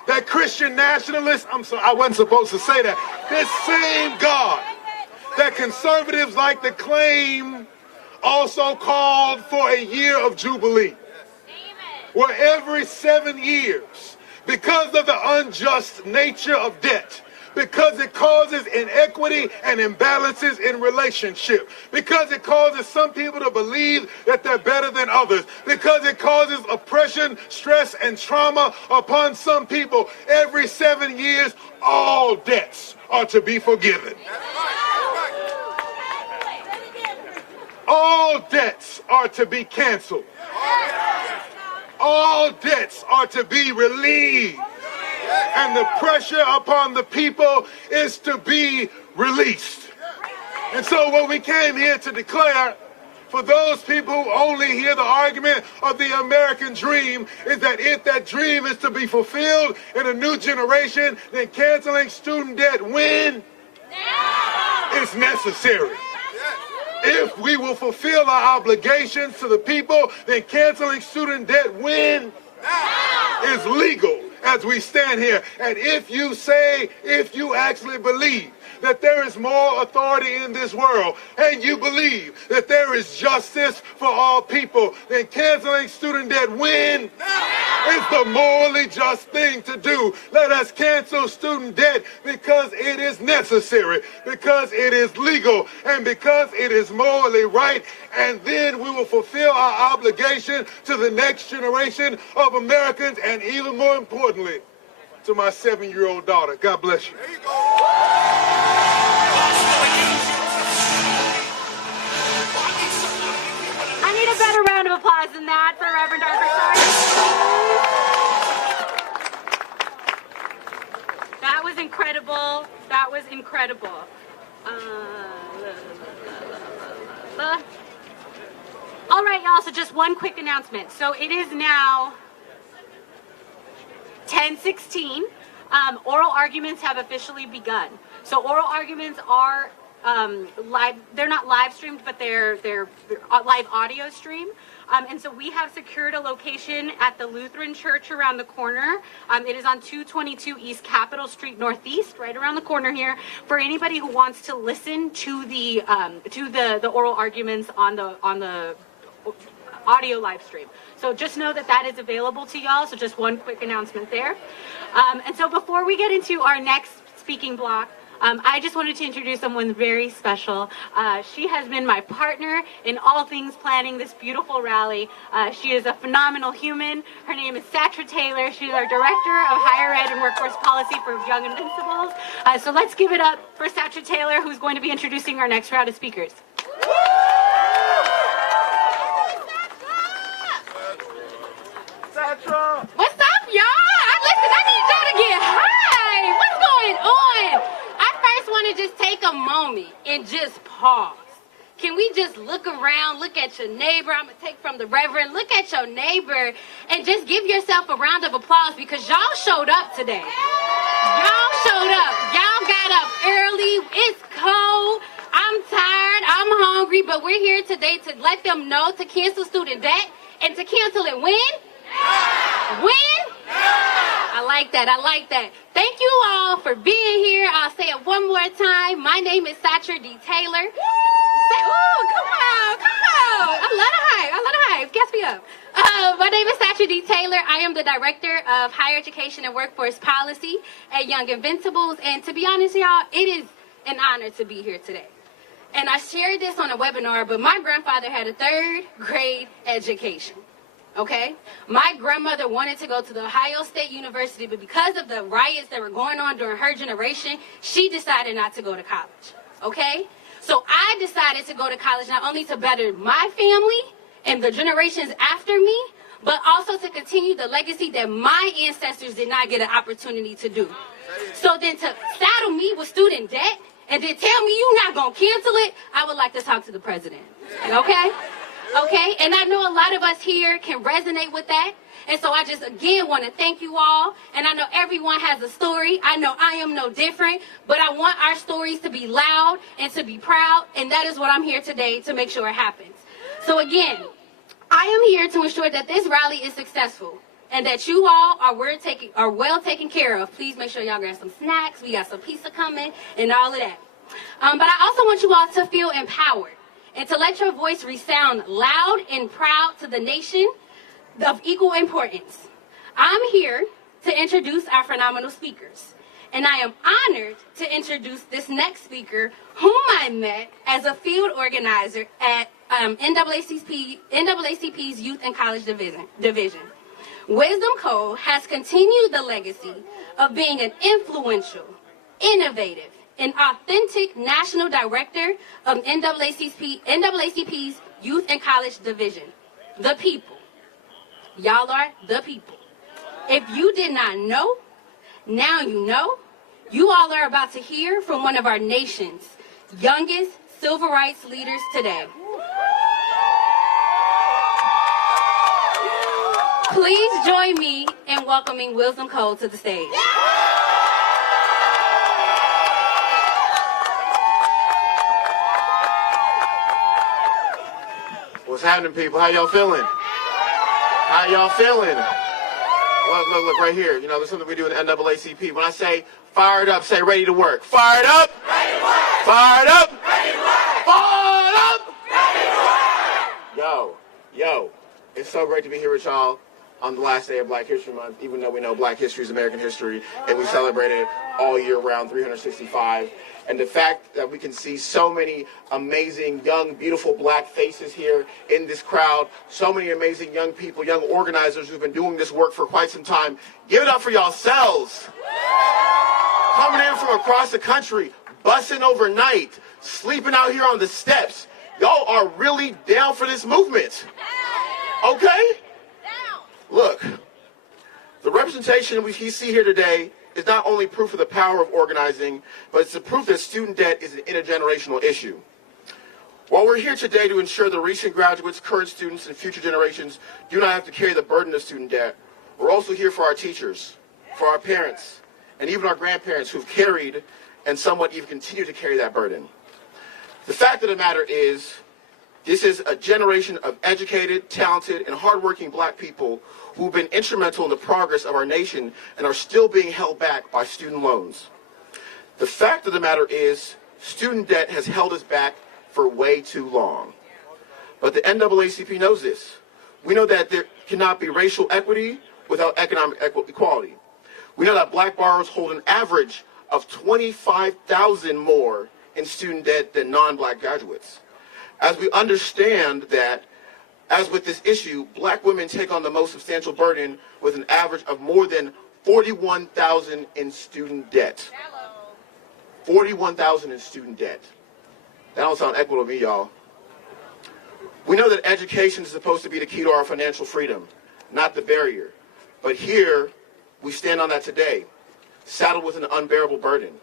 that Christian nationalists, I'm sorry, I wasn't supposed to say that. This same God that conservatives like to claim also called for a year of Jubilee, where every 7 years, because of the unjust nature of debt, because it causes inequity and imbalances in relationship, because it causes some people to believe that they're better than others, because it causes oppression, stress, and trauma upon some people, every 7 years, all debts are to be forgiven. All debts are to be canceled. All debts are to be relieved. And the pressure upon the people is to be released. And so what we came here to declare, for those people who only hear the argument of the American dream, is that if that dream is to be fulfilled in a new generation, then canceling student debt when? Now. Is necessary. If we will fulfill our obligations to the people, then canceling student debt when? Now. Is legal. As we stand here, and if you actually believe that there is more authority in this world, and you believe that there is justice for all people, then canceling student debt when is the morally just thing to do. Let us cancel student debt because it is necessary, because it is legal, and because it is morally right, and then we will fulfill our obligation to the next generation of Americans, and even more importantly, to my 7-year-old daughter. God bless you. I need a better round of applause than that for Reverend Arthur. That was incredible. That was incredible. All right, y'all, so just one quick announcement. So it is now 10:16. Oral arguments have officially begun. So oral arguments are live. They're not live streamed, but they're live audio stream. And so we have secured a location at the Lutheran Church around the corner. It is on 222 East Capitol Street Northeast, right around the corner here, for anybody who wants to listen to the oral arguments on the audio live stream. So just know that that is available to y'all. So just one quick announcement there. And so before we get into our next speaking block, I just wanted to introduce someone very special. She has been my partner in all things planning this beautiful rally. She is a phenomenal human. Her name is Satra Taylor. She's our Director of Higher Ed and Workforce Policy for Young Invincibles. So let's give it up for Satra Taylor, who's going to be introducing our next round of speakers. What's up, y'all? Listen, I need y'all to get high. What's going on? I first want to just take a moment and just pause. Can we just look around, look at your neighbor? I'm going to take from the Reverend. Look at your neighbor and just give yourself a round of applause because y'all showed up today. Y'all showed up. Y'all got up early. It's cold. I'm tired. I'm hungry. But we're here today to let them know to cancel student debt and to cancel it when? When? I like that. I like that. Thank you all for being here. I'll say it one more time. My name is Satra D. Taylor. Oh, come on. I love the hype. Guess me up. My name is Satra D. Taylor. I am the Director of Higher Education and Workforce Policy at Young Invincibles. And to be honest, y'all, it is an honor to be here today. And I shared this on a webinar, but my grandfather had a 3rd grade education. Okay? My grandmother wanted to go to the Ohio State University, but because of the riots that were going on during her generation, she decided not to go to college. Okay? So I decided to go to college not only to better my family and the generations after me, but also to continue the legacy that my ancestors did not get an opportunity to do. So then to saddle me with student debt and then tell me you're not going to cancel it, I would like to talk to the president. Okay? Okay, and I know a lot of us here can resonate with that. And so I just, again, want to thank you all. And I know everyone has a story. I know I am no different. But I want our stories to be loud and to be proud. And that is what I'm here today to make sure it happens. So again, I am here to ensure that this rally is successful and that you all are well taken care of. Please make sure y'all grab some snacks. We got some pizza coming and all of that. But I also want you all to feel empowered and to let your voice resound loud and proud to the nation of equal importance. I'm here to introduce our phenomenal speakers. And I am honored to introduce this next speaker, whom I met as a field organizer at NAACP's Youth and College Division. Wisdom Cole has continued the legacy of being an influential, innovative, and authentic national director of NAACP's Youth and College Division. The people. Y'all are the people. If you did not know, now you know. You all are about to hear from one of our nation's youngest civil rights leaders today. Please join me in welcoming Wisdom Cole to the stage. What's happening, people? How y'all feeling? How y'all feeling? Look, right here. You know, there's something we do in the NAACP. When I say fired up, say ready to work. Fired up! Ready to work! Fired up! Ready to work! Fired up! Ready to work! Yo, it's so great to be here with y'all on the last day of Black History Month, even though we know Black history is American history, and we celebrate it all year round, 365. And the fact that we can see so many amazing, young, beautiful Black faces here in this crowd, so many amazing young people, young organizers who've been doing this work for quite some time. Give it up for yourselves. Coming in from across the country, busing overnight, sleeping out here on the steps. Y'all are really down for this movement. Okay? Look, the representation we see here today is not only proof of the power of organizing, but it's the proof that student debt is an intergenerational issue. While we're here today to ensure the recent graduates, current students, and future generations do not have to carry the burden of student debt, we're also here for our teachers, for our parents, and even our grandparents who've carried and somewhat even continue to carry that burden. The fact of the matter is, this is a generation of educated, talented, and hardworking Black people who've been instrumental in the progress of our nation and are still being held back by student loans. The fact of the matter is, student debt has held us back for way too long. But the NAACP knows this. We know that there cannot be racial equity without economic equality. We know that Black borrowers hold an average of $25,000 more in student debt than non-Black graduates. As we understand that, as with this issue, Black women take on the most substantial burden with an average of more than $41,000 in student debt. $41,000 in student debt. That don't sound equitable to me, y'all. We know that education is supposed to be the key to our financial freedom, not the barrier. But here, we stand on that today, saddled with an unbearable burden.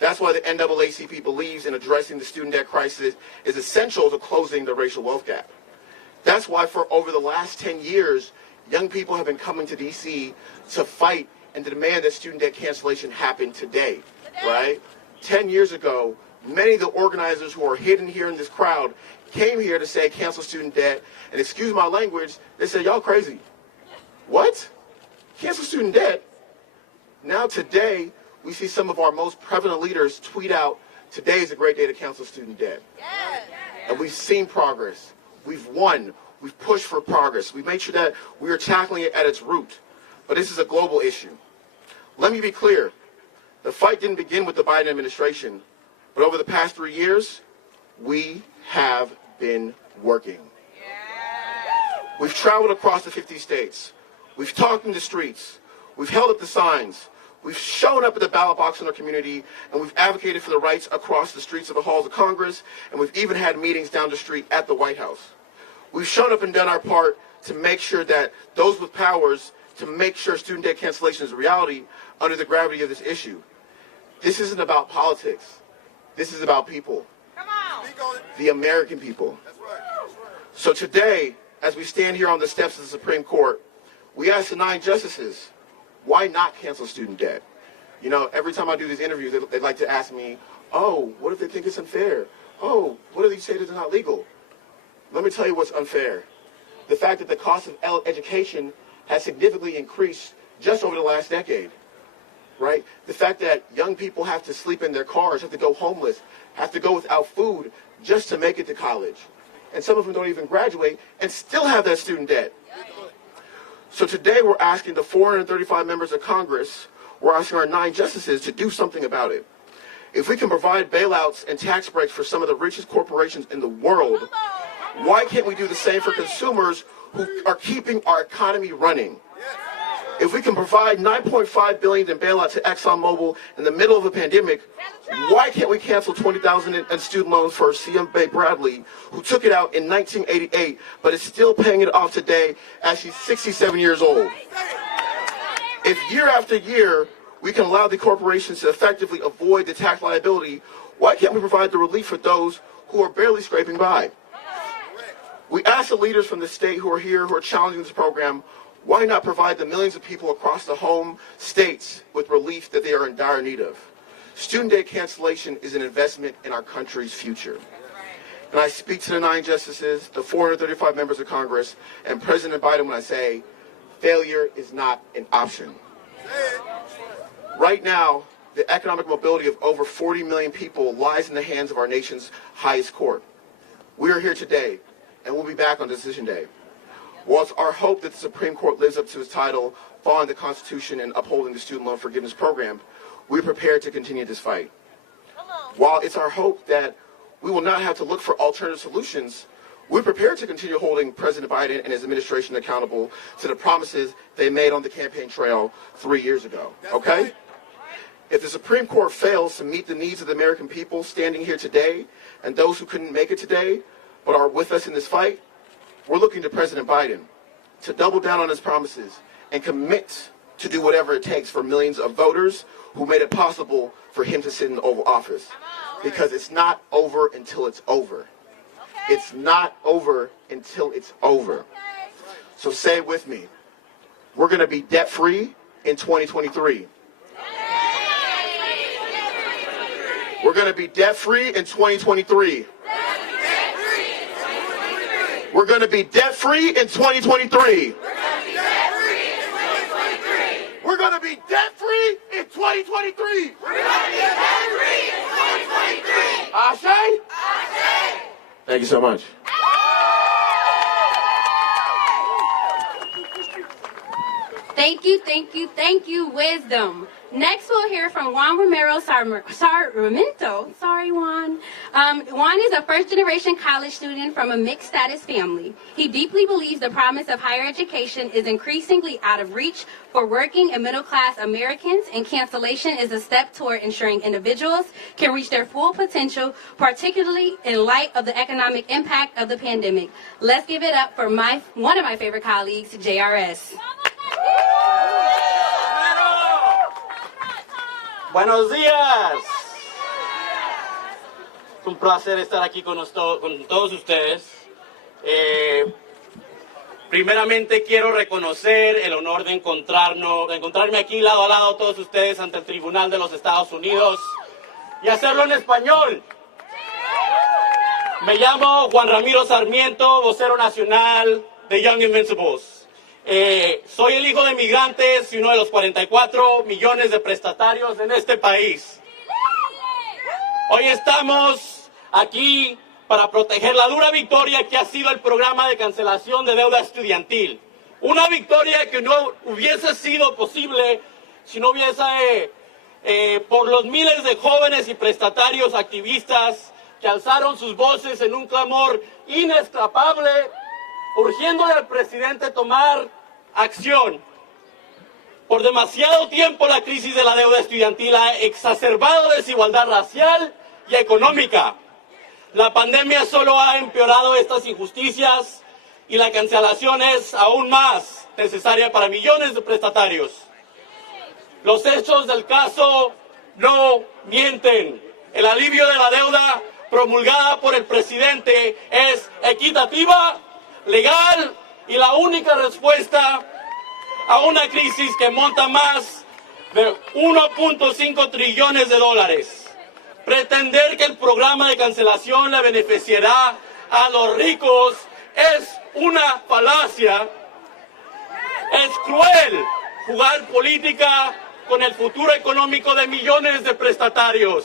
That's why the NAACP believes in addressing the student debt crisis is essential to closing the racial wealth gap. That's why for over the last 10 years, young people have been coming to DC to fight and to demand that student debt cancellation happen today, right? 10 years ago, many of the organizers who are hidden here in this crowd came here to say cancel student debt, and excuse my language, they said, y'all crazy. What? Cancel student debt? Now today, we see some of our most prevalent leaders tweet out, today is a great day to cancel student debt. Yes. And we've seen progress. We've won. We've pushed for progress. We've made sure that we are tackling it at its root. But this is a global issue. Let me be clear. The fight didn't begin with the Biden administration, but over the past 3 years, we have been working. We've traveled across the 50 states. We've talked in the streets. We've held up the signs. We've shown up at the ballot box in our community, and we've advocated for the rights across the streets of the halls of Congress, and we've even had meetings down the street at the White House. We've shown up and done our part to make sure that those with powers, to make sure student debt cancellation is a reality under the gravity of this issue. This isn't about politics. This is about people. Come on. The American people. That's right. So today, as we stand here on the steps of the Supreme Court, we ask the 9 justices, why not cancel student debt? You know, every time I do these interviews, they like to ask me, oh, what if they think it's unfair? Oh, what if they say that it's not legal? Let me tell you what's unfair. the fact that the cost of education has significantly increased just over the last decade, right? The fact that young people have to sleep in their cars, have to go homeless, have to go without food just to make it to college. And some of them don't even graduate and still have that student debt. So today we're asking the 435 members of Congress, we're asking our 9 justices to do something about it. If we can provide bailouts and tax breaks for some of the richest corporations in the world, why can't we do the same for consumers who are keeping our economy running? If we can provide $9.5 billion in bailout to ExxonMobil in the middle of a pandemic, why can't we cancel $20,000 in student loans for C.M. Bay Bradley, who took it out in 1988, but is still paying it off today as she's 67 years old? If year after year, we can allow the corporations to effectively avoid the tax liability, why can't we provide the relief for those who are barely scraping by? We ask the leaders from the state who are here, who are challenging this program, why not provide the millions of people across the home states with relief that they are in dire need of? Student debt cancellation is an investment in our country's future. And I speak to the 9 justices, the 435 members of Congress, and President Biden when I say, failure is not an option. Right now, the economic mobility of over 40 million people lies in the hands of our nation's highest court. We are here today, and we'll be back on Decision Day. While it's our hope that the Supreme Court lives up to its title, following the Constitution and upholding the student loan forgiveness program, we're prepared to continue this fight. While it's our hope that we will not have to look for alternative solutions, we're prepared to continue holding President Biden and his administration accountable to the promises they made on the campaign trail 3 years ago, okay? If the Supreme Court fails to meet the needs of the American people standing here today, and those who couldn't make it today, but are with us in this fight, we're looking to President Biden to double down on his promises and commit to do whatever it takes for millions of voters who made it possible for him to sit in the Oval Office. Because it's not over until it's over. It's not over until it's over. So say it with me. We're going to be debt-free in 2023. We're going to be debt-free in 2023. We're going to be debt-free in 2023. We're going to be debt-free in 2023. Ashe? Thank you so much. Thank you, thank you, thank you, Wisdom. Next, we'll hear from Juan Romero Sarmiento. Sorry, Juan. Juan is a first-generation college student from a mixed-status family. He deeply believes the promise of higher education is increasingly out of reach for working and middle-class Americans, and cancellation is a step toward ensuring individuals can reach their full potential, particularly in light of the economic impact of the pandemic. Let's give it up for one of my favorite colleagues, JRS. Buenos días. Es un placer estar aquí con todos ustedes. Primeramente quiero reconocer el honor de encontrarme aquí lado a lado todos ustedes ante el Tribunal de los Estados Unidos y hacerlo en español. Me llamo Juan Ramiro Sarmiento, vocero nacional de Young Invincibles. Soy el hijo de migrantes y uno de los 44 millones de prestatarios en este país. Hoy estamos aquí para proteger la dura victoria que ha sido el programa de cancelación de deuda estudiantil. Una victoria que no hubiese sido posible si no hubiese por los miles de jóvenes y prestatarios activistas que alzaron sus voces en un clamor inescapable, urgiéndole al presidente tomar acción. Por demasiado tiempo la crisis de la deuda estudiantil ha exacerbado desigualdad racial y económica. La pandemia solo ha empeorado estas injusticias y la cancelación es aún más necesaria para millones de prestatarios. Los hechos del caso no mienten. El alivio de la deuda promulgada por el presidente es equitativa, legal y la única respuesta a una crisis que monta más de 1.5 trillones de dólares. Pretender que el programa de cancelación le beneficiará a los ricos es una falacia. Es cruel jugar política con el futuro económico de millones de prestatarios.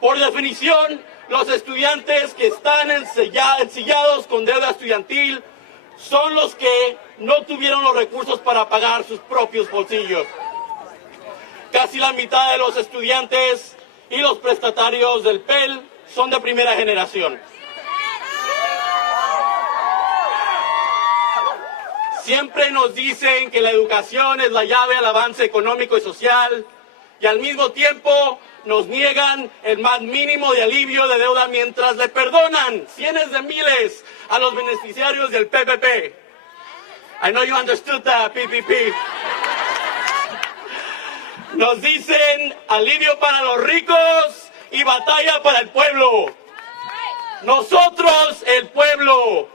Por definición, los estudiantes que están ensillados con deuda estudiantil son los que no tuvieron los recursos para pagar sus propios bolsillos. Casi la mitad de los estudiantes y los prestatarios del PEL son de primera generación. Siempre nos dicen que la educación es la llave al avance económico y social, y al mismo tiempo nos niegan el más mínimo de alivio de deuda mientras le perdonan cientos de miles a los beneficiarios del PPP. I know you understood that, PPP. Nos dicen alivio para los ricos y batalla para el pueblo. Nosotros, el pueblo.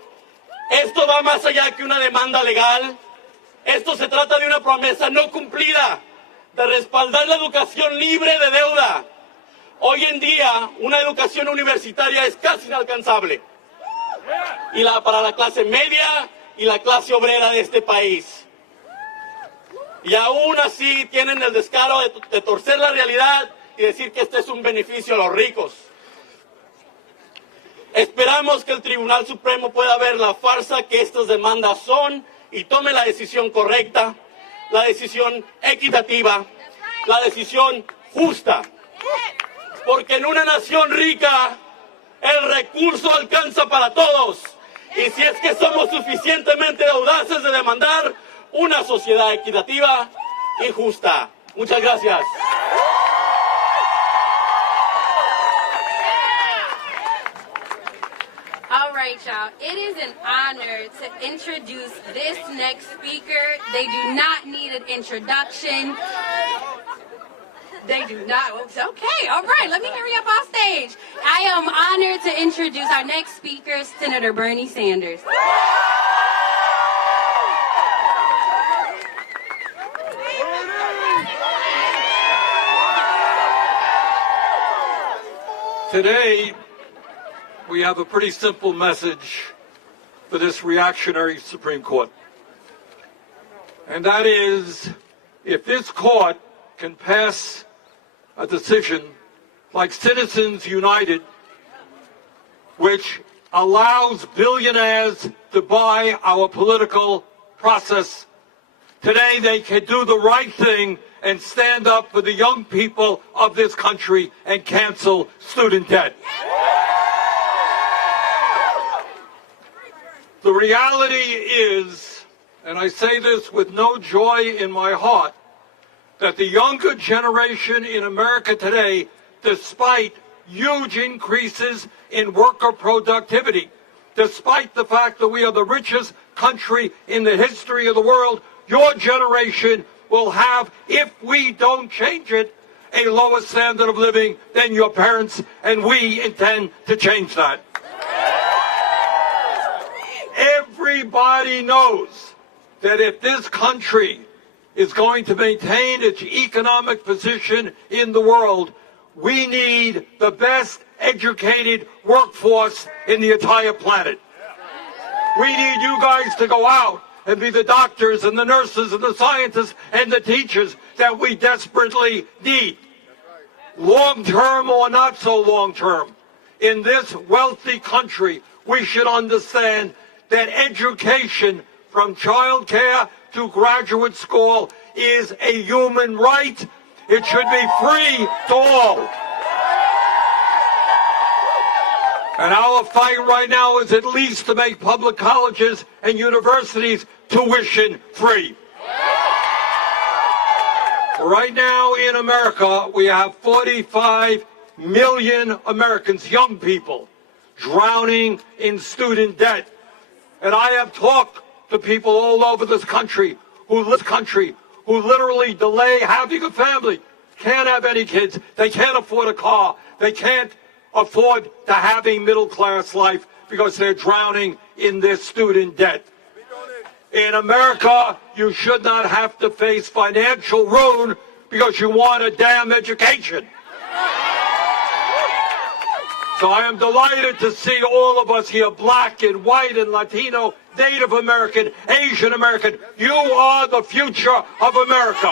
Esto va más allá que una demanda legal. Esto se trata de una promesa no cumplida, de respaldar la educación libre de deuda. Hoy en día, una educación universitaria es casi inalcanzable. Y para la clase media y la clase obrera de este país. Y aún así tienen el descaro de torcer la realidad y decir que este es un beneficio a los ricos. Esperamos que el Tribunal Supremo pueda ver la farsa que estas demandas son y tome la decisión correcta, la decisión equitativa, la decisión justa. Porque en una nación rica, el recurso alcanza para todos. Y si es que somos suficientemente audaces de demandar una sociedad equitativa y justa. Muchas gracias. All right, y'all. It is an honor to introduce this next speaker. They do not need an introduction. They do not. Okay, all right. Let me hurry up off stage. I am honored to introduce our next speaker, Senator Bernie Sanders. Today, we have a pretty simple message for this reactionary Supreme Court. And that is, if this court can pass a decision like Citizens United, which allows billionaires to buy our political process, today they can do the right thing and stand up for the young people of this country and cancel student debt. The reality is, and I say this with no joy in my heart, that the younger generation in America today, despite huge increases in worker productivity, despite the fact that we are the richest country in the history of the world, your generation will have, if we don't change it, a lower standard of living than your parents, and we intend to change that. Everybody knows that if this country is going to maintain its economic position in the world, we need the best educated workforce in the entire planet. We need you guys to go out and be the doctors and the nurses and the scientists and the teachers that we desperately need. Long-term or not so long-term, in this wealthy country, we should understand that education from child care to graduate school is a human right. It should be free to all. And our fight right now is at least to make public colleges and universities tuition free. Right now in America, we have 45 million Americans, young people, drowning in student debt. And I have talked to people all over this country who literally delay having a family, can't have any kids, they can't afford a car, they can't afford to have a middle-class life because they're drowning in their student debt. In America, you should not have to face financial ruin because you want a damn education. So I am delighted to see all of us here, black and white and Latino, Native American, Asian American. You are the future of America.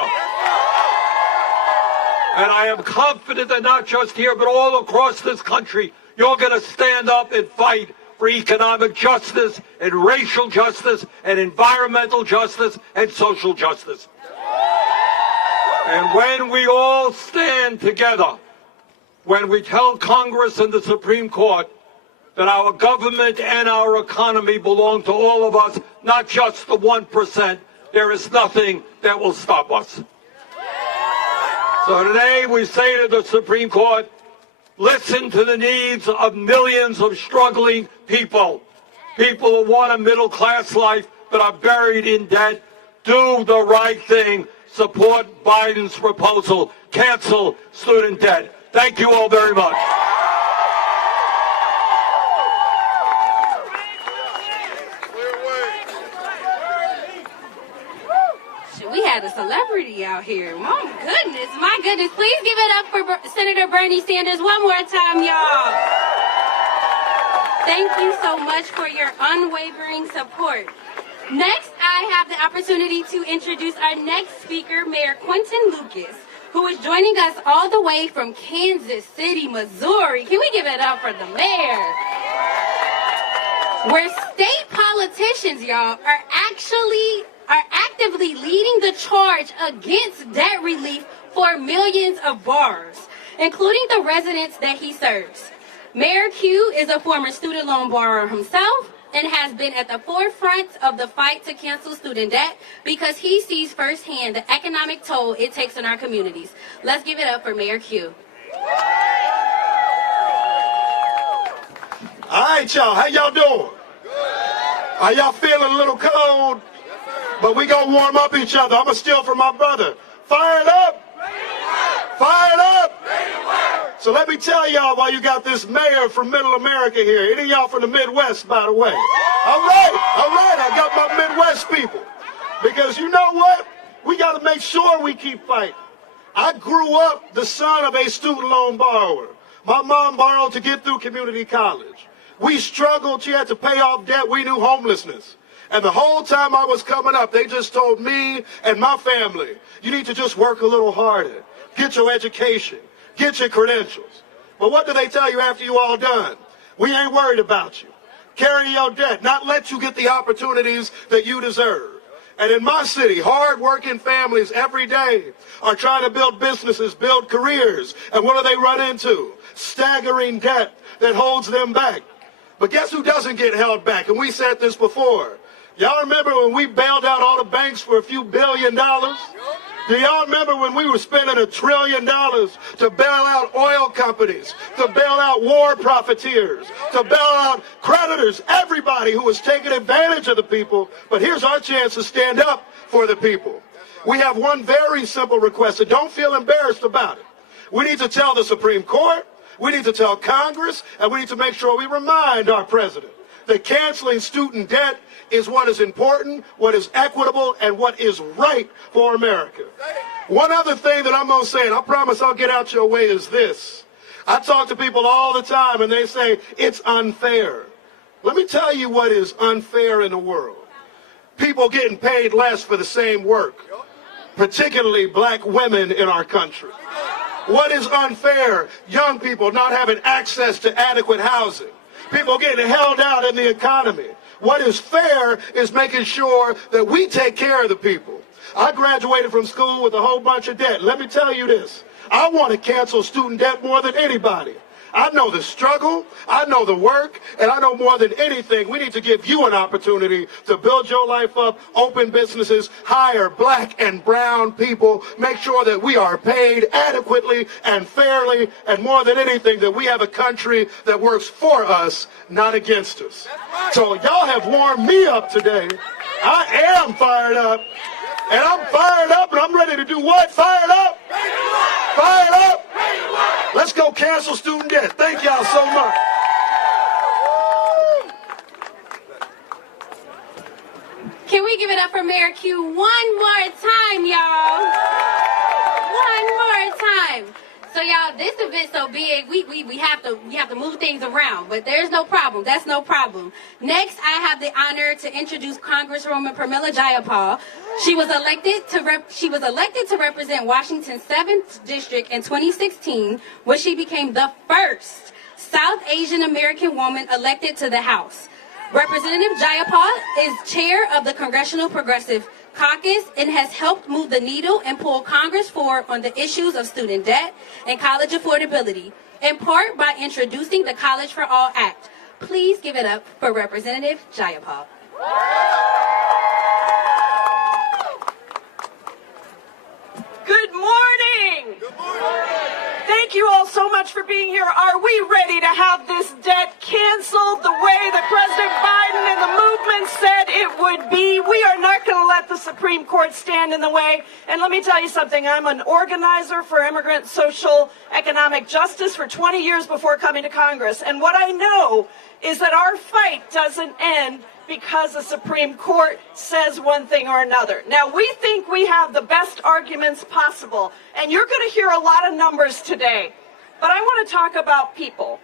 And I am confident that not just here, but all across this country, you're going to stand up and fight for economic justice and racial justice and environmental justice and social justice. And when we all stand together, when we tell Congress and the Supreme Court that our government and our economy belong to all of us, not just the 1%, there is nothing that will stop us. So today we say to the Supreme Court, listen to the needs of millions of struggling people, people who want a middle-class life but are buried in debt. Do the right thing. Support Biden's proposal. Cancel student debt. Thank you all very much. We had a celebrity out here. My goodness. Please give it up for Senator Bernie Sanders one more time, y'all. Thank you so much for your unwavering support. Next, I have the opportunity to introduce our next speaker, Mayor Quentin Lucas, who is joining us all the way from Kansas City, Missouri. Can we give it up for the mayor? Where state politicians, y'all, are actively leading the charge against debt relief for millions of borrowers, including the residents that he serves. Mayor Q is a former student loan borrower himself and has been at the forefront of the fight to cancel student debt because he sees firsthand the economic toll it takes on our communities. Let's give it up for Mayor Q. All right, y'all. How y'all doing? Are y'all feeling a little cold? But we gonna warm up each other. I'm gonna steal from my brother. Fired up! Fired up! So let me tell y'all why you got this mayor from Middle America here. Any of y'all from the Midwest, by the way. All right, I got my Midwest people. Because you know what? We got to make sure we keep fighting. I grew up the son of a student loan borrower. My mom borrowed to get through community college. We struggled. She had to pay off debt. We knew homelessness. And the whole time I was coming up, they just told me and my family, you need to just work a little harder. Get your education. Get your credentials. But what do they tell you after you all done? We ain't worried about you. Carry your debt, not let you get the opportunities that you deserve. And in my city, hard-working families every day are trying to build businesses, build careers. And what do they run into? Staggering debt that holds them back. But guess who doesn't get held back? And we said this before. Y'all remember when we bailed out all the banks for a few $1 billion? Do y'all remember when we were spending $1 trillion to bail out oil companies, to bail out war profiteers, to bail out creditors, everybody who was taking advantage of the people? But here's our chance to stand up for the people. We have one very simple request, and don't feel embarrassed about it. We need to tell the Supreme Court, we need to tell Congress, and we need to make sure we remind our president that canceling student debt is what is important, what is equitable, and what is right for America. One other thing that I'm going to say, and I promise I'll get out your way, is this. I talk to people all the time, and they say, it's unfair. Let me tell you what is unfair in the world. People getting paid less for the same work, particularly black women in our country. What is unfair? Young people not having access to adequate housing. People getting held out in the economy. What is fair is making sure that we take care of the people. I graduated from school with a whole bunch of debt. Let me tell you this. I want to cancel student debt more than anybody. I know the struggle, I know the work, and I know more than anything, we need to give you an opportunity to build your life up, open businesses, hire black and brown people, make sure that we are paid adequately and fairly, and more than anything, that we have a country that works for us, not against us. So y'all have warmed me up today. I am fired up. And I'm fired up, and I'm ready to do what? Fired up? Fired up? Let's go cancel student debt. Thank y'all so much. Can we give it up for Mayor Q one more time, y'all? One more time. So y'all, this event so big, we have to move things around, but there's no problem. That's no problem. Next, I have the honor to introduce Congresswoman Pramila Jayapal. She was elected to represent Washington's 7th District in 2016, where she became the first South Asian American woman elected to the House. Representative Jayapal is chair of the Congressional Progressive Caucus and has helped move the needle and pull Congress forward on the issues of student debt and college affordability, in part by introducing the College for All Act. Please give it up for Representative Jayapal. Good morning. Good morning. Thank you all so much for being here. Are we ready to have this debt canceled the way that President Biden and the movement said it would be? We are not going to let the Supreme Court stand in the way. And let me tell you something. I'm an organizer for immigrant social economic justice for 20 years before coming to Congress. And what I know is that our fight doesn't end because the Supreme Court says one thing or another. Now, we think we have the best arguments possible, and you're going to hear a lot of numbers today. But I want to talk about people.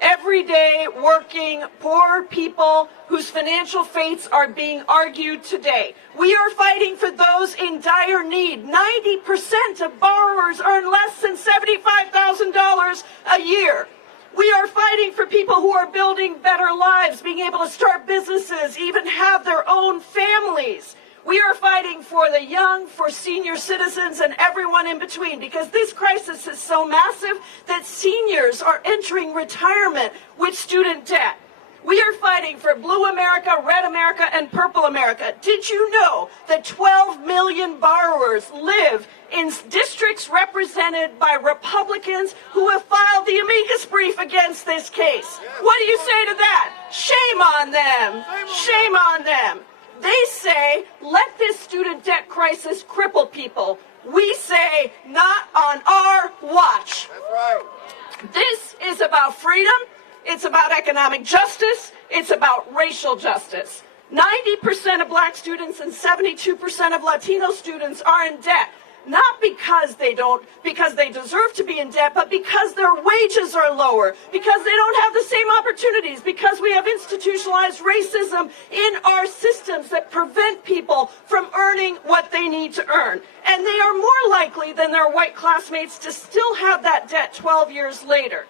Everyday, working, poor people whose financial fates are being argued today. We are fighting for those in dire need. 90% of borrowers earn less than $75,000 a year. We are fighting for people who are building better lives, being able to start businesses, even have their own families. We are fighting for the young, for senior citizens, and everyone in between, because this crisis is so massive that seniors are entering retirement with student debt. We are fighting for Blue America, Red America, and Purple America. Did you know that 12 million borrowers live in districts represented by Republicans who have filed the amicus brief against this case? What do you say to that? Shame on them. Shame on them. They say, let this student debt crisis cripple people. We say, not on our watch. That's right. This is about freedom. It's about economic justice. It's about racial justice. 90% of black students and 72% of Latino students are in debt. Not because they deserve to be in debt, but because their wages are lower, because they don't have the same opportunities, because we have institutionalized racism in our systems that prevent people from earning what they need to earn. And they are more likely than their white classmates to still have that debt 12 years later.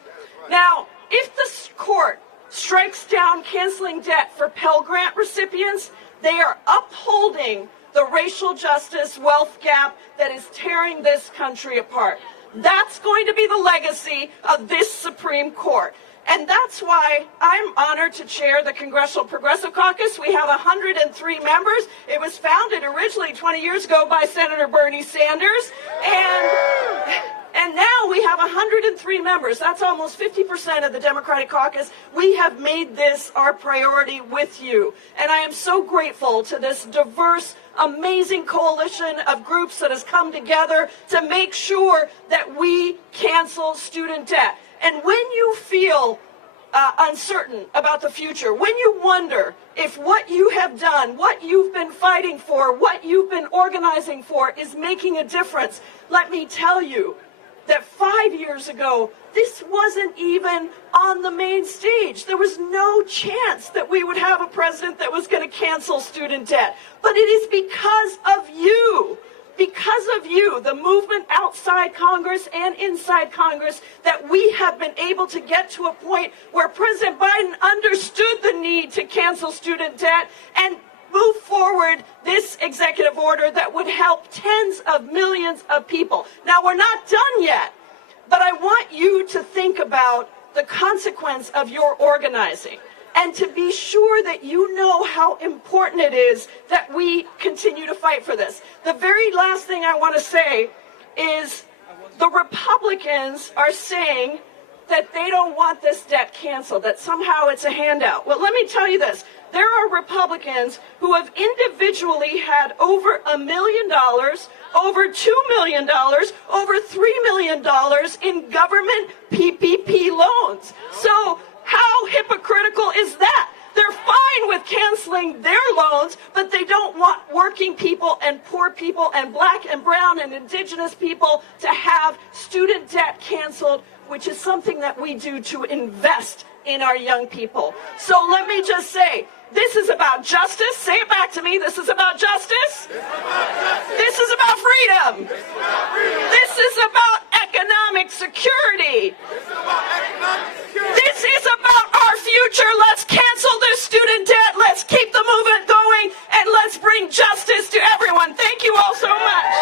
Now, if the court strikes down canceling debt for Pell Grant recipients, they are upholding the racial justice wealth gap that is tearing this country apart. That's going to be the legacy of this Supreme Court. And that's why I'm honored to chair the Congressional Progressive Caucus. We have 103 members. It was founded originally 20 years ago by Senator Bernie Sanders. And now we have 103 members. That's almost 50% of the Democratic caucus. We have made this our priority with you. And I am so grateful to this diverse, amazing coalition of groups that has come together to make sure that we cancel student debt. And when you feel uncertain about the future, when you wonder if what you have done, what you've been fighting for, what you've been organizing for is making a difference, let me tell you that 5 years ago, this wasn't even on the main stage. There was no chance that we would have a president that was going to cancel student debt. But it is because of you, the movement outside Congress and inside Congress, that we have been able to get to a point where President Biden understood the need to cancel student debt and move forward this executive order that would help tens of millions of people. Now, we're not done yet, but I want you to think about the consequence of your organizing and to be sure that you know how important it is that we continue to fight for this. The very last thing I want to say is the Republicans are saying that they don't want this debt canceled, that somehow it's a handout. Well, let me tell you this. There are Republicans who have individually had over $1 million, over $2 million, over $3 million in government PPP loans. So how hypocritical is that? They're fine with canceling their loans, but they don't want working people and poor people and black and brown and indigenous people to have student debt canceled, which is something that we do to invest in our young people. So let me just say, this is about justice. Say it back to me. This is about justice. This is about freedom. This is about economic security. This is about our future. Let's cancel this student debt. Let's keep the movement going, and let's bring justice to everyone. Thank you all so much.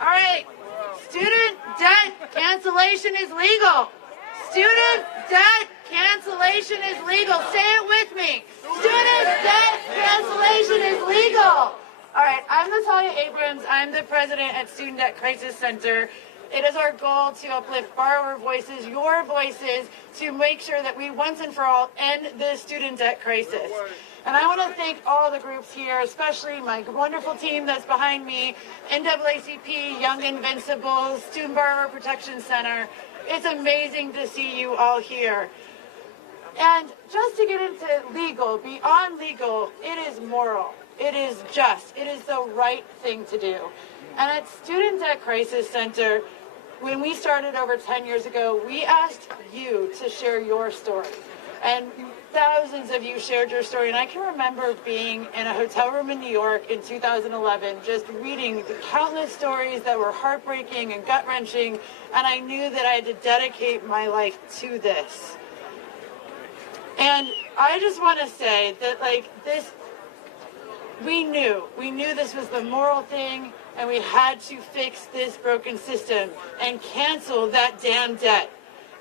All right. Student debt cancellation is legal. Student debt cancellation is legal. Say it with me. Student debt cancellation is legal. All right, I'm Natalia Abrams. I'm the president at Student Debt Crisis Center. It is our goal to uplift borrower voices, your voices, to make sure that we once and for all end the student debt crisis. And I want to thank all the groups here, especially my wonderful team that's behind me, NAACP, Young Invincibles, Student Borrower Protection Center. It's amazing to see you all here. And just to get into legal, beyond legal, it is moral. It is just. It is the right thing to do. And at Student Debt Crisis Center, when we started over 10 years ago, we asked you to share your story. And thousands of you shared your story. And I can remember being in a hotel room in New York in 2011, just reading the countless stories that were heartbreaking and gut-wrenching. And I knew that I had to dedicate my life to this. And I just want to say that, we knew this was the moral thing, and we had to fix this broken system and cancel that damn debt.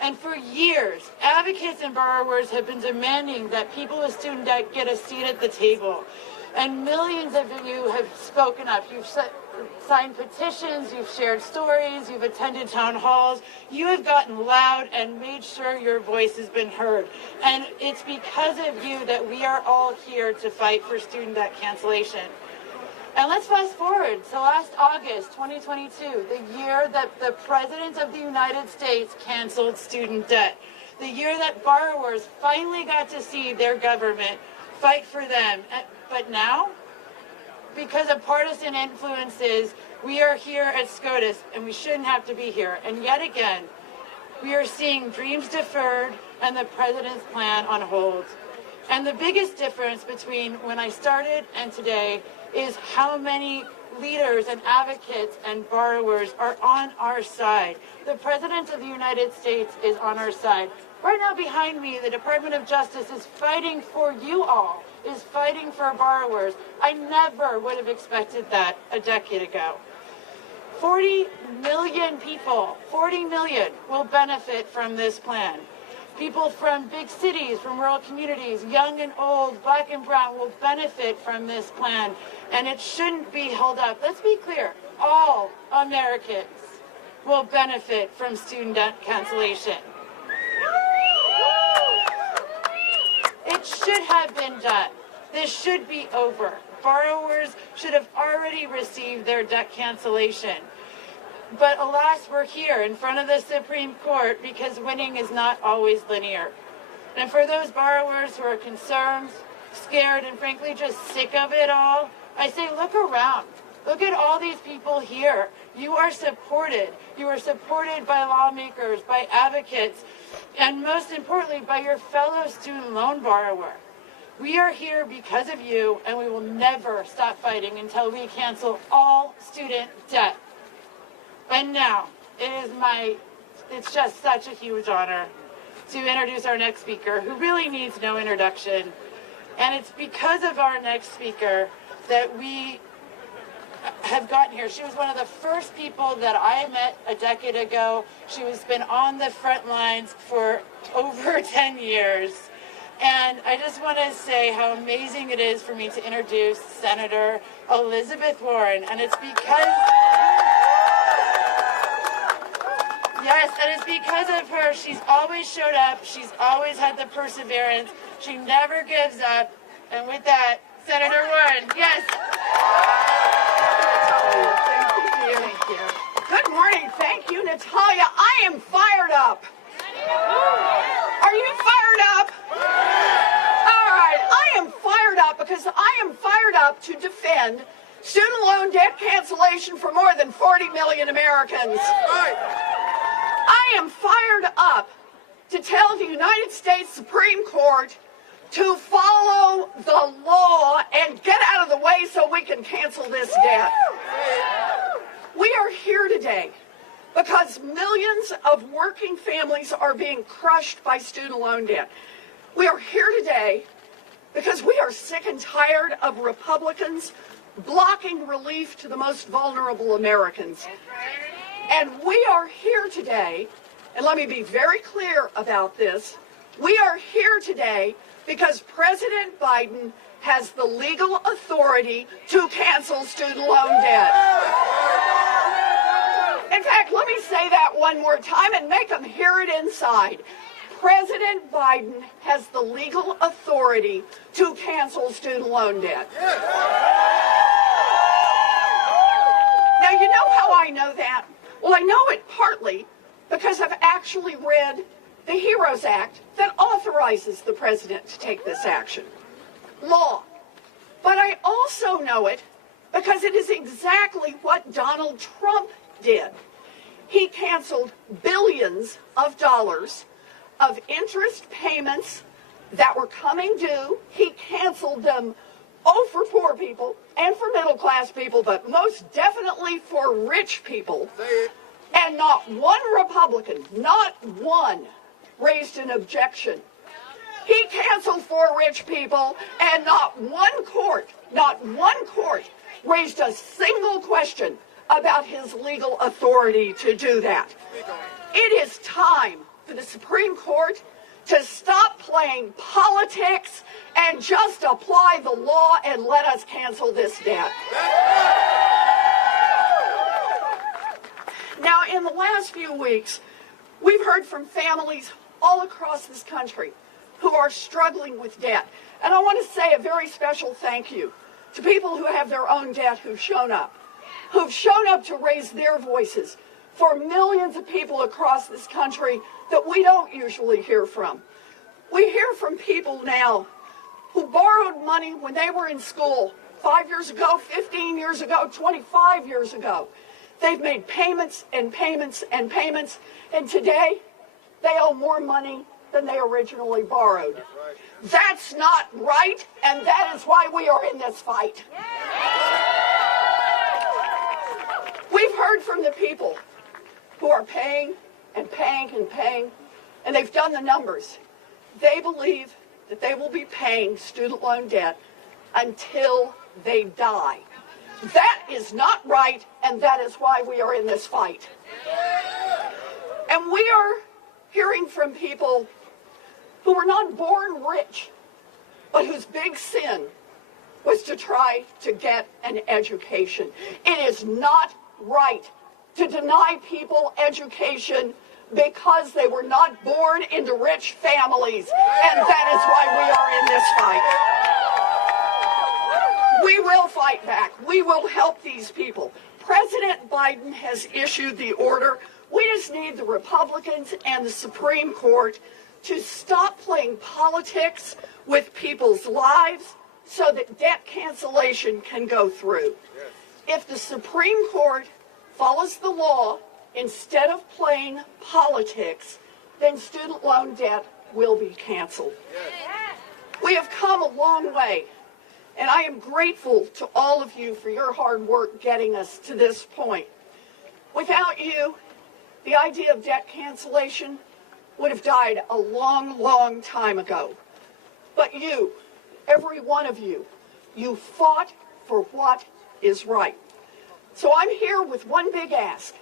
And for years, advocates and borrowers have been demanding that people with student debt get a seat at the table. And millions of you have spoken up. You've signed petitions, you've shared stories, you've attended town halls. You have gotten loud and made sure your voice has been heard. And it's because of you that we are all here to fight for student debt cancellation. And let's fast forward to last August 2022, the year that the President of the United States canceled student debt. The year that borrowers finally got to see their government fight for them. But now, because of partisan influences, we are here at SCOTUS, and we shouldn't have to be here. And yet again, we are seeing dreams deferred and the President's plan on hold. And the biggest difference between when I started and today is how many leaders and advocates and borrowers are on our side. The President of the United States is on our side. Right now behind me, the Department of Justice is fighting for you all, is fighting for borrowers. I never would have expected that a decade ago. 40 million people, 40 million will benefit from this plan. People from big cities, from rural communities, young and old, black and brown, will benefit from this plan. And it shouldn't be held up. Let's be clear. All Americans will benefit from student debt cancellation. It should have been done. This should be over. Borrowers should have already received their debt cancellation. But alas, we're here in front of the Supreme Court because winning is not always linear. And for those borrowers who are concerned, scared, and frankly just sick of it all, I say look around. Look at all these people here. You are supported. You are supported by lawmakers, by advocates, and most importantly, by your fellow student loan borrower. We are here because of you, and we will never stop fighting until we cancel all student debt. And now, it's just such a huge honor to introduce our next speaker, who really needs no introduction. And it's because of our next speaker that we have gotten here. She was one of the first people that I met a decade ago. She has been on the front lines for over 10 years. And I just want to say how amazing it is for me to introduce Senator Elizabeth Warren. And it's because... Yes, and it's because of her. She's always showed up. She's always had the perseverance. She never gives up. And with that, Senator Warren, yes. Thank you. Good morning. Thank you, Natalia. I am fired up. Are you fired up? All right. I am fired up because I am fired up to defend student loan debt cancellation for more than 40 million Americans. I am fired up to tell the United States Supreme Court to follow the law and get out of the way so we can cancel this debt. We are here today because millions of working families are being crushed by student loan debt. We are here today because we are sick and tired of Republicans blocking relief to the most vulnerable Americans. And we are here today, and let me be very clear about this, we are here today because President Biden has the legal authority to cancel student loan debt. In fact, let me say that one more time and make them hear it inside. President Biden has the legal authority to cancel student loan debt. Now, you know how I know that? Well, I know it partly because I've actually read the HEROES Act that authorizes the president to take this action. Law. But I also know it because it is exactly what Donald Trump did. He canceled billions of dollars of interest payments that were coming due. He canceled them for poor people and for middle class people, but most definitely for rich people. And not one Republican, not one, raised an objection. He canceled for rich people, and not one court raised a single question about his legal authority to do that. It is time for the Supreme Court to stop playing politics and just apply the law and let us cancel this debt. Now, in the last few weeks, we've heard from families all across this country who are struggling with debt. And I want to say a very special thank you to people who have their own debt who've shown up to raise their voices for millions of people across this country that we don't usually hear from. We hear from people now who borrowed money when they were in school 5 years ago, 15 years ago, 25 years ago. They've made payments and payments and payments, and today they owe more money than they originally borrowed. That's not right, and that is why we are in this fight. We've heard from the people who are paying and paying and paying, and they've done the numbers. They believe that they will be paying student loan debt until they die. That is not right, and that is why we are in this fight. And we are hearing from people who were not born rich, but whose big sin was to try to get an education. It is not right to deny people education because they were not born into rich families, and that is why we are in this fight. We will fight back. We will help these people. President Biden has issued the order. We just need the Republicans and the Supreme Court to stop playing politics with people's lives so that debt cancellation can go through. If the Supreme Court follows the law instead of playing politics, then student loan debt will be canceled. We have come a long way, and I am grateful to all of you for your hard work getting us to this point. Without you, the idea of debt cancellation would have died a long, long time ago. But you, every one of you, you fought for what is right. So I'm here with one big ask,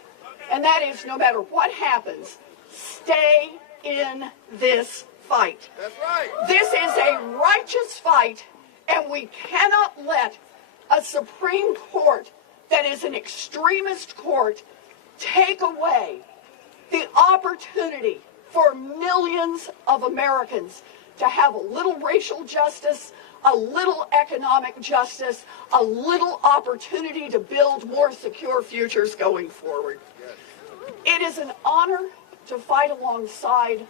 and that is no matter what happens, stay in this fight. That's right. This is a righteous fight, and we cannot let a Supreme Court that is an extremist court take away the opportunity for millions of Americans to have a little racial justice, a little economic justice, a little opportunity to build more secure futures going forward. It is an honor to fight alongside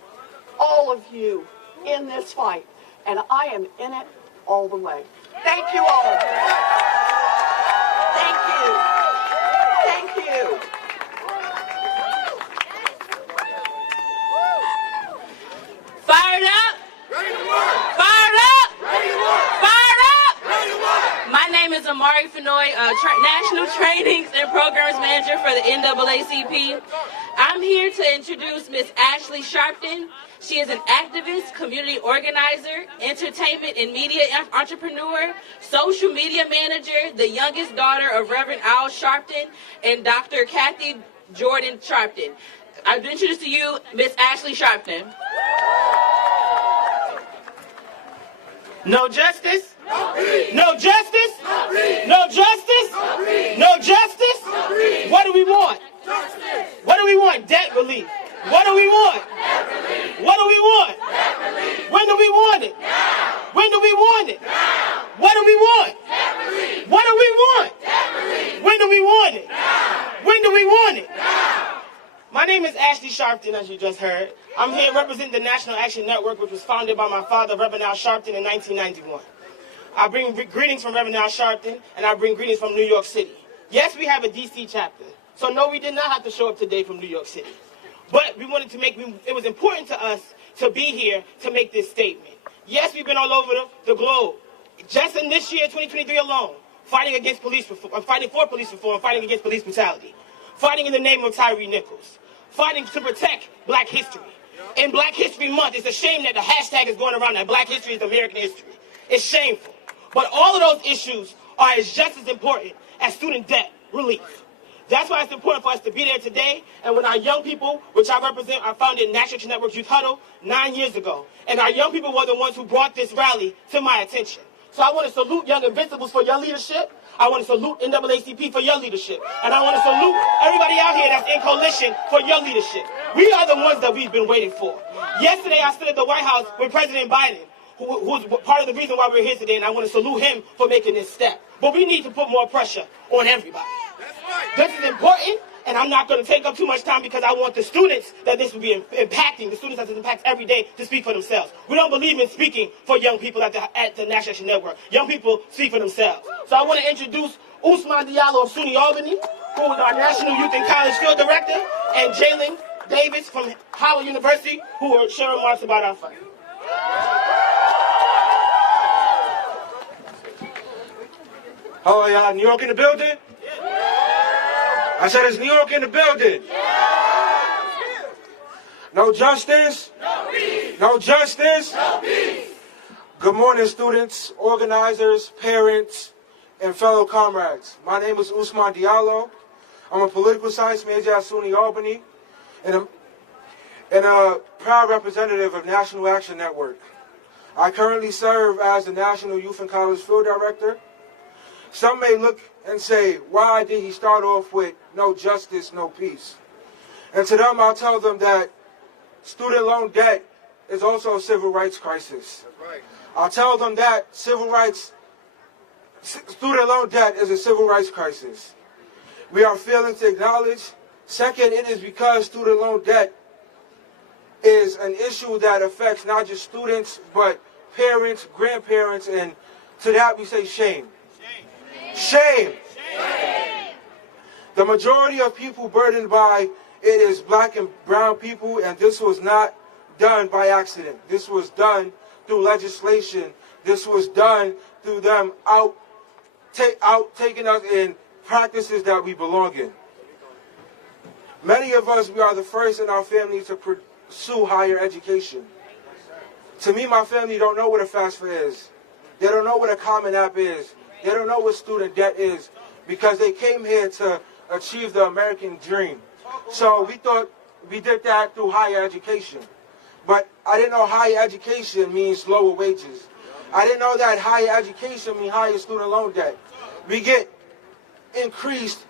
all of you in this fight, and I am in it all the way. Thank you all. Thank you. Thank you. Fired up? Ready to work. Fired up? Ready to work. Fired up? Ready to work. My name is Amari Fenoy, National Trainings and Programs Manager for the NAACP. I'm here to introduce Miss Ashley Sharpton. She is an activist, community organizer, entertainment and media entrepreneur, social media manager, the youngest daughter of Reverend Al Sharpton and Dr. Kathy Jordan Sharpton. I'll introduce to you Miss Ashley Sharpton. No justice? No peace. No justice? No peace. No justice? No peace. No justice? No peace. What do we want? Justice. What do we want? Debt relief. What do we want? Debt relief. What do we want? Debt relief. When do we want it? Now. When do we want it? Now. What do we want? Debt relief. What do we want? Debt relief. When do we want it? Now. When do we want it? Now. My name is Ashley Sharpton, as you just heard. I'm here representing the National Action Network, which was founded by my father, Reverend Al Sharpton, in 1991. I bring greetings from Reverend Al Sharpton, and I bring greetings from New York City. Yes, we have a D.C. chapter, so no, we did not have to show up today from New York City. But we wanted to it was important to us to be here to make this statement. Yes, we've been all over the globe. Just in this year, 2023 alone, fighting against police reform, fighting for police reform, fighting against police brutality, fighting in the name of Tyree Nichols, fighting to protect Black history. In Black History Month, it's a shame that the hashtag is going around that Black history is American history. It's shameful. But all of those issues are just as important as student debt relief. That's why it's important for us to be there today. And when our young people, which I represent, I founded National Action Network Youth Huddle 9 years ago. And our young people were the ones who brought this rally to my attention. So I want to salute Young Invincibles for your leadership. I want to salute NAACP for your leadership. And I want to salute everybody out here that's in coalition for your leadership. We are the ones that we've been waiting for. Yesterday, I stood at the White House with President Biden, who's part of the reason why we're here today, and I want to salute him for making this step. But we need to put more pressure on everybody. This is important, and I'm not going to take up too much time because I want the students that this will be impacting, the students that this impacts every day, to speak for themselves. We don't believe in speaking for young people at the National Action Network. Young people speak for themselves. So I want to introduce Usman Diallo of SUNY Albany, who is our National Youth and College Field Director, and Jalen Davis from Howard University, who will share remarks about our fight. How are y'all? New York in the building? I said, is New York in the building? No justice? No peace. No justice? No peace. Good morning, students, organizers, parents, and fellow comrades. My name is Usman Diallo. I'm a political science major at SUNY Albany and a proud representative of National Action Network. I currently serve as the National Youth and College Field Director. Some may look and say, why did he start off with no justice, no peace? And to them, I'll tell them that student loan debt is also a civil rights crisis. That's right. I'll tell them that student loan debt is a civil rights crisis. We are failing to acknowledge. Second, it is because student loan debt is an issue that affects not just students, but parents, grandparents, and to that we say shame. Shame. Shame. The majority of people burdened by it is Black and brown people, and this was not done by accident. This was done through legislation. This was done through them taking us in practices that we belong in. Many of us, we are the first in our family to pursue higher education. To me, my family don't know what a FAFSA is. They don't know what a Common App is. They don't know what student debt is because they came here to achieve the American dream. So we thought we did that through higher education. But I didn't know higher education means lower wages. I didn't know that higher education means higher student loan debt. We get increased,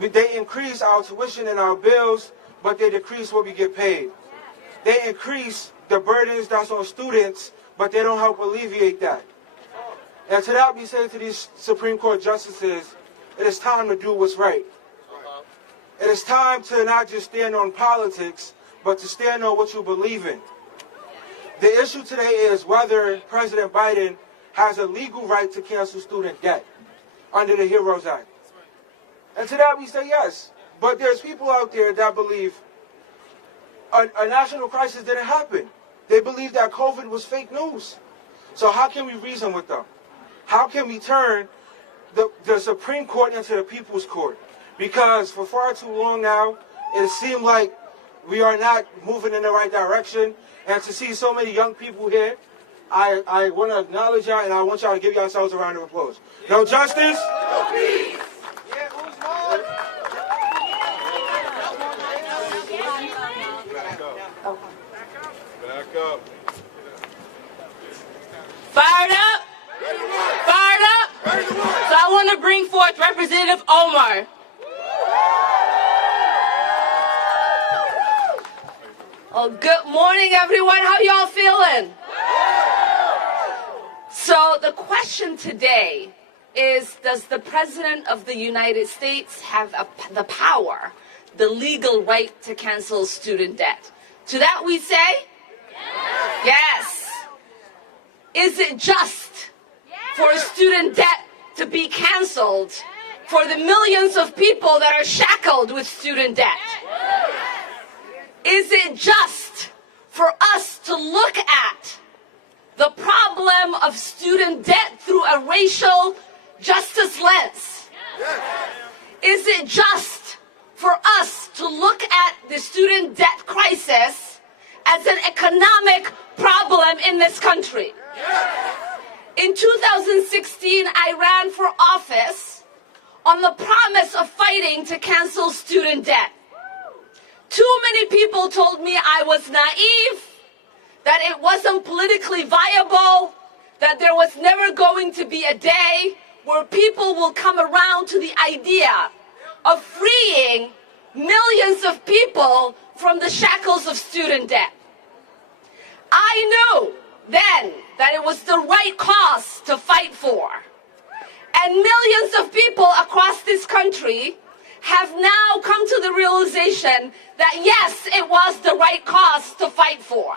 they increase our tuition and our bills, but they decrease what we get paid. They increase the burdens that's on students, but they don't help alleviate that. And to that we say to these Supreme Court justices, it is time to do what's right. It is time to not just stand on politics, but to stand on what you believe in. The issue today is whether President Biden has a legal right to cancel student debt under the HEROES Act. And to that we say yes. But there's people out there that believe a national crisis didn't happen. They believe that COVID was fake news. So how can we reason with them? How can we turn the Supreme Court into the People's Court? Because for far too long now, it seemed like we are not moving in the right direction. And to see so many young people here, I want to acknowledge y'all, and I want y'all to give yourselves a round of applause. No justice? No peace. Back up. Fired up? Fired up? So I want to bring forth Representative Omar. Oh, good morning, everyone. How y'all feeling? So the question today is, does the President of the United States have the power, the legal right to cancel student debt? To that we say, yes. Is it just for student debt to be canceled for the millions of people that are shackled with student debt? Is it just for us to look at the problem of student debt through a racial justice lens? Is it just for us to look at the student debt crisis as an economic problem in this country? In 2016, I ran for office on the promise of fighting to cancel student debt. Too many people told me I was naive, that it wasn't politically viable, that there was never going to be a day where people will come around to the idea of freeing millions of people from the shackles of student debt. I knew then that it was the right cause to fight for. And millions of people across this country have now come to the realization that yes, it was the right cause to fight for.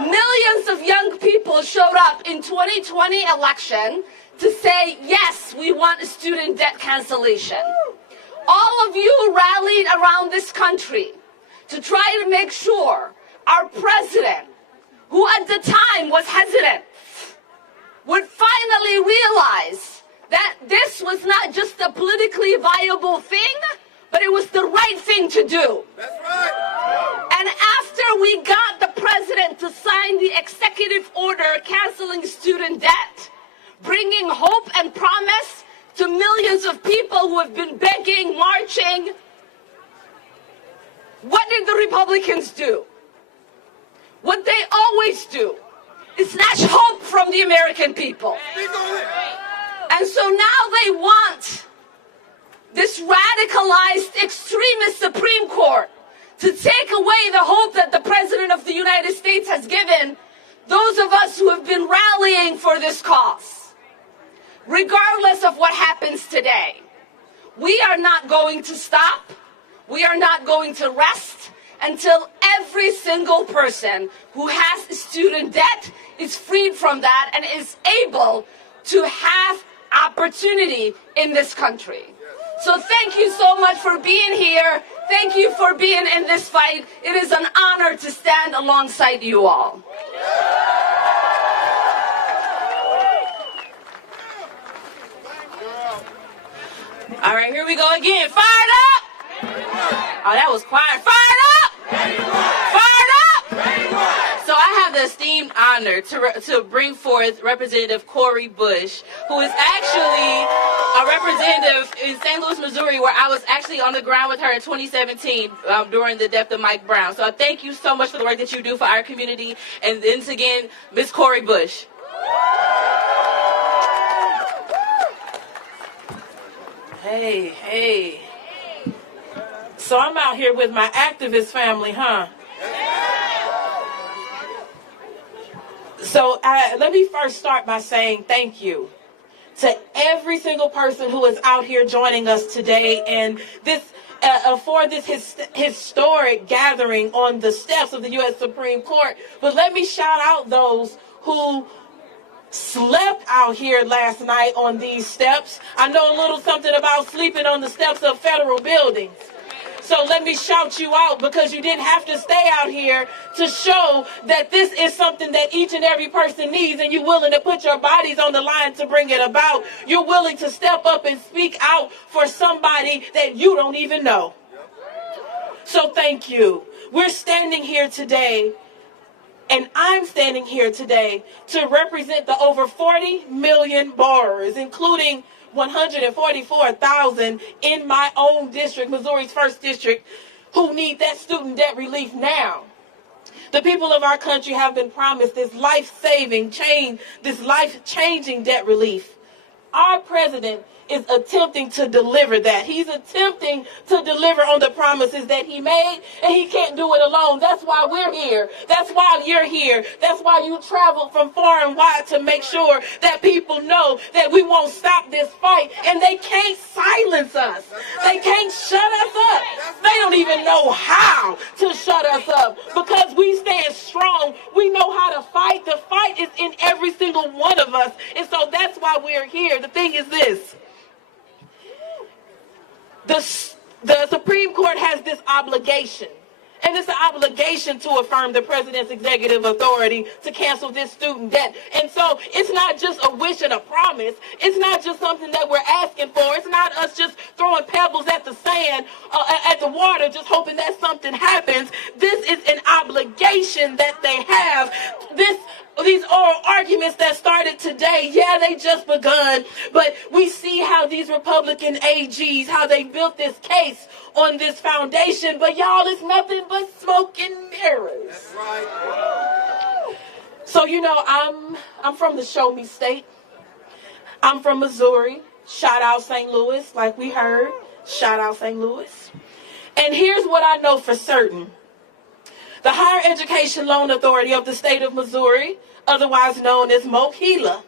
Millions of young people showed up in 2020 election to say, yes, we want student debt cancellation. All of you rallied around this country to try to make sure our president, who at the time was hesitant, would finally realize that this was not just a politically viable thing, but it was the right thing to do. That's right. And after we got the president to sign the executive order canceling student debt, bringing hope and promise to millions of people who have been begging, marching, what did the Republicans do? What they always do is snatch hope from the American people. And so now they want this radicalized extremist Supreme Court to take away the hope that the President of the United States has given those of us who have been rallying for this cause. Regardless of what happens today, we are not going to stop. We are not going to rest until every single person who has student debt is freed from that and is able to have opportunity in this country. So thank you so much for being here. Thank you for being in this fight. It is an honor to stand alongside you all. All right, here we go again. Fired up! Oh, that was quiet. Fired up! Fired up! So I have the esteemed honor to bring forth Representative Cori Bush, who is actually a representative in St. Louis, Missouri, where I was actually on the ground with her in 2017 during the death of Mike Brown. So I thank you so much for the work that you do for our community. And once again, Ms. Cori Bush. Hey, hey. So I'm out here with my activist family, huh? So let me first start by saying thank you to every single person who is out here joining us today and this for this historic gathering on the steps of the U.S. Supreme Court. But let me shout out those who slept out here last night on these steps. I know a little something about sleeping on the steps of federal buildings. So let me shout you out, because you didn't have to stay out here to show that this is something that each and every person needs, and you're willing to put your bodies on the line to bring it about. You're willing to step up and speak out for somebody that you don't even know. So thank you. We're standing here today, and I'm standing here today to represent the over 40 million borrowers, including 144,000 in my own district, Missouri's 1st district, who need that student debt relief now. The people of our country have been promised this life-saving change, this life-changing debt relief. Our president is attempting to deliver that. He's attempting to deliver on the promises that he made, and he can't do it alone. That's why we're here. That's why you're here. That's why you traveled from far and wide to make sure that people know that we won't stop this fight, and they can't silence us. They can't shut us up. They don't even know how to shut us up, because we stand strong. We know how to fight. The fight is in every single one of us, and so that's why we're here. The thing is this. The Supreme Court has this obligation, and it's an obligation to affirm the president's executive authority to cancel this student debt. And so it's not just a wish and a promise. It's not just something that we're asking for. It's not us just throwing pebbles at the sand, at the water, just hoping that something happens. This is an obligation that they have. These oral arguments that started today, yeah, they just begun, but we see how these Republican AGs, how they built this case on this foundation, but y'all, it's nothing but smoke and mirrors. That's right. So, you know, I'm from the Show Me State. I'm from Missouri. Shout out St. Louis, like we heard. Shout out St. Louis. And here's what I know for certain. The Higher Education Loan Authority of the state of Missouri, otherwise known as MoveOn,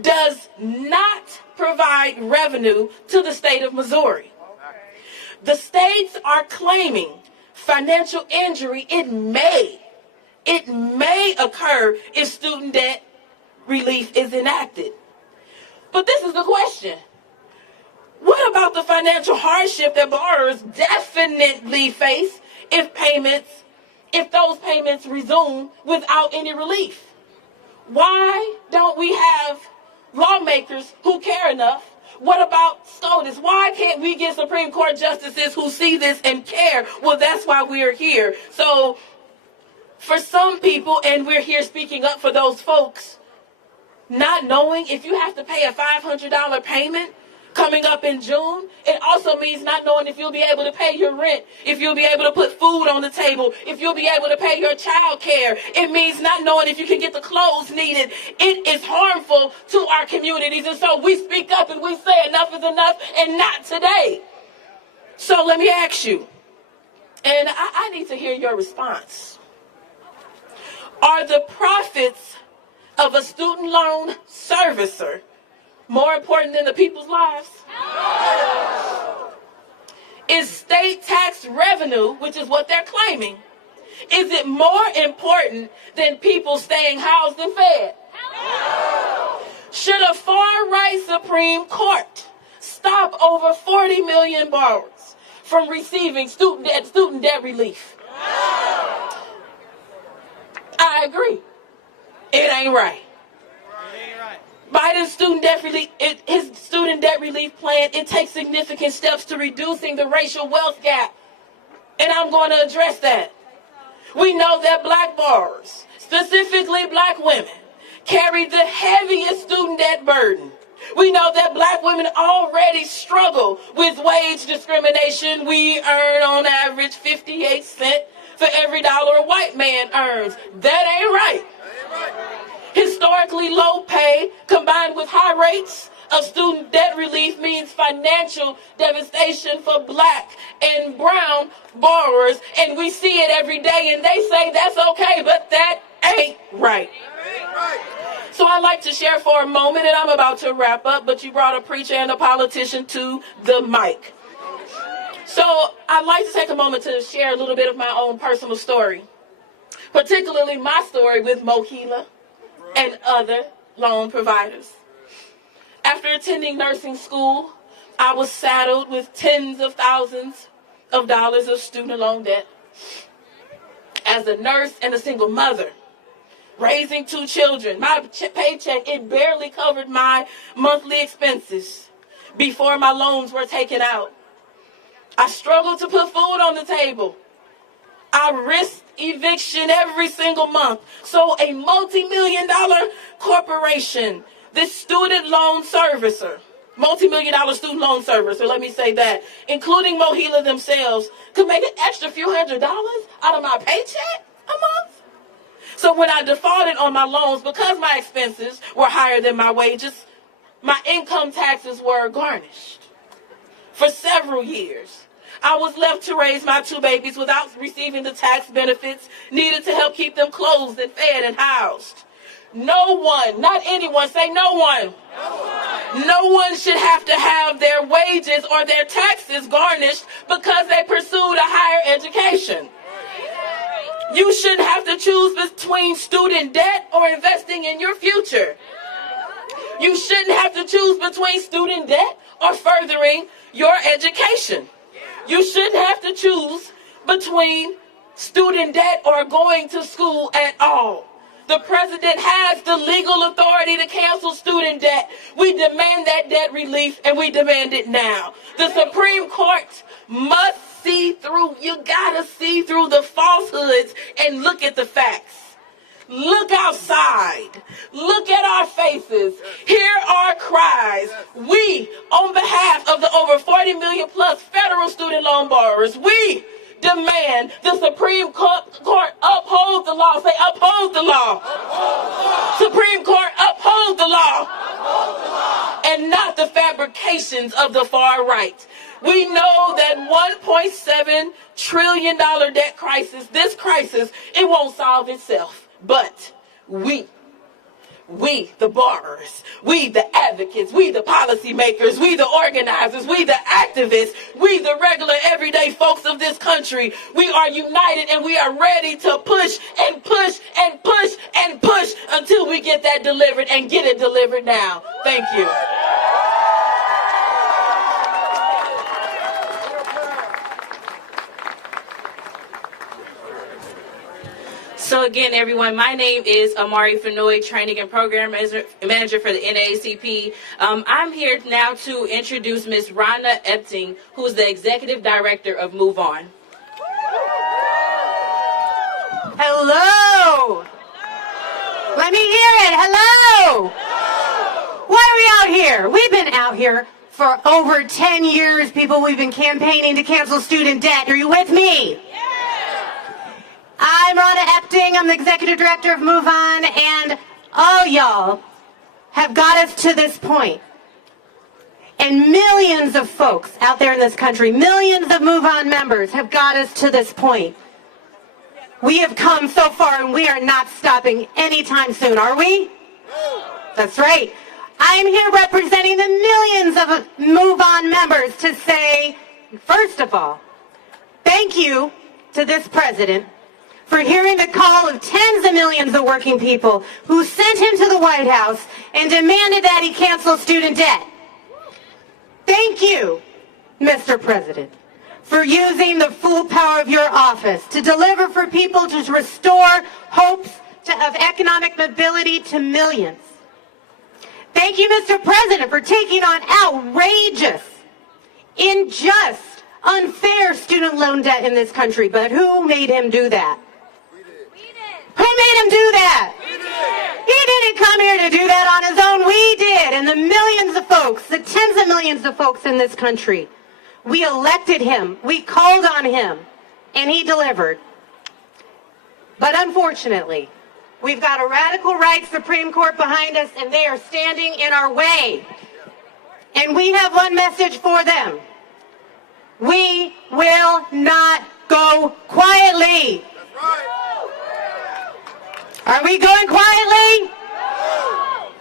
does not provide revenue to the state of Missouri. The states are claiming financial injury. It may occur if student debt relief is enacted. But this is the question. What about the financial hardship that borrowers definitely face if those payments resume without any relief? Why don't we have lawmakers who care enough? What about SCOTUS? Why can't we get Supreme Court justices who see this and care? Well, that's why we're here. So for some people, and we're here speaking up for those folks, not knowing if you have to pay a $500 payment coming up in June, it also means not knowing if you'll be able to pay your rent, if you'll be able to put food on the table, if you'll be able to pay your child care. It means not knowing if you can get the clothes needed. It is harmful to our communities, and so we speak up and we say enough is enough, and not today. So let me ask you, and I need to hear your response. Are the profits of a student loan servicer more important than the people's lives? No. Is state tax revenue, which is what they're claiming, is it more important than people staying housed and fed? No. Should a far-right Supreme Court stop over 40 million borrowers from receiving student debt relief? No. I agree. It ain't right. Biden's student debt relief, his student debt relief plan, it takes significant steps to reducing the racial wealth gap. And I'm going to address that. We know that black borrowers, specifically black women, carry the heaviest student debt burden. We know that black women already struggle with wage discrimination. We earn on average 58 cents for every dollar a white man earns. That ain't right. Historically low pay combined with high rates of student debt relief means financial devastation for Black and brown borrowers, and we see it every day, and they say that's okay, but that ain't right. So I'd like to share for a moment, and I'm about to wrap up, but you brought a preacher and a politician to the mic. So I'd like to take a moment to share a little bit of my own personal story, particularly my story with MoHELA and other loan providers. After attending nursing school, I was saddled with tens of thousands of dollars of student loan debt. As a nurse and a single mother, raising 2 children, my paycheck, it barely covered my monthly expenses before my loans were taken out. I struggled to put food on the table. I risked eviction every single month. So a multi-million-dollar corporation, this student loan servicer, multi-million-dollar student loan servicer, let me say that, including MoHELA themselves, could make an extra few $100s out of my paycheck a month. So when I defaulted on my loans, because my expenses were higher than my wages, my income taxes were garnished. For several years, I was left to raise my 2 babies without receiving the tax benefits needed to help keep them clothed and fed and housed. No one, not anyone, say no one. No one should have to have their wages or their taxes garnished because they pursued a higher education. You shouldn't have to choose between student debt or investing in your future. You shouldn't have to choose between student debt or furthering your education. You shouldn't have to choose between student debt or going to school at all. The president has the legal authority to cancel student debt. We demand that debt relief, and we demand it now. The Supreme Court must see through, you gotta see through the falsehoods and look at the facts. Look outside. Look at our faces. Hear our cries. We, on behalf of the over 40 million plus federal student loan borrowers, we demand the Supreme Court uphold the law. Say, uphold the law. Uphold the law. Supreme Court, uphold the law. Uphold the law. And not the fabrications of the far right. We know that $1.7 trillion debt crisis, this crisis, it won't solve itself. But we, the borrowers, we, the advocates, we, the policymakers, we, the organizers, we, the activists, we, the regular everyday folks of this country, we are united and we are ready to push and push and push and push until we get that delivered and get it delivered now. Thank you. So again, everyone, my name is Amari Fenoy, Training and Program Manager for the NAACP. I'm here now to introduce Ms. Rhonda Epting, who is the Executive Director of MoveOn. Hello. Let me hear it. Hello. Why are we out here? We've been out here for over 10 years, people. We've been campaigning to cancel student debt. Are you with me? I'm Rhonda Epting. I'm the Executive Director of MoveOn, and all y'all have got us to this point. And millions of folks out there in this country, millions of MoveOn members have got us to this point. We have come so far, and we are not stopping anytime soon, are we? That's right. I'm here representing the millions of MoveOn members to say, first of all, thank you to this president for hearing the call of tens of millions of working people who sent him to the White House and demanded that he cancel student debt. Thank you, Mr. President, for using the full power of your office to deliver for people, to restore hopes of economic mobility to millions. Thank you, Mr. President, for taking on outrageous, unjust, unfair student loan debt in this country. But who made him do that? Who made him do that? He didn't come here to do that on his own. We did. And the millions of folks, the tens of millions of folks in this country, we elected him. We called on him. And he delivered. But unfortunately, we've got a radical right Supreme Court behind us, and they are standing in our way. And we have one message for them. We will not go quietly. Are we going quietly?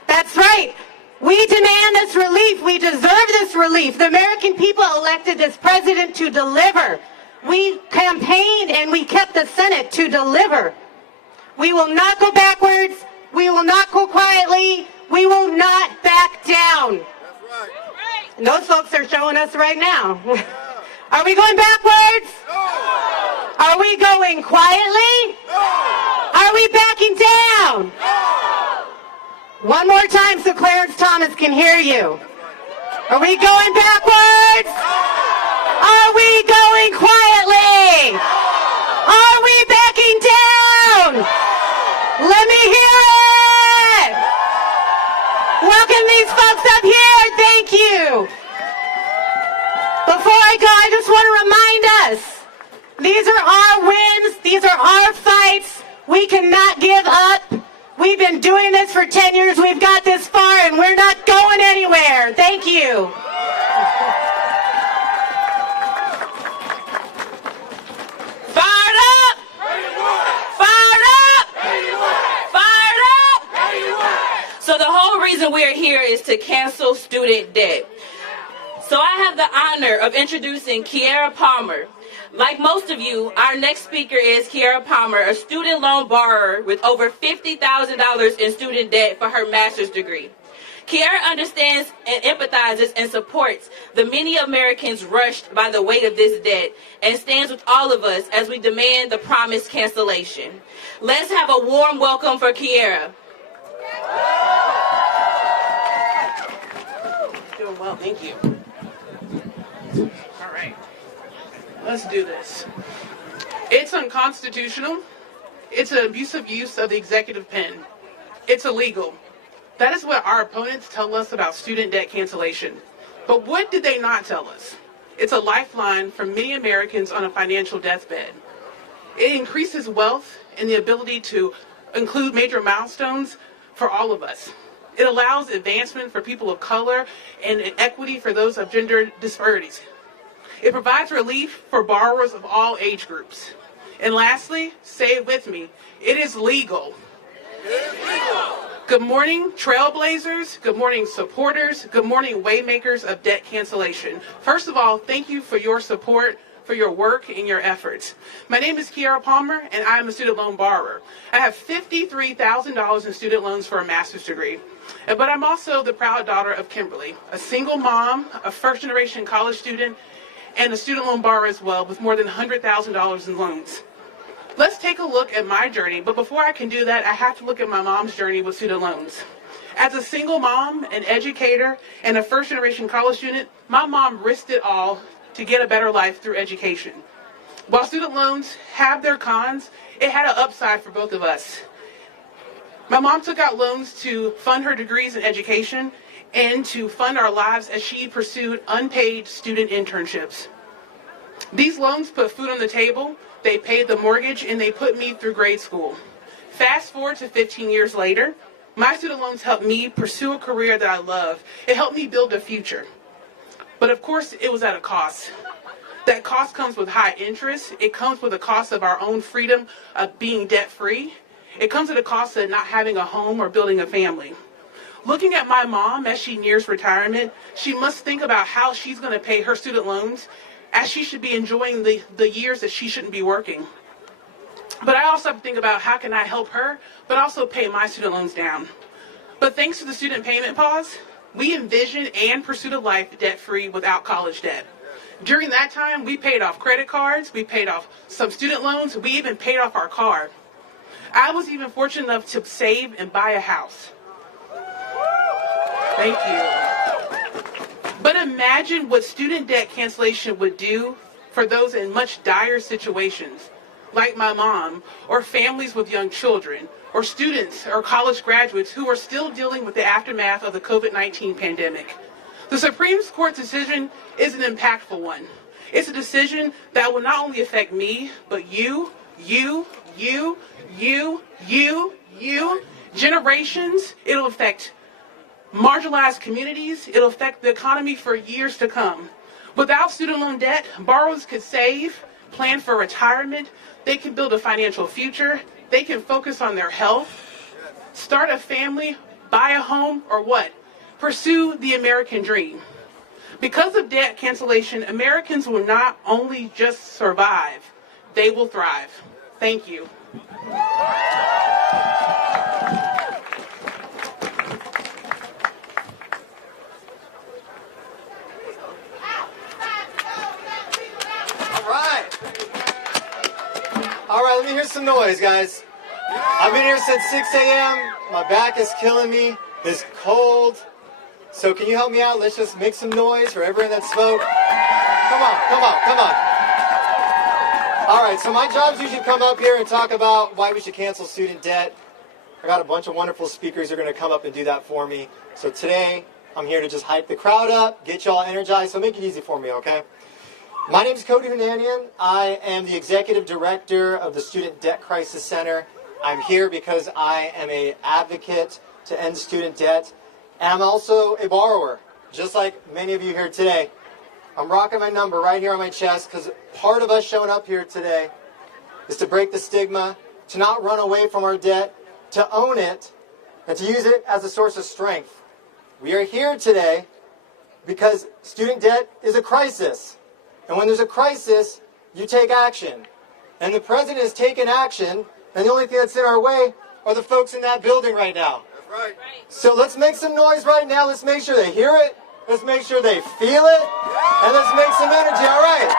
That's right. We demand this relief. We deserve this relief. The American people elected this president to deliver. We campaigned and we kept the Senate to deliver. We will not go backwards. We will not go quietly. We will not back down. And those folks are showing us right now. Are we going backwards? Are we going quietly? Are we backing down? One more time so Clarence Thomas can hear you. Are we going backwards? Are we going quietly? Are we backing down? Let me hear it! Welcome these folks up here. Thank you. Before I go, I just want to remind us, these are our wins. These are our fights. We cannot give up. We've been doing this for 10 years. We've got this far, and we're not going anywhere. Thank you. Fired up! Fired up! Fired up! So the whole reason we're here is to cancel student debt. So I have the honor of introducing Kiera Palmer. Like most of you, our next speaker is Kiera Palmer, a student loan borrower with over $50,000 in student debt for her master's degree. Kiera understands and empathizes and supports the many Americans rushed by the weight of this debt and stands with all of us as we demand the promised cancellation. Let's have a warm welcome for Kiera. Doing well, thank you. All right. Let's do this. It's unconstitutional. It's an abusive use of the executive pen. It's illegal. That is what our opponents tell us about student debt cancellation. But what did they not tell us? It's a lifeline for many Americans on a financial deathbed. It increases wealth and the ability to include major milestones for all of us. It allows advancement for people of color and equity for those of gender disparities. It provides relief for borrowers of all age groups. And lastly, say it with me, it is legal. It is legal. Good morning, trailblazers. Good morning, supporters. Good morning, waymakers of debt cancellation. First of all, thank you for your support, for your work and your efforts. My name is Kiera Palmer, and I am a student loan borrower. I have $53,000 in student loans for a master's degree. But I'm also the proud daughter of Kimberly, a single mom, a first-generation college student, and a student loan borrower as well, with more than $100,000 in loans. Let's take a look at my journey, but before I can do that, I have to look at my mom's journey with student loans. As a single mom, an educator, and a first-generation college student, my mom risked it all to get a better life through education. While student loans have their cons, it had an upside for both of us. My mom took out loans to fund her degrees in education and to fund our lives as she pursued unpaid student internships. These loans put food on the table, they paid the mortgage, and they put me through grade school. Fast forward to 15 years later, my student loans helped me pursue a career that I love. It helped me build a future. But of course, it was at a cost. That cost comes with high interest. It comes with a cost of our own freedom of being debt-free. It comes at a cost of not having a home or building a family. Looking at my mom as she nears retirement, she must think about how she's going to pay her student loans as she should be enjoying the years that she shouldn't be working. But I also have to think about how can I help her, but also pay my student loans down. But thanks to the student payment pause, we envisioned and pursued a life debt-free without college debt. During that time, we paid off credit cards, we paid off some student loans, we even paid off our car. I was even fortunate enough to save and buy a house. Thank you. But imagine what student debt cancellation would do for those in much dire situations, like my mom, or families with young children, or students or college graduates who are still dealing with the aftermath of the COVID-19 pandemic. The Supreme Court's decision is an impactful one. It's a decision that will not only affect me, but you, generations. It'll affect marginalized communities. It'll affect the economy for years to come. Without student loan debt, borrowers could save, plan for retirement, they can build a financial future, they can focus on their health, start a family, buy a home, or what? Pursue the American dream. Because of debt cancellation, Americans will not only just survive, they will thrive. Thank you. All right, let me hear some noise, guys. I've been here since 6 a.m. My back is killing me. It's cold. So can you help me out? Let's just make some noise for everyone that spoke. Come on, come on, come on. All right, so my job is usually come up here and talk about why we should cancel student debt. I got a bunch of wonderful speakers who are going to come up and do that for me. So today, I'm here to just hype the crowd up, get y'all energized, so make it easy for me, okay? My name is Cody Hunanian. I am the Executive Director of the Student Debt Crisis Center. I'm here because I am an advocate to end student debt, and I'm also a borrower, just like many of you here today. I'm rocking my number right here on my chest because part of us showing up here today is to break the stigma, to not run away from our debt, to own it, and to use it as a source of strength. We are here today because student debt is a crisis. And when there's a crisis, you take action. And the president has taken action, and the only thing that's in our way are the folks in that building right now. That's right. So let's make some noise right now. Let's make sure they hear it. Let's make sure they feel it. And let's make some energy, all right?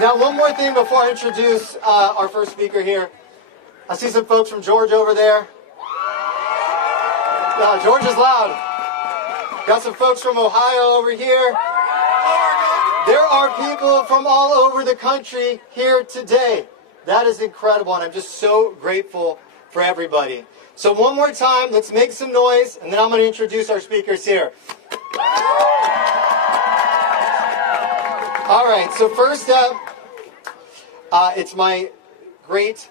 Now, one more thing before I introduce our first speaker here. I see some folks from Georgia over there. Yeah, Georgia's loud. Got some folks from Ohio over here. There are people from all over the country here today. That is incredible, and I'm just so grateful for everybody. So one more time, let's make some noise, and then I'm going to introduce our speakers here. All right, so first up, it's my great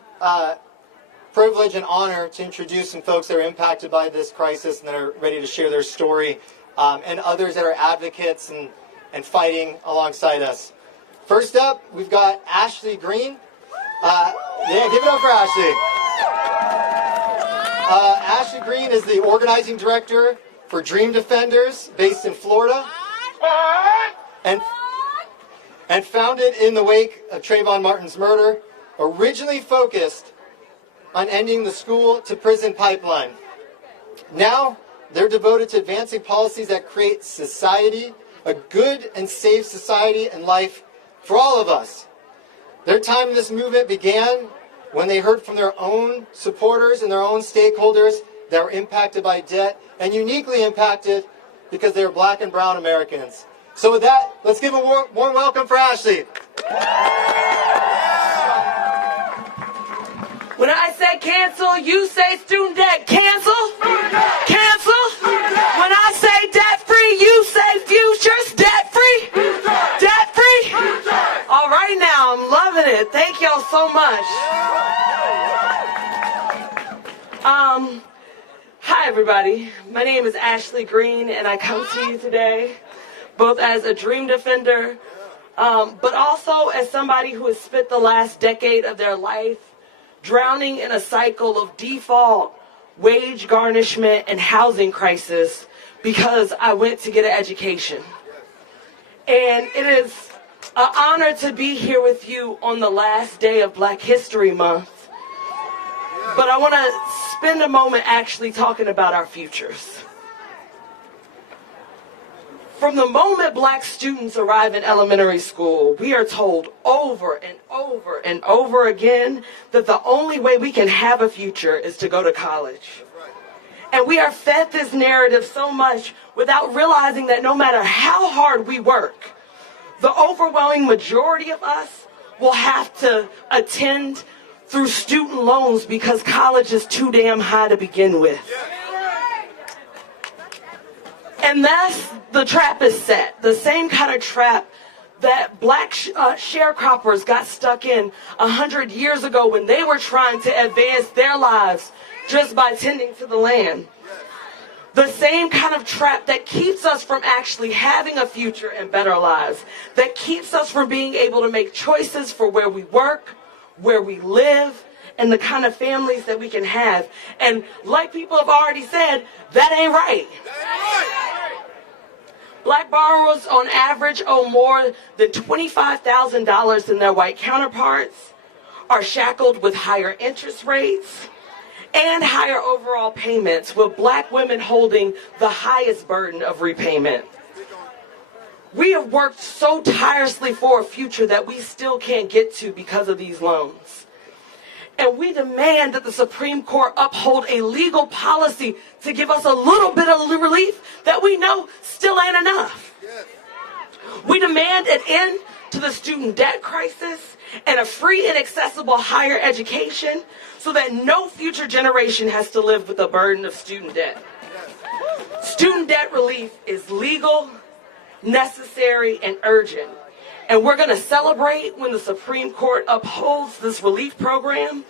privilege and honor to introduce some folks that are impacted by this crisis and that are ready to share their story, and others that are advocates and fighting alongside us. First up, we've got Ashley Green. Yeah, give it up for Ashley. Ashley Green is the organizing director for Dream Defenders, based in Florida, and founded in the wake of Trayvon Martin's murder, originally focused on ending the school-to-prison pipeline. Now, they're devoted to advancing policies that create society, a good and safe society and life for all of us. Their time in this movement began when they heard from their own supporters and their own stakeholders that were impacted by debt, and uniquely impacted because they are Black and brown Americans. So with that, let's give a warm welcome for Ashley. When I say cancel, you say student debt. Cancel. Cancel. When I say debt free, you say futures debt free. Debt free. All right now, I'm loving it. Thank y'all so much. Hi everybody. My name is Ashley Green, and I come to you today both as a dream defender, but also as somebody who has spent the last decade of their life drowning in a cycle of default, wage garnishment, and housing crisis because I went to get an education. And it is an honor to be here with you on the last day of Black History Month. But I want to spend a moment actually talking about our futures. From the moment Black students arrive in elementary school, we are told over and over and over again that the only way we can have a future is to go to college. And we are fed this narrative so much without realizing that no matter how hard we work, the overwhelming majority of us will have to attend through student loans because college is too damn high to begin with. And that's the trap is set, the same kind of trap that Black sharecroppers got stuck in 100 years ago when they were trying to advance their lives just by tending to the land. The same kind of trap that keeps us from actually having a future and better lives, that keeps us from being able to make choices for where we work, where we live, and the kind of families that we can have. And like people have already said, that ain't right. Black borrowers on average owe more than $25,000 than their white counterparts, are shackled with higher interest rates and higher overall payments, with Black women holding the highest burden of repayment. We have worked so tirelessly for a future that we still can't get to because of these loans. And we demand that the Supreme Court uphold a legal policy to give us a little bit of relief that we know still ain't enough. We demand an end to the student debt crisis and a free and accessible higher education so that no future generation has to live with the burden of student debt. Student debt relief is legal, necessary, and urgent. And we're going to celebrate when the Supreme Court upholds this relief program.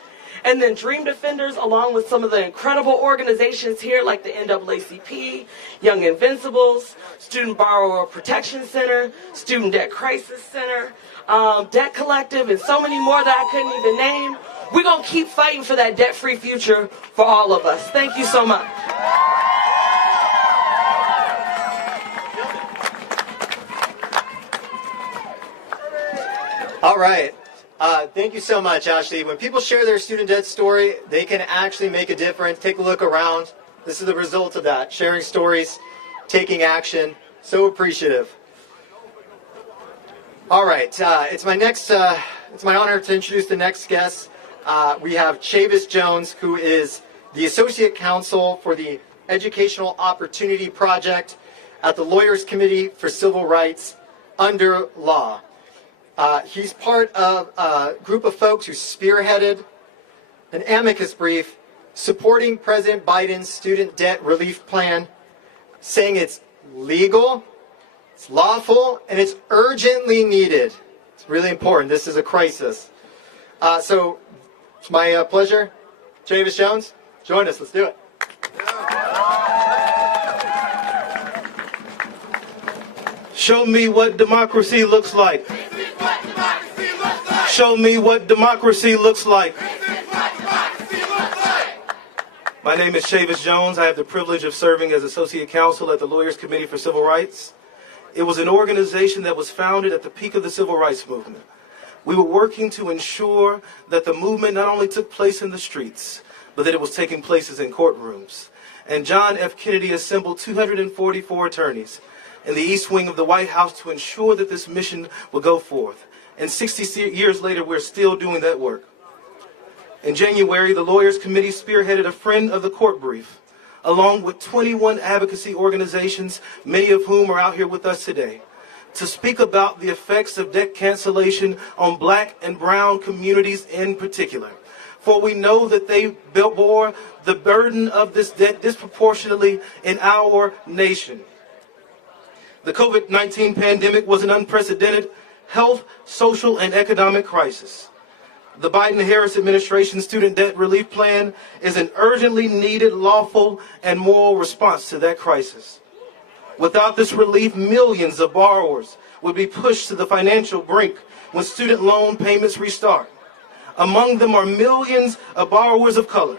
And then Dream Defenders, along with some of the incredible organizations here like the NAACP, Young Invincibles, Student Borrower Protection Center, Student Debt Crisis Center, Debt Collective, and so many more that I couldn't even name. We're going to keep fighting for that debt-free future for all of us. Thank you so much. All right. Thank you so much, Ashley. When people share their student debt story, they can actually make a difference. Take a look around. This is the result of that. Sharing stories, taking action. So appreciative. All right. It's my honor to introduce the next guest. We have Chavis Jones, who is the Associate Counsel for the Educational Opportunity Project at the Lawyers Committee for Civil Rights under Law. He's part of a group of folks who spearheaded an amicus brief supporting President Biden's student debt relief plan, saying it's legal, it's lawful, and it's urgently needed. It's really important. This is a crisis. So it's my pleasure. Chavis Jones, join us. Let's do it. Show me what democracy looks like. Show me what democracy looks like. My name is Chavis Jones. I have the privilege of serving as Associate Counsel at the Lawyers Committee for Civil Rights. It was an organization that was founded at the peak of the Civil Rights Movement. We were working to ensure that the movement not only took place in the streets, but that it was taking places in courtrooms. And John F. Kennedy assembled 244 attorneys in the East Wing of the White House to ensure that this mission would go forth. And 60 years later, we're still doing that work. In January, the Lawyers Committee spearheaded a Friend of the Court brief, along with 21 advocacy organizations, many of whom are out here with us today, to speak about the effects of debt cancellation on Black and brown communities in particular. For we know that they bore the burden of this debt disproportionately in our nation. The COVID-19 pandemic was an unprecedented health, social, and economic crisis. The Biden-Harris administration's student debt relief plan is an urgently needed, lawful, and moral response to that crisis. Without this relief, millions of borrowers would be pushed to the financial brink when student loan payments restart. Among them are millions of borrowers of color,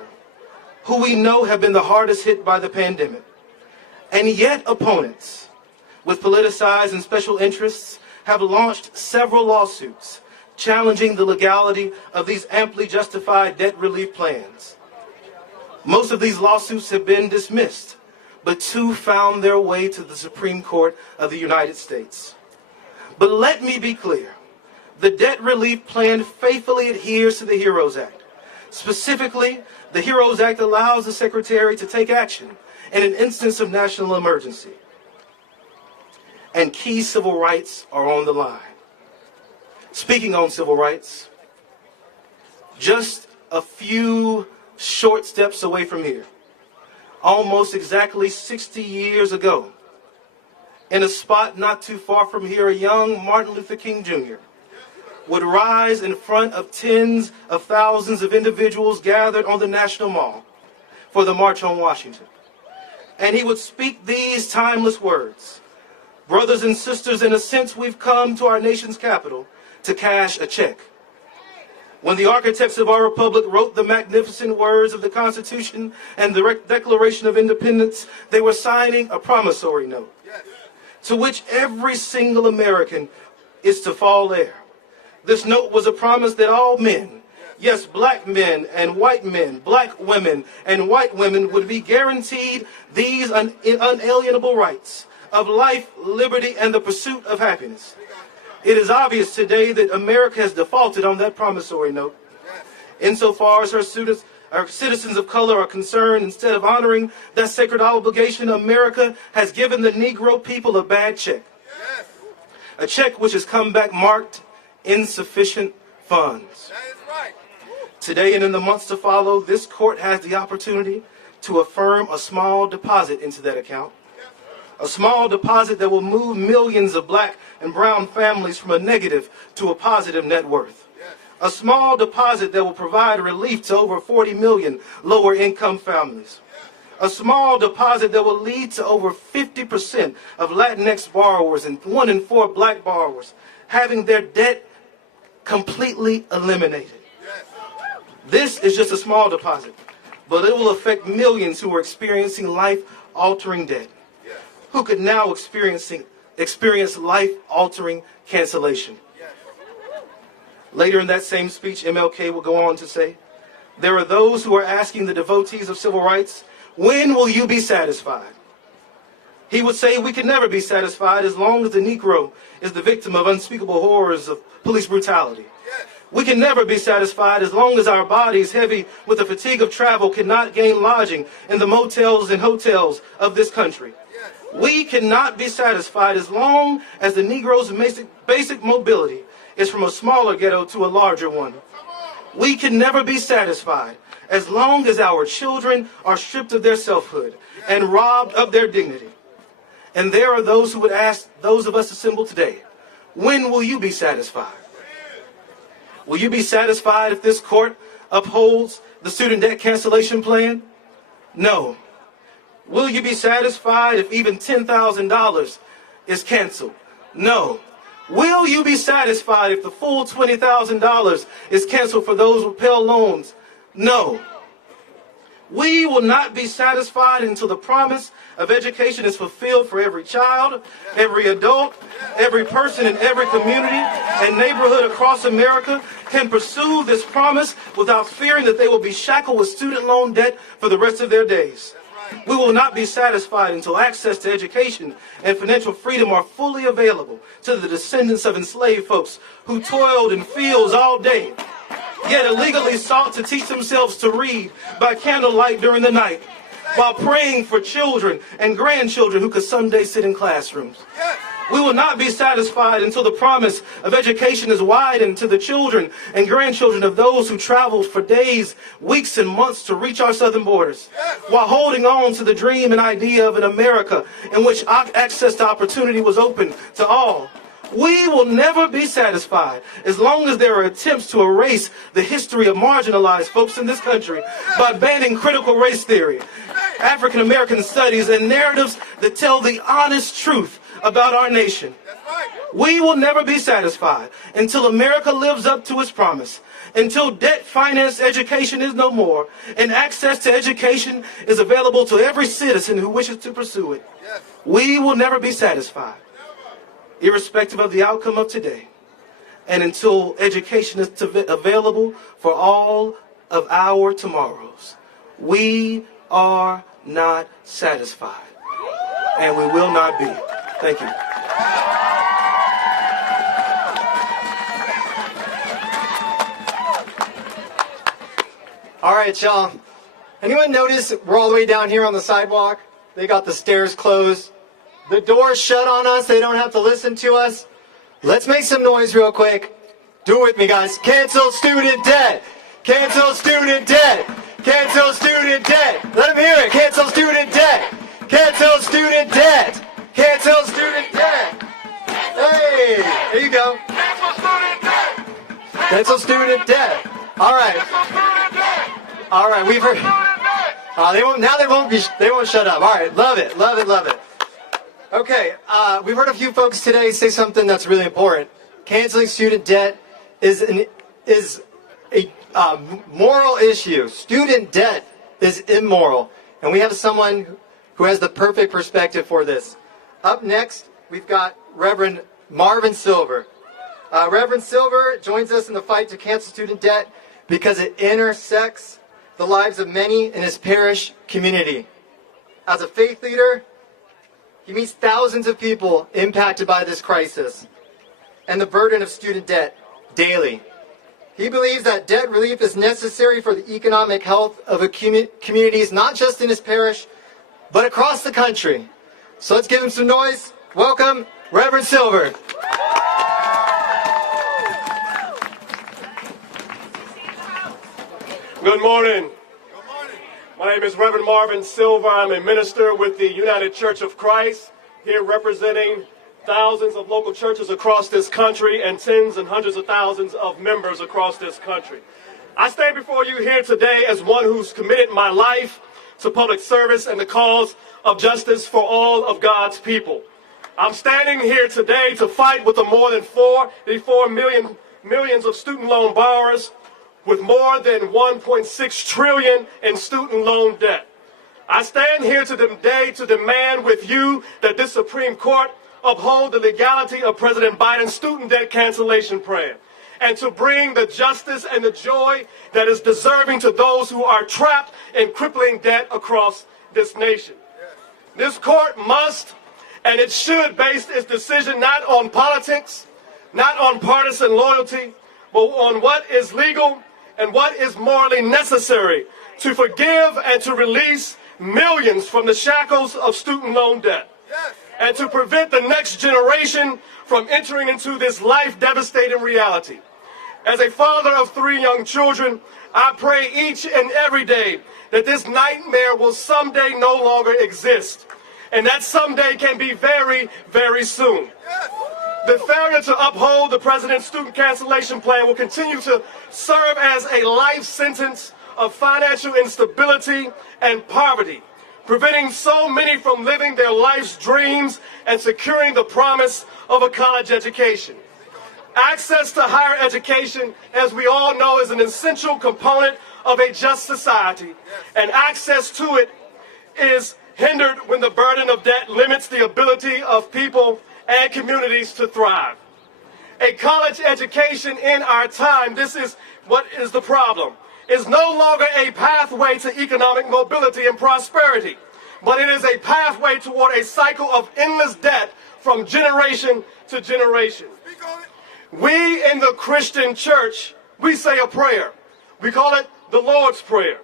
who we know have been the hardest hit by the pandemic. And yet opponents with politicized and special interests have launched several lawsuits challenging the legality of these amply justified debt relief plans. Most of these lawsuits have been dismissed, but 2 found their way to the Supreme Court of the United States. But let me be clear, the debt relief plan faithfully adheres to the HEROES Act. Specifically, the HEROES Act allows the Secretary to take action in an instance of national emergency. And key civil rights are on the line. Speaking on civil rights, just a few short steps away from here, almost exactly 60 years ago, in a spot not too far from here, a young Martin Luther King Jr. would rise in front of tens of thousands of individuals gathered on the National Mall for the March on Washington. And he would speak these timeless words: brothers and sisters, in a sense, we've come to our nation's capital to cash a check. When the architects of our republic wrote the magnificent words of the Constitution and the Declaration of Independence, they were signing a promissory note to which every single American is to fall heir. This note was a promise that all men, yes, black men and white men, black women and white women, would be guaranteed these unalienable rights of life, liberty, and the pursuit of happiness. It is obvious today that America has defaulted on that promissory note. Insofar as our citizens of color are concerned, instead of honoring that sacred obligation, America has given the Negro people a bad check. A check which has come back marked insufficient funds. Today and in the months to follow, this court has the opportunity to affirm a small deposit into that account. A small deposit that will move millions of black and brown families from a negative to a positive net worth. A small deposit that will provide relief to over 40 million lower income families. A small deposit that will lead to over 50% of Latinx borrowers and 1 in 4 black borrowers having their debt completely eliminated. This is just a small deposit, but it will affect millions who are experiencing life-altering debt, who could now experience life-altering cancellation. Later in that same speech, MLK will go on to say, there are those who are asking the devotees of civil rights, when will you be satisfied? He would say, we can never be satisfied as long as the Negro is the victim of unspeakable horrors of police brutality. We can never be satisfied as long as our bodies, heavy with the fatigue of travel, cannot gain lodging in the motels and hotels of this country. We cannot be satisfied as long as the Negro's basic mobility is from a smaller ghetto to a larger one. We can never be satisfied as long as our children are stripped of their selfhood and robbed of their dignity. And there are those who would ask those of us assembled today, when will you be satisfied? Will you be satisfied if this court upholds the student debt cancellation plan? No. Will you be satisfied if even $10,000 is canceled? No. Will you be satisfied if the full $20,000 is canceled for those with Pell loans? No. We will not be satisfied until the promise of education is fulfilled for every child, every adult, every person in every community and neighborhood across America can pursue this promise without fearing that they will be shackled with student loan debt for the rest of their days. We will not be satisfied until access to education and financial freedom are fully available to the descendants of enslaved folks who toiled in fields all day, yet illegally sought to teach themselves to read by candlelight during the night, while praying for children and grandchildren who could someday sit in classrooms. We will not be satisfied until the promise of education is widened to the children and grandchildren of those who traveled for days, weeks, and months to reach our southern borders, while holding on to the dream and idea of an America in which access to opportunity was open to all. We will never be satisfied as long as there are attempts to erase the history of marginalized folks in this country by banning critical race theory, African American studies, and narratives that tell the honest truth about our nation. We will never be satisfied until America lives up to its promise, until debt-financed education is no more, and access to education is available to every citizen who wishes to pursue it. We will never be satisfied, irrespective of the outcome of today, and until education is available for all of our tomorrows. We are not satisfied, and we will not be. Thank you. All right, y'all. Anyone notice we're all the way down here on the sidewalk? They got the stairs closed. The doors shut on us. They don't have to listen to us. Let's make some noise real quick. Do it with me, guys. Cancel student debt. Cancel student debt. Cancel student debt. Let them hear it. Cancel student debt. Cancel student debt. Cancel student debt. Hey, there you go. Cancel student debt. Cancel student debt. All right. All right, we've heard. They won't shut up. All right, love it, love it, love it. Okay, we've heard a few folks today say something that's really important. Canceling student debt is a moral issue. Student debt is immoral, and we have someone who has the perfect perspective for this. Up next, we've got Reverend Marvin Silver. Reverend Silver joins us in the fight to cancel student debt because it intersects the lives of many in his parish community. As a faith leader, he meets thousands of people impacted by this crisis and the burden of student debt daily. He believes that debt relief is necessary for the economic health of communities, not just in his parish, but across the country. So let's give him some noise. Welcome, Reverend Silver. Good morning. My name is Reverend Marvin Silver. I'm a minister with the United Church of Christ, here representing thousands of local churches across this country and tens and hundreds of thousands of members across this country. I stand before you here today as one who's committed my life to public service and the cause of justice for all of God's people. I'm standing here today to fight with the more than 44 millions of student loan borrowers with more than 1.6 trillion in student loan debt. I stand here today to demand with you that this Supreme Court uphold the legality of President Biden's student debt cancellation plan, and to bring the justice and the joy that is deserving to those who are trapped in crippling debt across this nation. This court must and it should base its decision not on politics, not on partisan loyalty, but on what is legal and what is morally necessary to forgive and to release millions from the shackles of student loan debt, and to prevent the next generation from entering into this life-devastating reality. As a father of 3 young children, I pray each and every day that this nightmare will someday no longer exist, and that someday can be very, very soon. The failure to uphold the President's student cancellation plan will continue to serve as a life sentence of financial instability and poverty, preventing so many from living their life's dreams and securing the promise of a college education. Access to higher education, as we all know, is an essential component of a just society, and access to it is hindered when the burden of debt limits the ability of people and communities to thrive. A college education in our time, this is what is the problem, is no longer a pathway to economic mobility and prosperity, but it is a pathway toward a cycle of endless debt from generation to generation. We in the Christian church, we say a prayer. We call it the Lord's Prayer,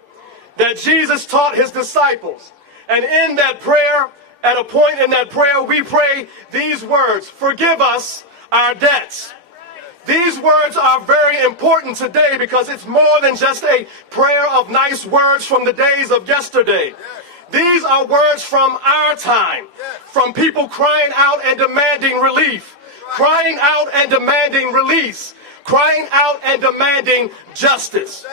that Jesus taught his disciples. And in that prayer, at a point in that prayer, we pray these words: forgive us our debts. These words are very important today because it's more than just a prayer of nice words from the days of yesterday. These are words from our time, from people crying out and demanding relief, crying out and demanding release, crying out and demanding justice.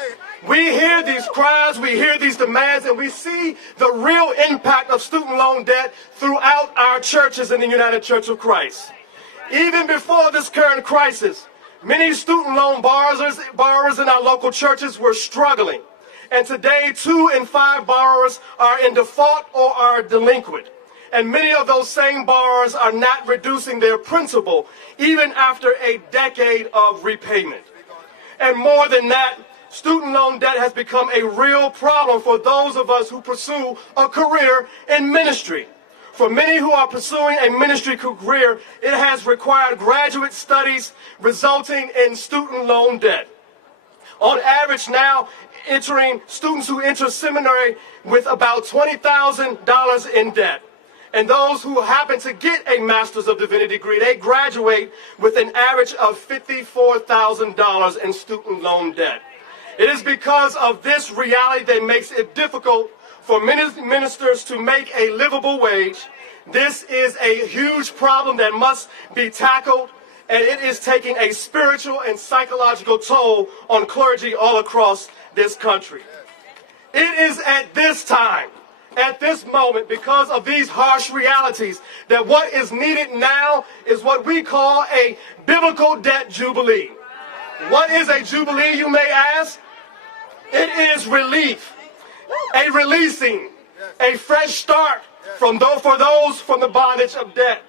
We hear these cries, we hear these demands, and we see the real impact of student loan debt throughout our churches in the United Church of Christ. Even before this current crisis, many student loan borrowers in our local churches were struggling. And today, 2 in 5 borrowers are in default or are delinquent. And many of those same borrowers are not reducing their principal, even after a decade of repayment. And more than that, student loan debt has become a real problem for those of us who pursue a career in ministry. For many who are pursuing a ministry career, it has required graduate studies resulting in student loan debt. On average now, students who enter seminary with about $20,000 in debt. And those who happen to get a Master's of Divinity degree, they graduate with an average of $54,000 in student loan debt. It is because of this reality that makes it difficult for ministers to make a livable wage. This is a huge problem that must be tackled, and it is taking a spiritual and psychological toll on clergy all across this country. It is at this time, at this moment, because of these harsh realities, that what is needed now is what we call a biblical debt jubilee. What is a jubilee, you may ask? It is relief, a releasing, a fresh start for those from the bondage of debt.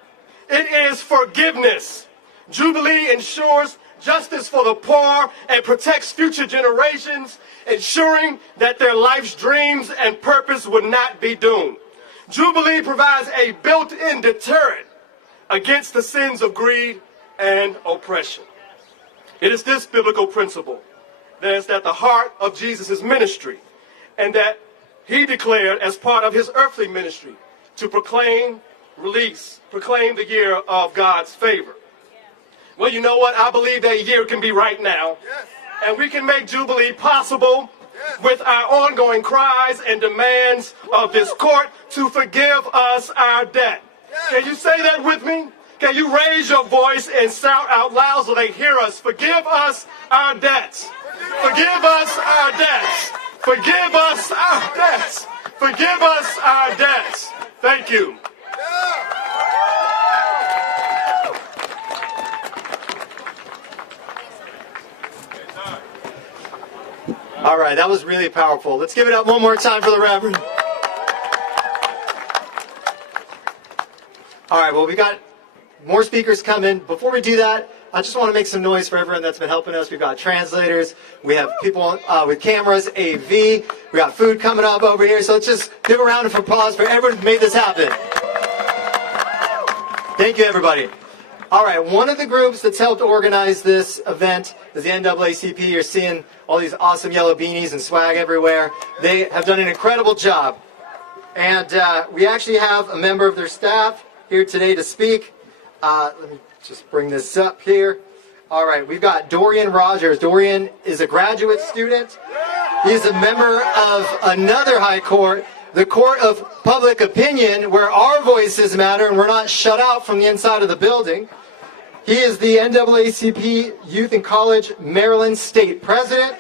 It is forgiveness. Jubilee ensures justice for the poor and protects future generations, ensuring that their life's dreams and purpose would not be doomed. Jubilee provides a built-in deterrent against the sins of greed and oppression. It is this biblical principle that is at the heart of Jesus' ministry, and that he declared as part of his earthly ministry to proclaim the year of God's favor. Well, you know what? I believe that year can be right now. And we can make Jubilee possible with our ongoing cries and demands of this court to forgive us our debt. Can you say that with me? Can you raise your voice and shout out loud so they hear us? Forgive us our debts. Forgive us our debts. Forgive us our debts. Forgive us our debts. Thank you. All right, that was really powerful. Let's give it up one more time for the Reverend. All right, well, we got more speakers coming. Before we do that, I just want to make some noise for everyone that's been helping us. We've got translators. We have people with cameras, AV. We got food coming up over here. So let's just give a round of applause for everyone who made this happen. Thank you, everybody. All right, one of the groups that's helped organize this event is the NAACP. You're seeing all these awesome yellow beanies and swag everywhere. They have done an incredible job. And we actually have a member of their staff here today to speak. Let me just bring this up here. All right, we've got Dorian Rogers. Dorian is a graduate student. He's a member of another high court, the Court of Public Opinion, where our voices matter and we're not shut out from the inside of the building. He is the NAACP Youth and College Maryland State President,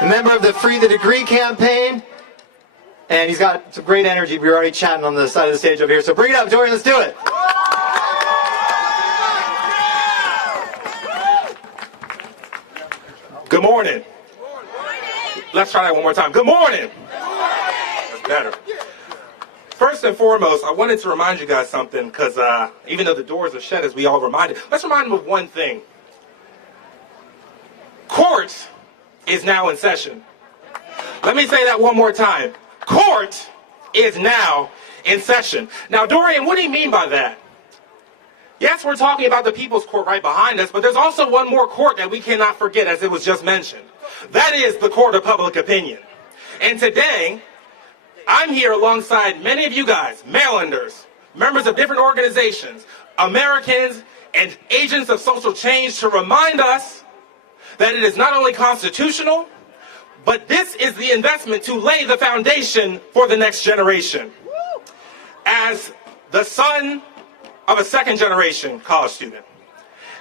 a member of the Free the Degree campaign, and he's got some great energy. We were already chatting on the side of the stage over here, so bring it up, Dorian, let's do it. Good morning. Let's try that one more time. Good morning. That's better. First and foremost, I wanted to remind you guys something, because even though the doors are shut, as we all reminded, let's remind them of one thing. Court is now in session. Let me say that one more time. Court is now in session. Now, Dorian, what do you mean by that? Yes, we're talking about the People's Court right behind us, but there's also one more court that we cannot forget, as it was just mentioned. That is the Court of Public Opinion. And today, I'm here alongside many of you guys, Marylanders, members of different organizations, Americans, and agents of social change, to remind us that it is not only constitutional, but this is the investment to lay the foundation for the next generation. As the son of a second-generation college student,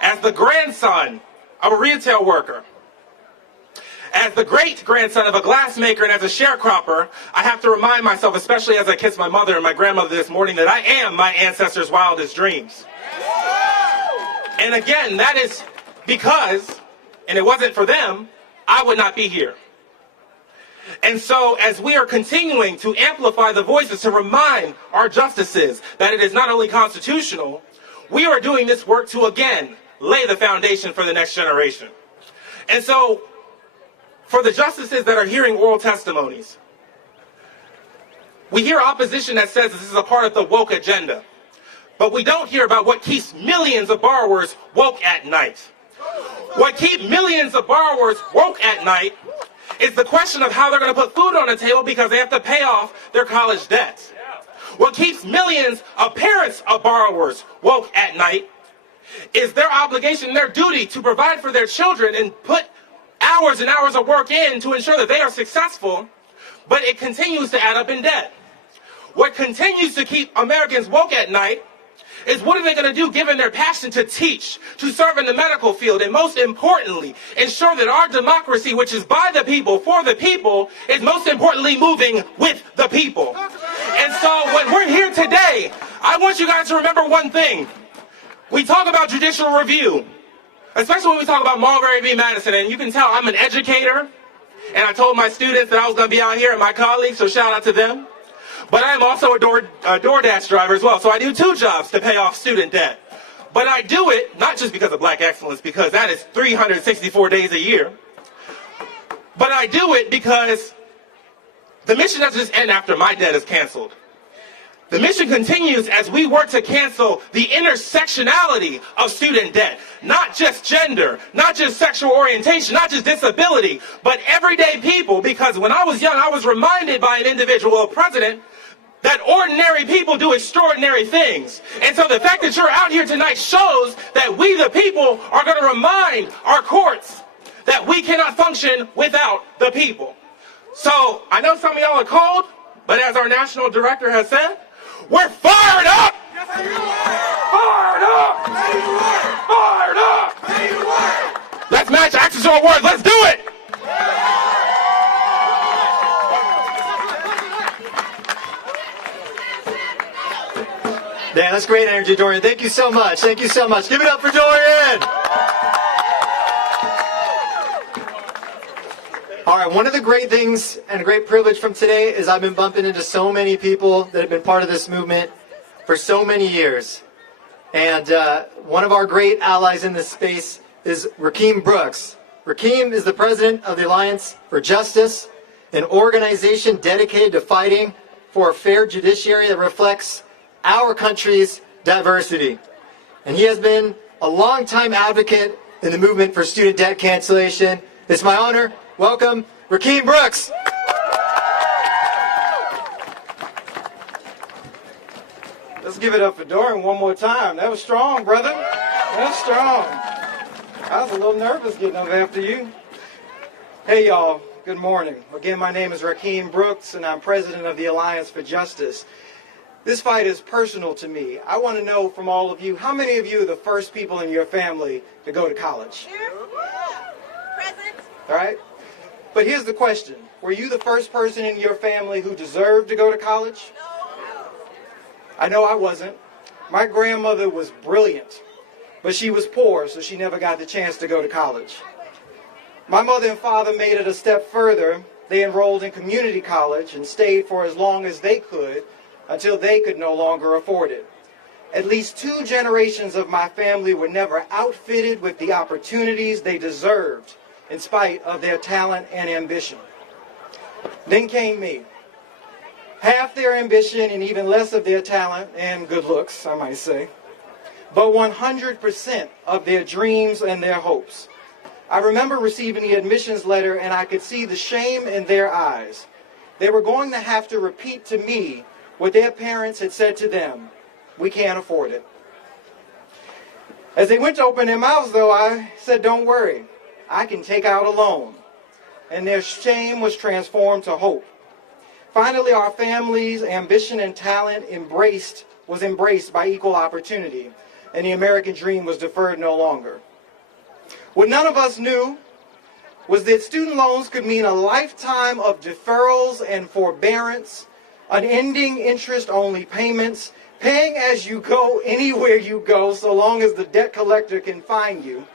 as the grandson of a retail worker, as the great-grandson of a glassmaker, and as a sharecropper, I have to remind myself, especially as I kiss my mother and my grandmother this morning, that I am my ancestors' wildest dreams. And again, that is because, and it wasn't for them, I would not be here. And so, as we are continuing to amplify the voices to remind our justices that it is not only constitutional, we are doing this work to, again, lay the foundation for the next generation. And so, for the justices that are hearing oral testimonies, we hear opposition that says this is a part of the woke agenda. But we don't hear about what keeps millions of borrowers woke at night. What keeps millions of borrowers woke at night is the question of how they're going to put food on the table because they have to pay off their college debts. What keeps millions of parents of borrowers woke at night is their obligation, their duty to provide for their children and put hours and hours of work in to ensure that they are successful, but it continues to add up in debt. What continues to keep Americans woke at night is what are they going to do given their passion to teach, to serve in the medical field, and most importantly, ensure that our democracy, which is by the people, for the people, is most importantly moving with the people. And so when we're here today, I want you guys to remember one thing. We talk about judicial review, especially when we talk about Marbury v. Madison, and you can tell I'm an educator, and I told my students that I was going to be out here and my colleagues, so shout out to them. But I am also a DoorDash driver as well, so I do 2 jobs to pay off student debt. But I do it not just because of black excellence, because that is 364 days a year. But I do it because the mission doesn't just end after my debt is canceled. The mission continues as we work to cancel the intersectionality of student debt. Not just gender, not just sexual orientation, not just disability, but everyday people. Because when I was young, I was reminded by an individual, a president, that ordinary people do extraordinary things. And so the fact that you're out here tonight shows that we, the people, are going to remind our courts that we cannot function without the people. So I know some of y'all are cold, but as our national director has said, we're fired up! Fired up! Fired up! Let's match actions to our words. Let's do it! Yeah, that's great energy, Dorian. Thank you so much. Thank you so much. Give it up for Dorian! All right, one of the great things and a great privilege from today is I've been bumping into so many people that have been part of this movement for so many years. And one of our great allies in this space is Rakeem Brooks. Rakeem is the president of the Alliance for Justice, an organization dedicated to fighting for a fair judiciary that reflects our country's diversity. And he has been a longtime advocate in the movement for student debt cancellation. It's my honor. Welcome, Rakeem Brooks. Let's give it up for Dorian one more time. That was strong, brother. That was strong. I was a little nervous getting up after you. Hey, y'all. Good morning. Again, my name is Rakeem Brooks, and I'm president of the Alliance for Justice. This fight is personal to me. I want to know from all of you, how many of you are the first people in your family to go to college? Present. All right? But here's the question. Were you the first person in your family who deserved to go to college? No. I know I wasn't. My grandmother was brilliant, but she was poor, so she never got the chance to go to college. My mother and father made it a step further. They enrolled in community college and stayed for as long as they could until they could no longer afford it. At least 2 generations of my family were never outfitted with the opportunities they deserved in spite of their talent and ambition. Then came me. Half their ambition and even less of their talent and good looks, I might say, but 100% of their dreams and their hopes. I remember receiving the admissions letter and I could see the shame in their eyes. They were going to have to repeat to me what their parents had said to them. We can't afford it. As they went to open their mouths, though, I said, don't worry. I can take out a loan. And their shame was transformed to hope. Finally, our family's ambition and talent was embraced by equal opportunity, and the American dream was deferred no longer. What none of us knew was that student loans could mean a lifetime of deferrals and forbearance, unending interest-only payments, paying as you go anywhere you go so long as the debt collector can find you,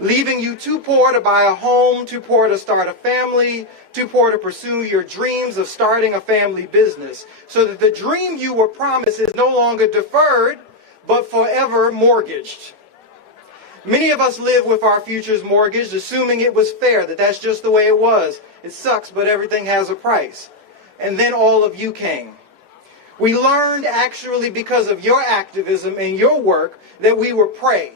leaving you too poor to buy a home, too poor to start a family, too poor to pursue your dreams of starting a family business, so that the dream you were promised is no longer deferred, but forever mortgaged. Many of us live with our futures mortgaged, assuming it was fair, that that's just the way it was. It sucks, but everything has a price. And then all of you came. We learned actually because of your activism and your work that we were prey,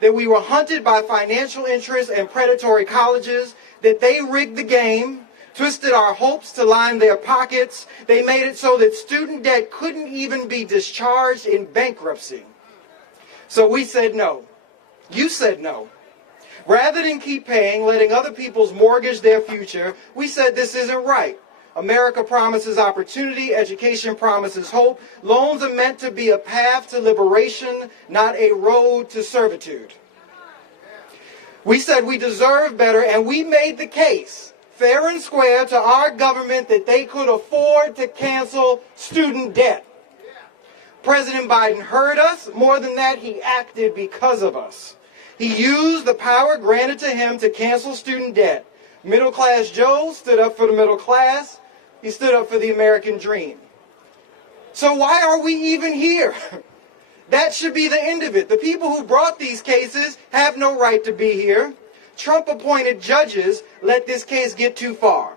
that we were hunted by financial interests and predatory colleges, that they rigged the game, twisted our hopes to line their pockets. They made it so that student debt couldn't even be discharged in bankruptcy. So we said no. You said no. Rather than keep paying, letting other people's mortgage their future, we said this isn't right. America promises opportunity, education promises hope. Loans are meant to be a path to liberation, not a road to servitude. We said we deserve better, and we made the case, fair and square, to our government that they could afford to cancel student debt. President Biden heard us. More than that, he acted because of us. He used the power granted to him to cancel student debt. Middle-class Joe stood up for the middle class. He stood up for the American dream. So why are we even here? That should be the end of it. The people who brought these cases have no right to be here. Trump-appointed judges let this case get too far.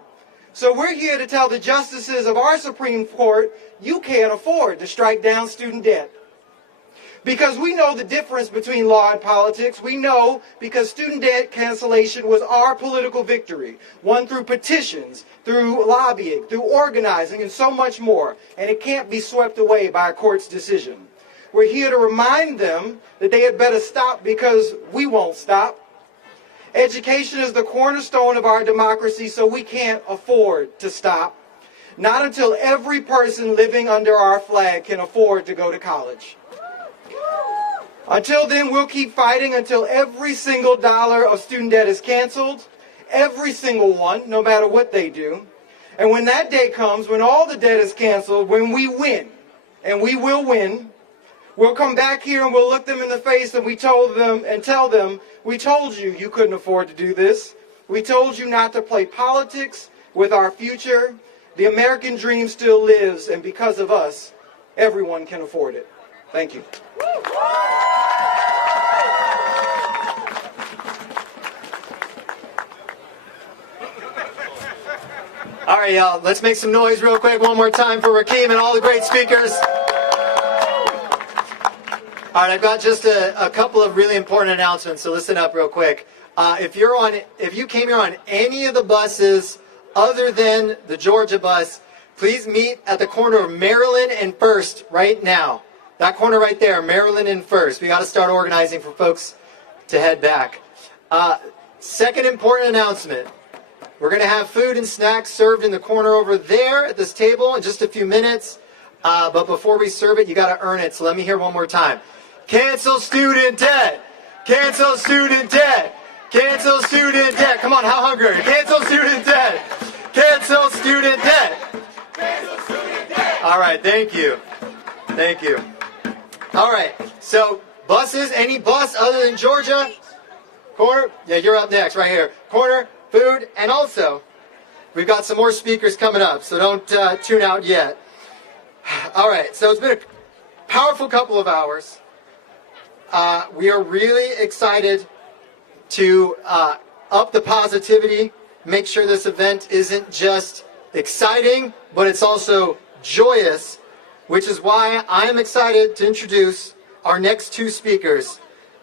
So we're here to tell the justices of our Supreme Court, you can't afford to strike down student debt. Because we know the difference between law and politics. We know because student debt cancellation was our political victory, won through petitions, through lobbying, through organizing, and so much more. And it can't be swept away by a court's decision. We're here to remind them that they had better stop because we won't stop. Education is the cornerstone of our democracy, so we can't afford to stop. Not until every person living under our flag can afford to go to college. Until then, we'll keep fighting until every single dollar of student debt is canceled. Every single one, no matter what they do. And when that day comes, when all the debt is canceled, when we win, and we will win, we'll come back here and we'll look them in the face and tell them, we told you you couldn't afford to do this. We told you not to play politics with our future. The American dream still lives, and because of us, everyone can afford it. Thank you. All right, y'all, let's make some noise real quick one more time for Rakeem and all the great speakers. All right, I've got just a couple of really important announcements, so listen up real quick. If you came here on any of the buses other than the Georgia bus, please meet at the corner of Maryland and First right now. That corner right there, Maryland and First. We got to start organizing for folks to head back. Second important announcement. We're going to have food and snacks served in the corner over there at this table in just a few minutes. But before we serve it, you got to earn it. So let me hear one more time. Cancel student debt. Cancel student debt. Cancel student debt. Come on, how hungry are you? Cancel student debt. Cancel student debt. Cancel student debt. All right, thank you. Thank you. All right, so buses, any bus other than Georgia? Corner? Yeah, you're up next, right here. Corner, food, and also, we've got some more speakers coming up, so don't tune out yet. All right, so it's been a powerful couple of hours. We are really excited to up the positivity, make sure this event isn't just exciting, but it's also joyous, which is why I am excited to introduce our next two speakers.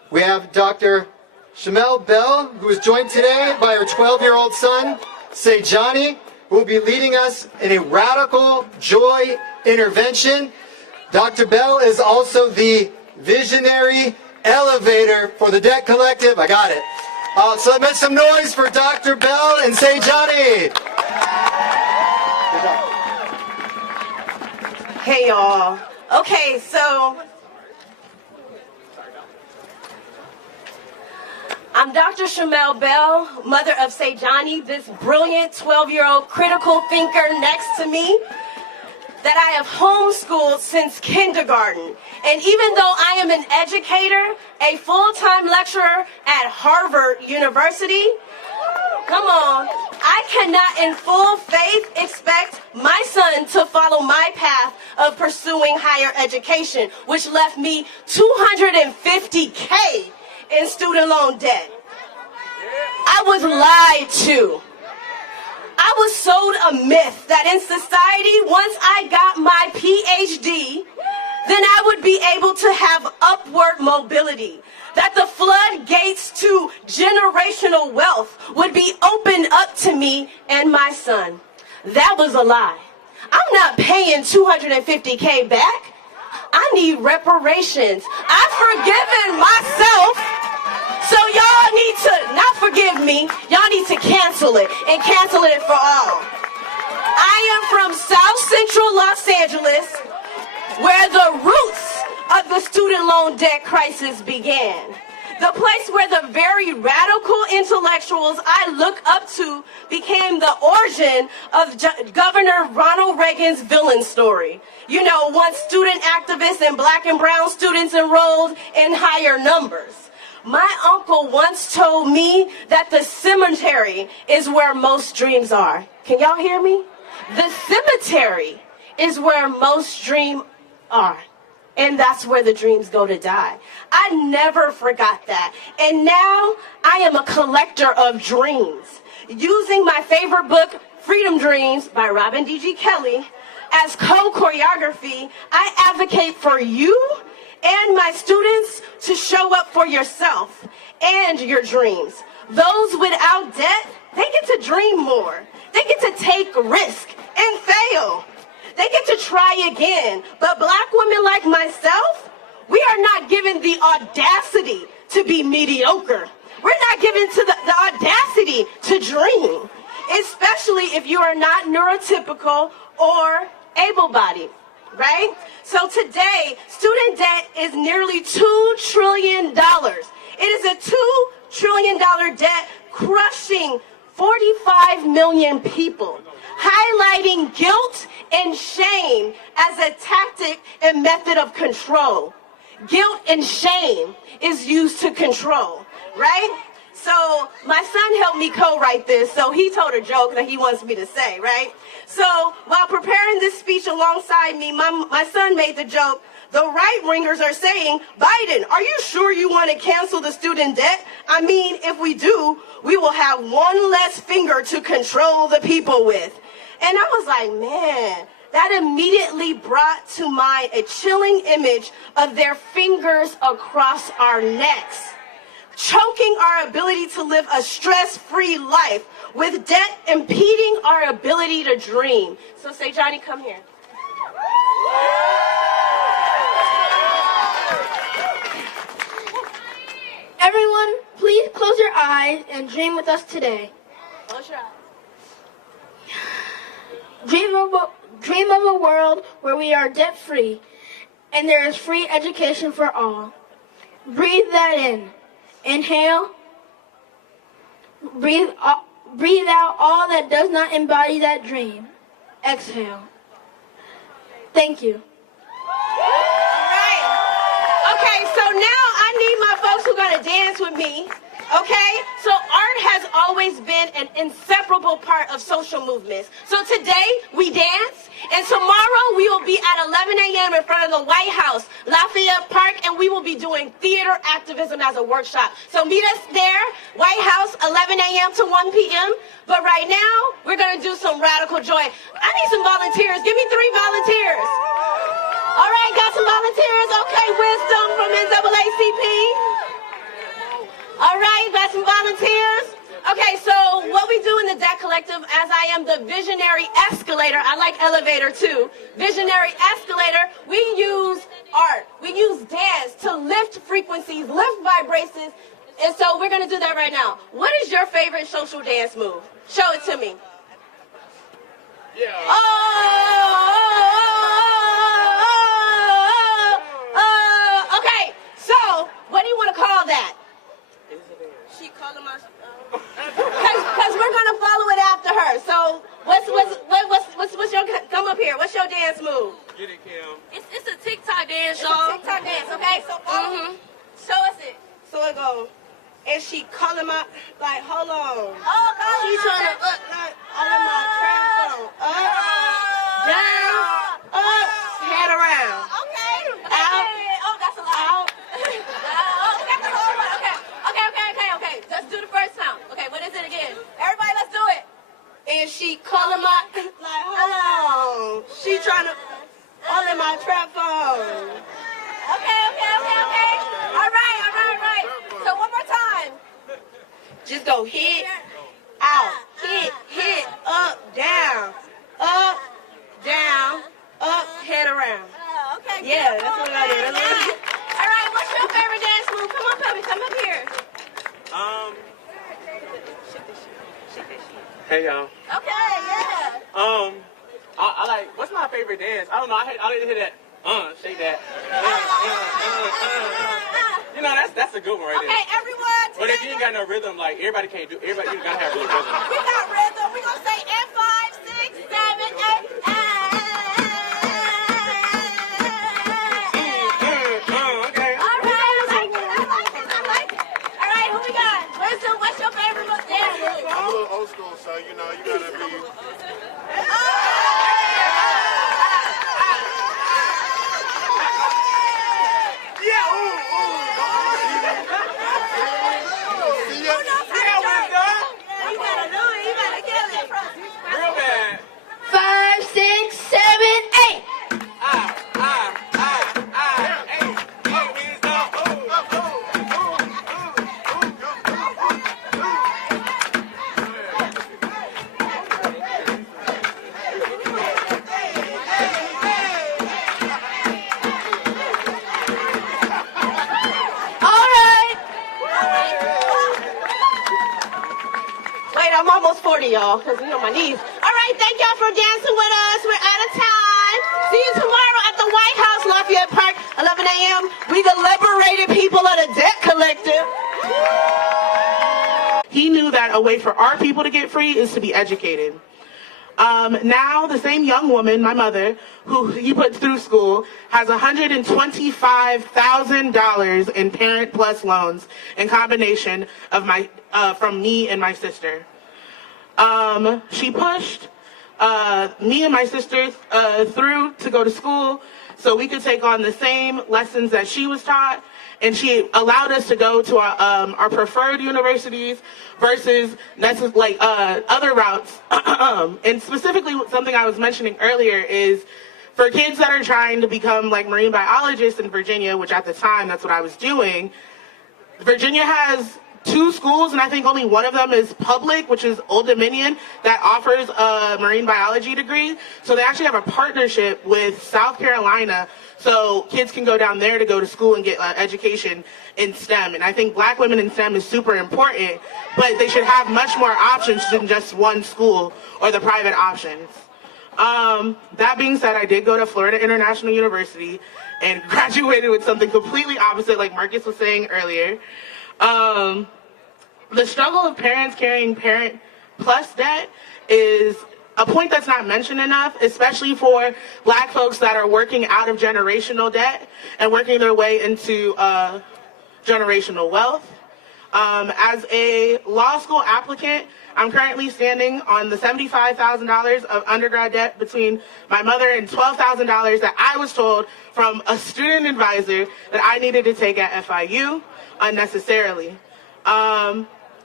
We have Dr. Shamel Bell, who is joined today by her 12-year-old son, Sejani, who will be leading us in a radical joy intervention. Dr. Bell is also the visionary elevator for the Debt Collective. I got it. So let's make some noise for Dr. Bell and Sejani. Hey, y'all. Okay, so I'm Dr. Shamel Bell, mother of Sejani, this brilliant 12-year-old critical thinker next to me that I have homeschooled since kindergarten. And even though I am an educator, a full-time lecturer at Harvard University, come on, I cannot in full faith expect my son to follow my path of pursuing higher education, which left me $250K in student loan debt. I was lied to. I was sold a myth that in society, once I got my PhD, then I would be able to have upward mobility, that the floodgates to generational wealth would be opened up to me and my son. That was a lie. I'm not paying $250K back. I need reparations. I've forgiven myself. So y'all need to not forgive me, y'all need to cancel it, and cancel it for all. I am from South Central Los Angeles, where the roots of the student loan debt crisis began. The place where the very radical intellectuals I look up to became the origin of Governor Ronald Reagan's villain story. You know, once student activists and black and brown students enrolled in higher numbers. My uncle once told me that the cemetery is where most dreams are. Can y'all hear me? The cemetery is where most dreams are. And that's where the dreams go to die. I never forgot that. And now I am a collector of dreams. Using my favorite book, Freedom Dreams by Robin D.G. Kelley, as co-choreography, I advocate for you and my students to show up for yourself and your dreams. Those without debt, they get to dream more. They get to take risk and fail. They get to try again. But black women like myself, we are not given the audacity to be mediocre. We're not given to the audacity to dream, especially if you are not neurotypical or able-bodied, right? So today, student debt is nearly $2 trillion. It is a $2 trillion debt crushing 45 million people, highlighting guilt and shame as a tactic and method of control. Guilt and shame is used to control, right? So my son helped me co-write this, so he told a joke that he wants me to say, right? So while preparing this speech alongside me, my son made the joke, the right-wingers are saying, Biden, are you sure you want to cancel the student debt? I mean, if we do, we will have one less finger to control the people with. And I was like, man, that immediately brought to mind a chilling image of their fingers across our necks, choking our ability to live a stress-free life, with debt impeding our ability to dream. So say, Johnny, come here. Everyone, please close your eyes and dream with us today. Close your eyes. Dream of a world where we are debt-free and there is free education for all. Breathe that in. Inhale. Breathe out all that does not embody that dream. Exhale. Thank you. All right. Okay, so now I need my folks who are going to dance with me. Okay? So art has always been an inseparable part of social movements. So today we dance, and tomorrow we will be at 11 a.m. in front of the White House, Lafayette Park, and we will be doing theater activism as a workshop. So meet us there, White House, 11 a.m. to 1 p.m. But right now, we're going to do some radical joy. I need some volunteers. Give me 3 volunteers. All right, got some volunteers? Okay, Wisdom from NAACP. All right, got some volunteers? Okay, so what we do in the Debt Collective, as I am the visionary escalator, I like elevator too, visionary escalator, we use art, we use dance to lift frequencies, lift vibrations, and so we're going to do that right now. What is your favorite social dance move? Show it to me. Yeah. Okay, so what do you want to call that? She calling my... Because we're going to follow it after her. So what's your... Come up here. What's your dance move? Get it, Kim. It's a TikTok dance, y'all. It's a TikTok dance, okay? So show us it. So it goes... And she calling my, like, hold on. Oh, she trying to like, all of my trap phone. Up, down, up, head around. Okay. Out. Oh, that's a lot. Out. That's a whole lot. Okay. Let's do the first time. Okay, what is it again? Everybody, let's do it. And she calling my, like, hold on. She trying to, all in my trap phone. Okay. All right. So one more time. Just go hit, out, hit, up, down, head around. Okay. Yeah, that's what I did. All right, what's your favorite dance move? Come on, Pubby, come up here. Hey, y'all. Okay, yeah. I like, what's my favorite dance? I don't know. I like to hear that. Shake that. You know, that's a good one right there. Okay, everyone. But if you ain't got no rhythm, like, everybody can't do, you gotta have real rhythm. We got rhythm. We're going to say N5, 6, 7, 8. Okay. All right, I like it. All right, who we got? What's your favorite dance? I'm a little old school, so you know, you gotta be. Real bad. 5, 6, 7, 8. I'm almost 40, y'all, because you know my knees. All right, thank y'all for dancing with us. We're out of time. See you tomorrow at the White House, Lafayette Park, 11 a.m. We the liberated people of the debt collective. He knew that a way for our people to get free is to be educated. Now, the same young woman, my mother, who he put through school, has $125,000 in Parent Plus loans in combination of from me and my sister. She pushed me and my sister through to go to school so we could take on the same lessons that she was taught, and she allowed us to go to our preferred universities versus other routes. And specifically, something I was mentioning earlier is for kids that are trying to become like marine biologists in Virginia, which at the time that's what I was doing. Virginia has 2 schools, and I think only one of them is public, which is Old Dominion, that offers a marine biology degree. So they actually have a partnership with South Carolina, so kids can go down there to go to school and get education in STEM. And I think black women in STEM is super important, but they should have much more options than just one school or the private options. That being said, I did go to Florida International University and graduated with something completely opposite, like Marcus was saying earlier. The struggle of parents carrying Parent Plus debt is a point that's not mentioned enough, especially for black folks that are working out of generational debt and working their way into generational wealth. As a law school applicant, I'm currently standing on the $75,000 of undergrad debt between my mother and $12,000 that I was told from a student advisor that I needed to take at FIU unnecessarily.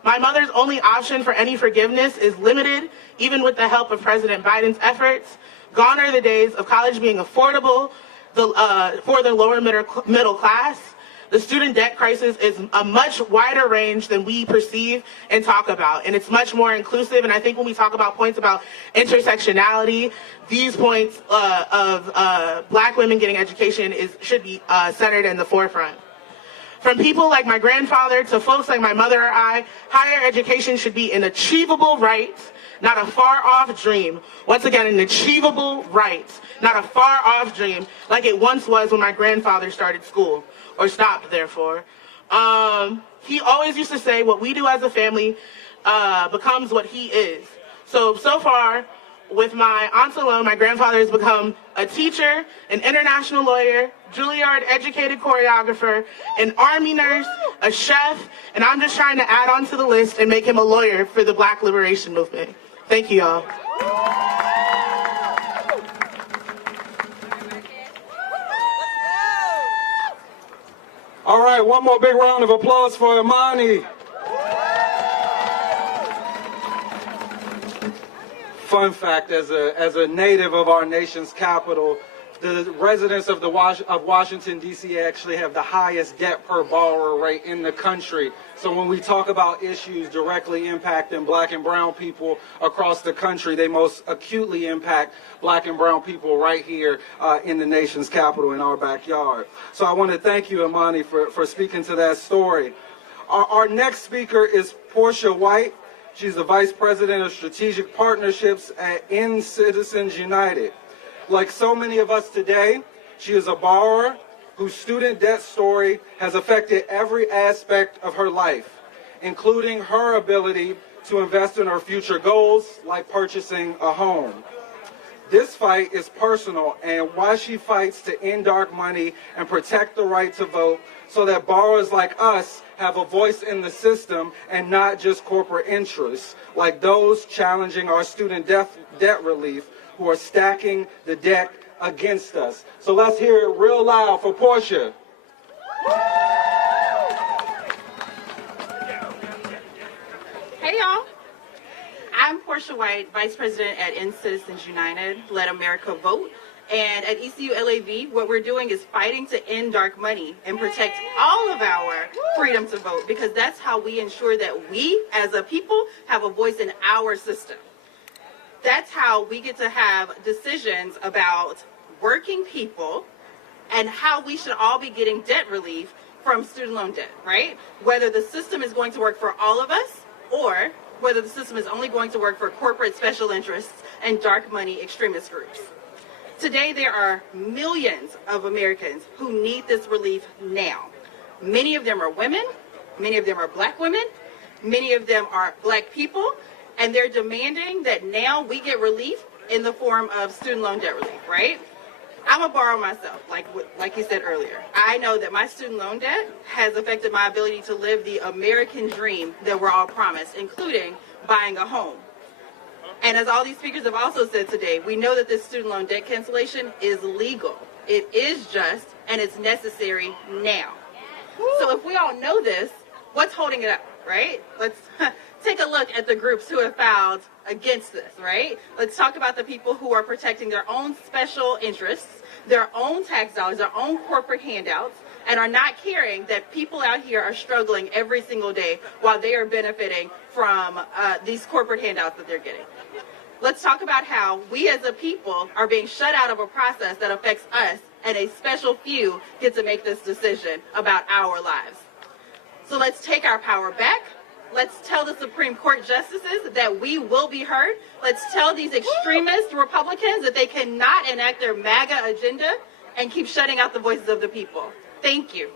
My mother's only option for any forgiveness is limited, even with the help of President Biden's efforts. Gone are the days of college being affordable for the lower middle class. The student debt crisis is a much wider range than we perceive and talk about, and it's much more inclusive. And I think when we talk about points about intersectionality, these points of black women getting education should be centered in the forefront. From people like my grandfather to folks like my mother or I, higher education should be an achievable right, not a far-off dream. Once again, an achievable right, not a far-off dream, like it once was when my grandfather started school, or stopped, therefore. He always used to say, what we do as a family becomes what he is. So far, with my aunts alone, my grandfather has become a teacher, an international lawyer, Juilliard-educated choreographer, an army nurse, a chef, and I'm just trying to add on to the list and make him a lawyer for the Black Liberation Movement. Thank you, y'all. All right, one more big round of applause for Imani. Fun fact, as a native of our nation's capital, the residents of Washington, D.C. actually have the highest debt per borrower rate in the country. So when we talk about issues directly impacting black and brown people across the country, they most acutely impact black and brown people right here in the nation's capital, in our backyard. So I want to thank you, Imani, for speaking to that story. Our next speaker is Portia White. She's the Vice President of Strategic Partnerships at Citizens United. Like so many of us today, she is a borrower whose student debt story has affected every aspect of her life, including her ability to invest in her future goals, like purchasing a home. This fight is personal, and why she fights to end dark money and protect the right to vote so that borrowers like us have a voice in the system and not just corporate interests, like those challenging our student debt relief who are stacking the debt against us. So let's hear it real loud for Portia. Hey y'all. I'm Portia White, Vice President at Citizens United, Let America Vote. And at ECU LAV, what we're doing is fighting to end dark money and protect all of our freedom to vote, because that's how we ensure that we, as a people, have a voice in our system. That's how we get to have decisions about working people and how we should all be getting debt relief from student loan debt, right? Whether the system is going to work for all of us or whether the system is only going to work for corporate special interests and dark money extremist groups. Today, there are millions of Americans who need this relief now. Many of them are women, many of them are black women, many of them are black people, and they're demanding that now we get relief in the form of student loan debt relief, right? I'm a borrower myself, like you said earlier. I know that my student loan debt has affected my ability to live the American dream that we're all promised, including buying a home. And as all these speakers have also said today, we know that this student loan debt cancellation is legal. It is just, and it's necessary now. So if we all know this, what's holding it up, right? Let's take a look at the groups who have filed against this, right? Let's talk about the people who are protecting their own special interests, their own tax dollars, their own corporate handouts, and are not caring that people out here are struggling every single day while they are benefiting from these corporate handouts that they're getting. Let's talk about how we as a people are being shut out of a process that affects us, and a special few get to make this decision about our lives. So let's take our power back. Let's tell the Supreme Court justices that we will be heard. Let's tell these extremist Republicans that they cannot enact their MAGA agenda and keep shutting out the voices of the people. Thank you.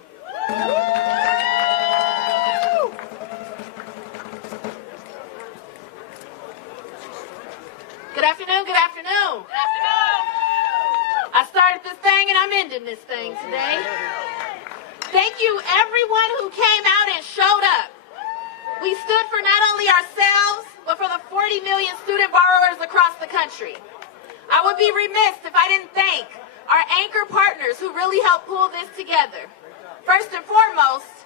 Good afternoon, good afternoon. Good afternoon. I started this thing and I'm ending this thing today. Thank you everyone who came out and showed up. We stood for not only ourselves, but for the 40 million student borrowers across the country. I would be remiss if I didn't thank our anchor partners who really helped pull this together. First and foremost,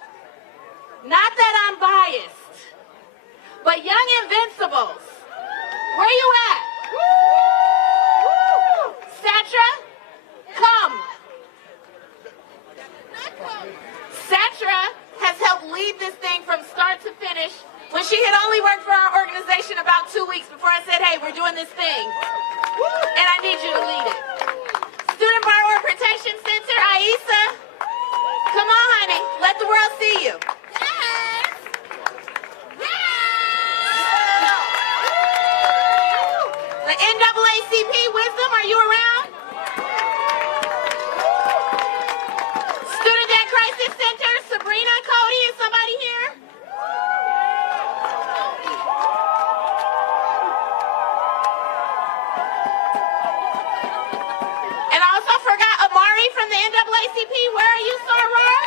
not that I'm biased, but Young Invincibles. Where you at? Satra, come. Satra has helped lead this thing from start to finish when she had only worked for our organization about 2 weeks before I said, hey, we're doing this thing. And I need you to lead it. Student Borrower Protection Center, Aisa, come on, honey. Let the world see you. The NAACP, Wisdom, are you around? Student Debt Crisis Center, Sabrina, Cody, is somebody here? And I also forgot Amari from the NAACP. Where are you, Soror?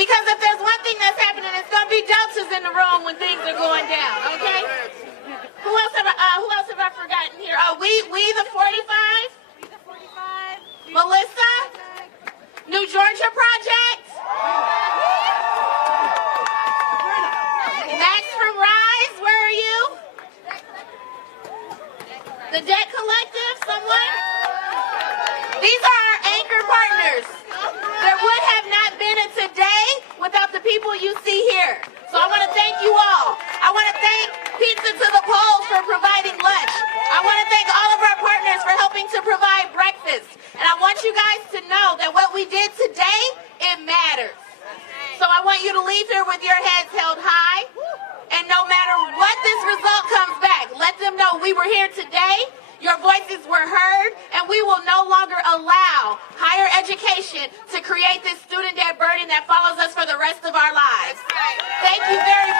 Because if there's one thing that's happening, it's going to be deltas in the room when things are going down, okay? Who else have I forgotten here? Oh, we the 45? Melissa? New Georgia Project? Max from Rise, where are you? The Debt Collective, someone? These are our anchor partners. There would have not been a today without the people you see here. So I want to thank you all. I want to thank Pizza to the Poles for providing lunch. I want to thank all of our partners for helping to provide breakfast. And I want you guys to know that what we did today, it matters. So I want you to leave here with your heads held high and know we were here today. Your voices were heard, and we will no longer allow higher education to create this student debt burden that follows us for the rest of our lives. Thank you very much.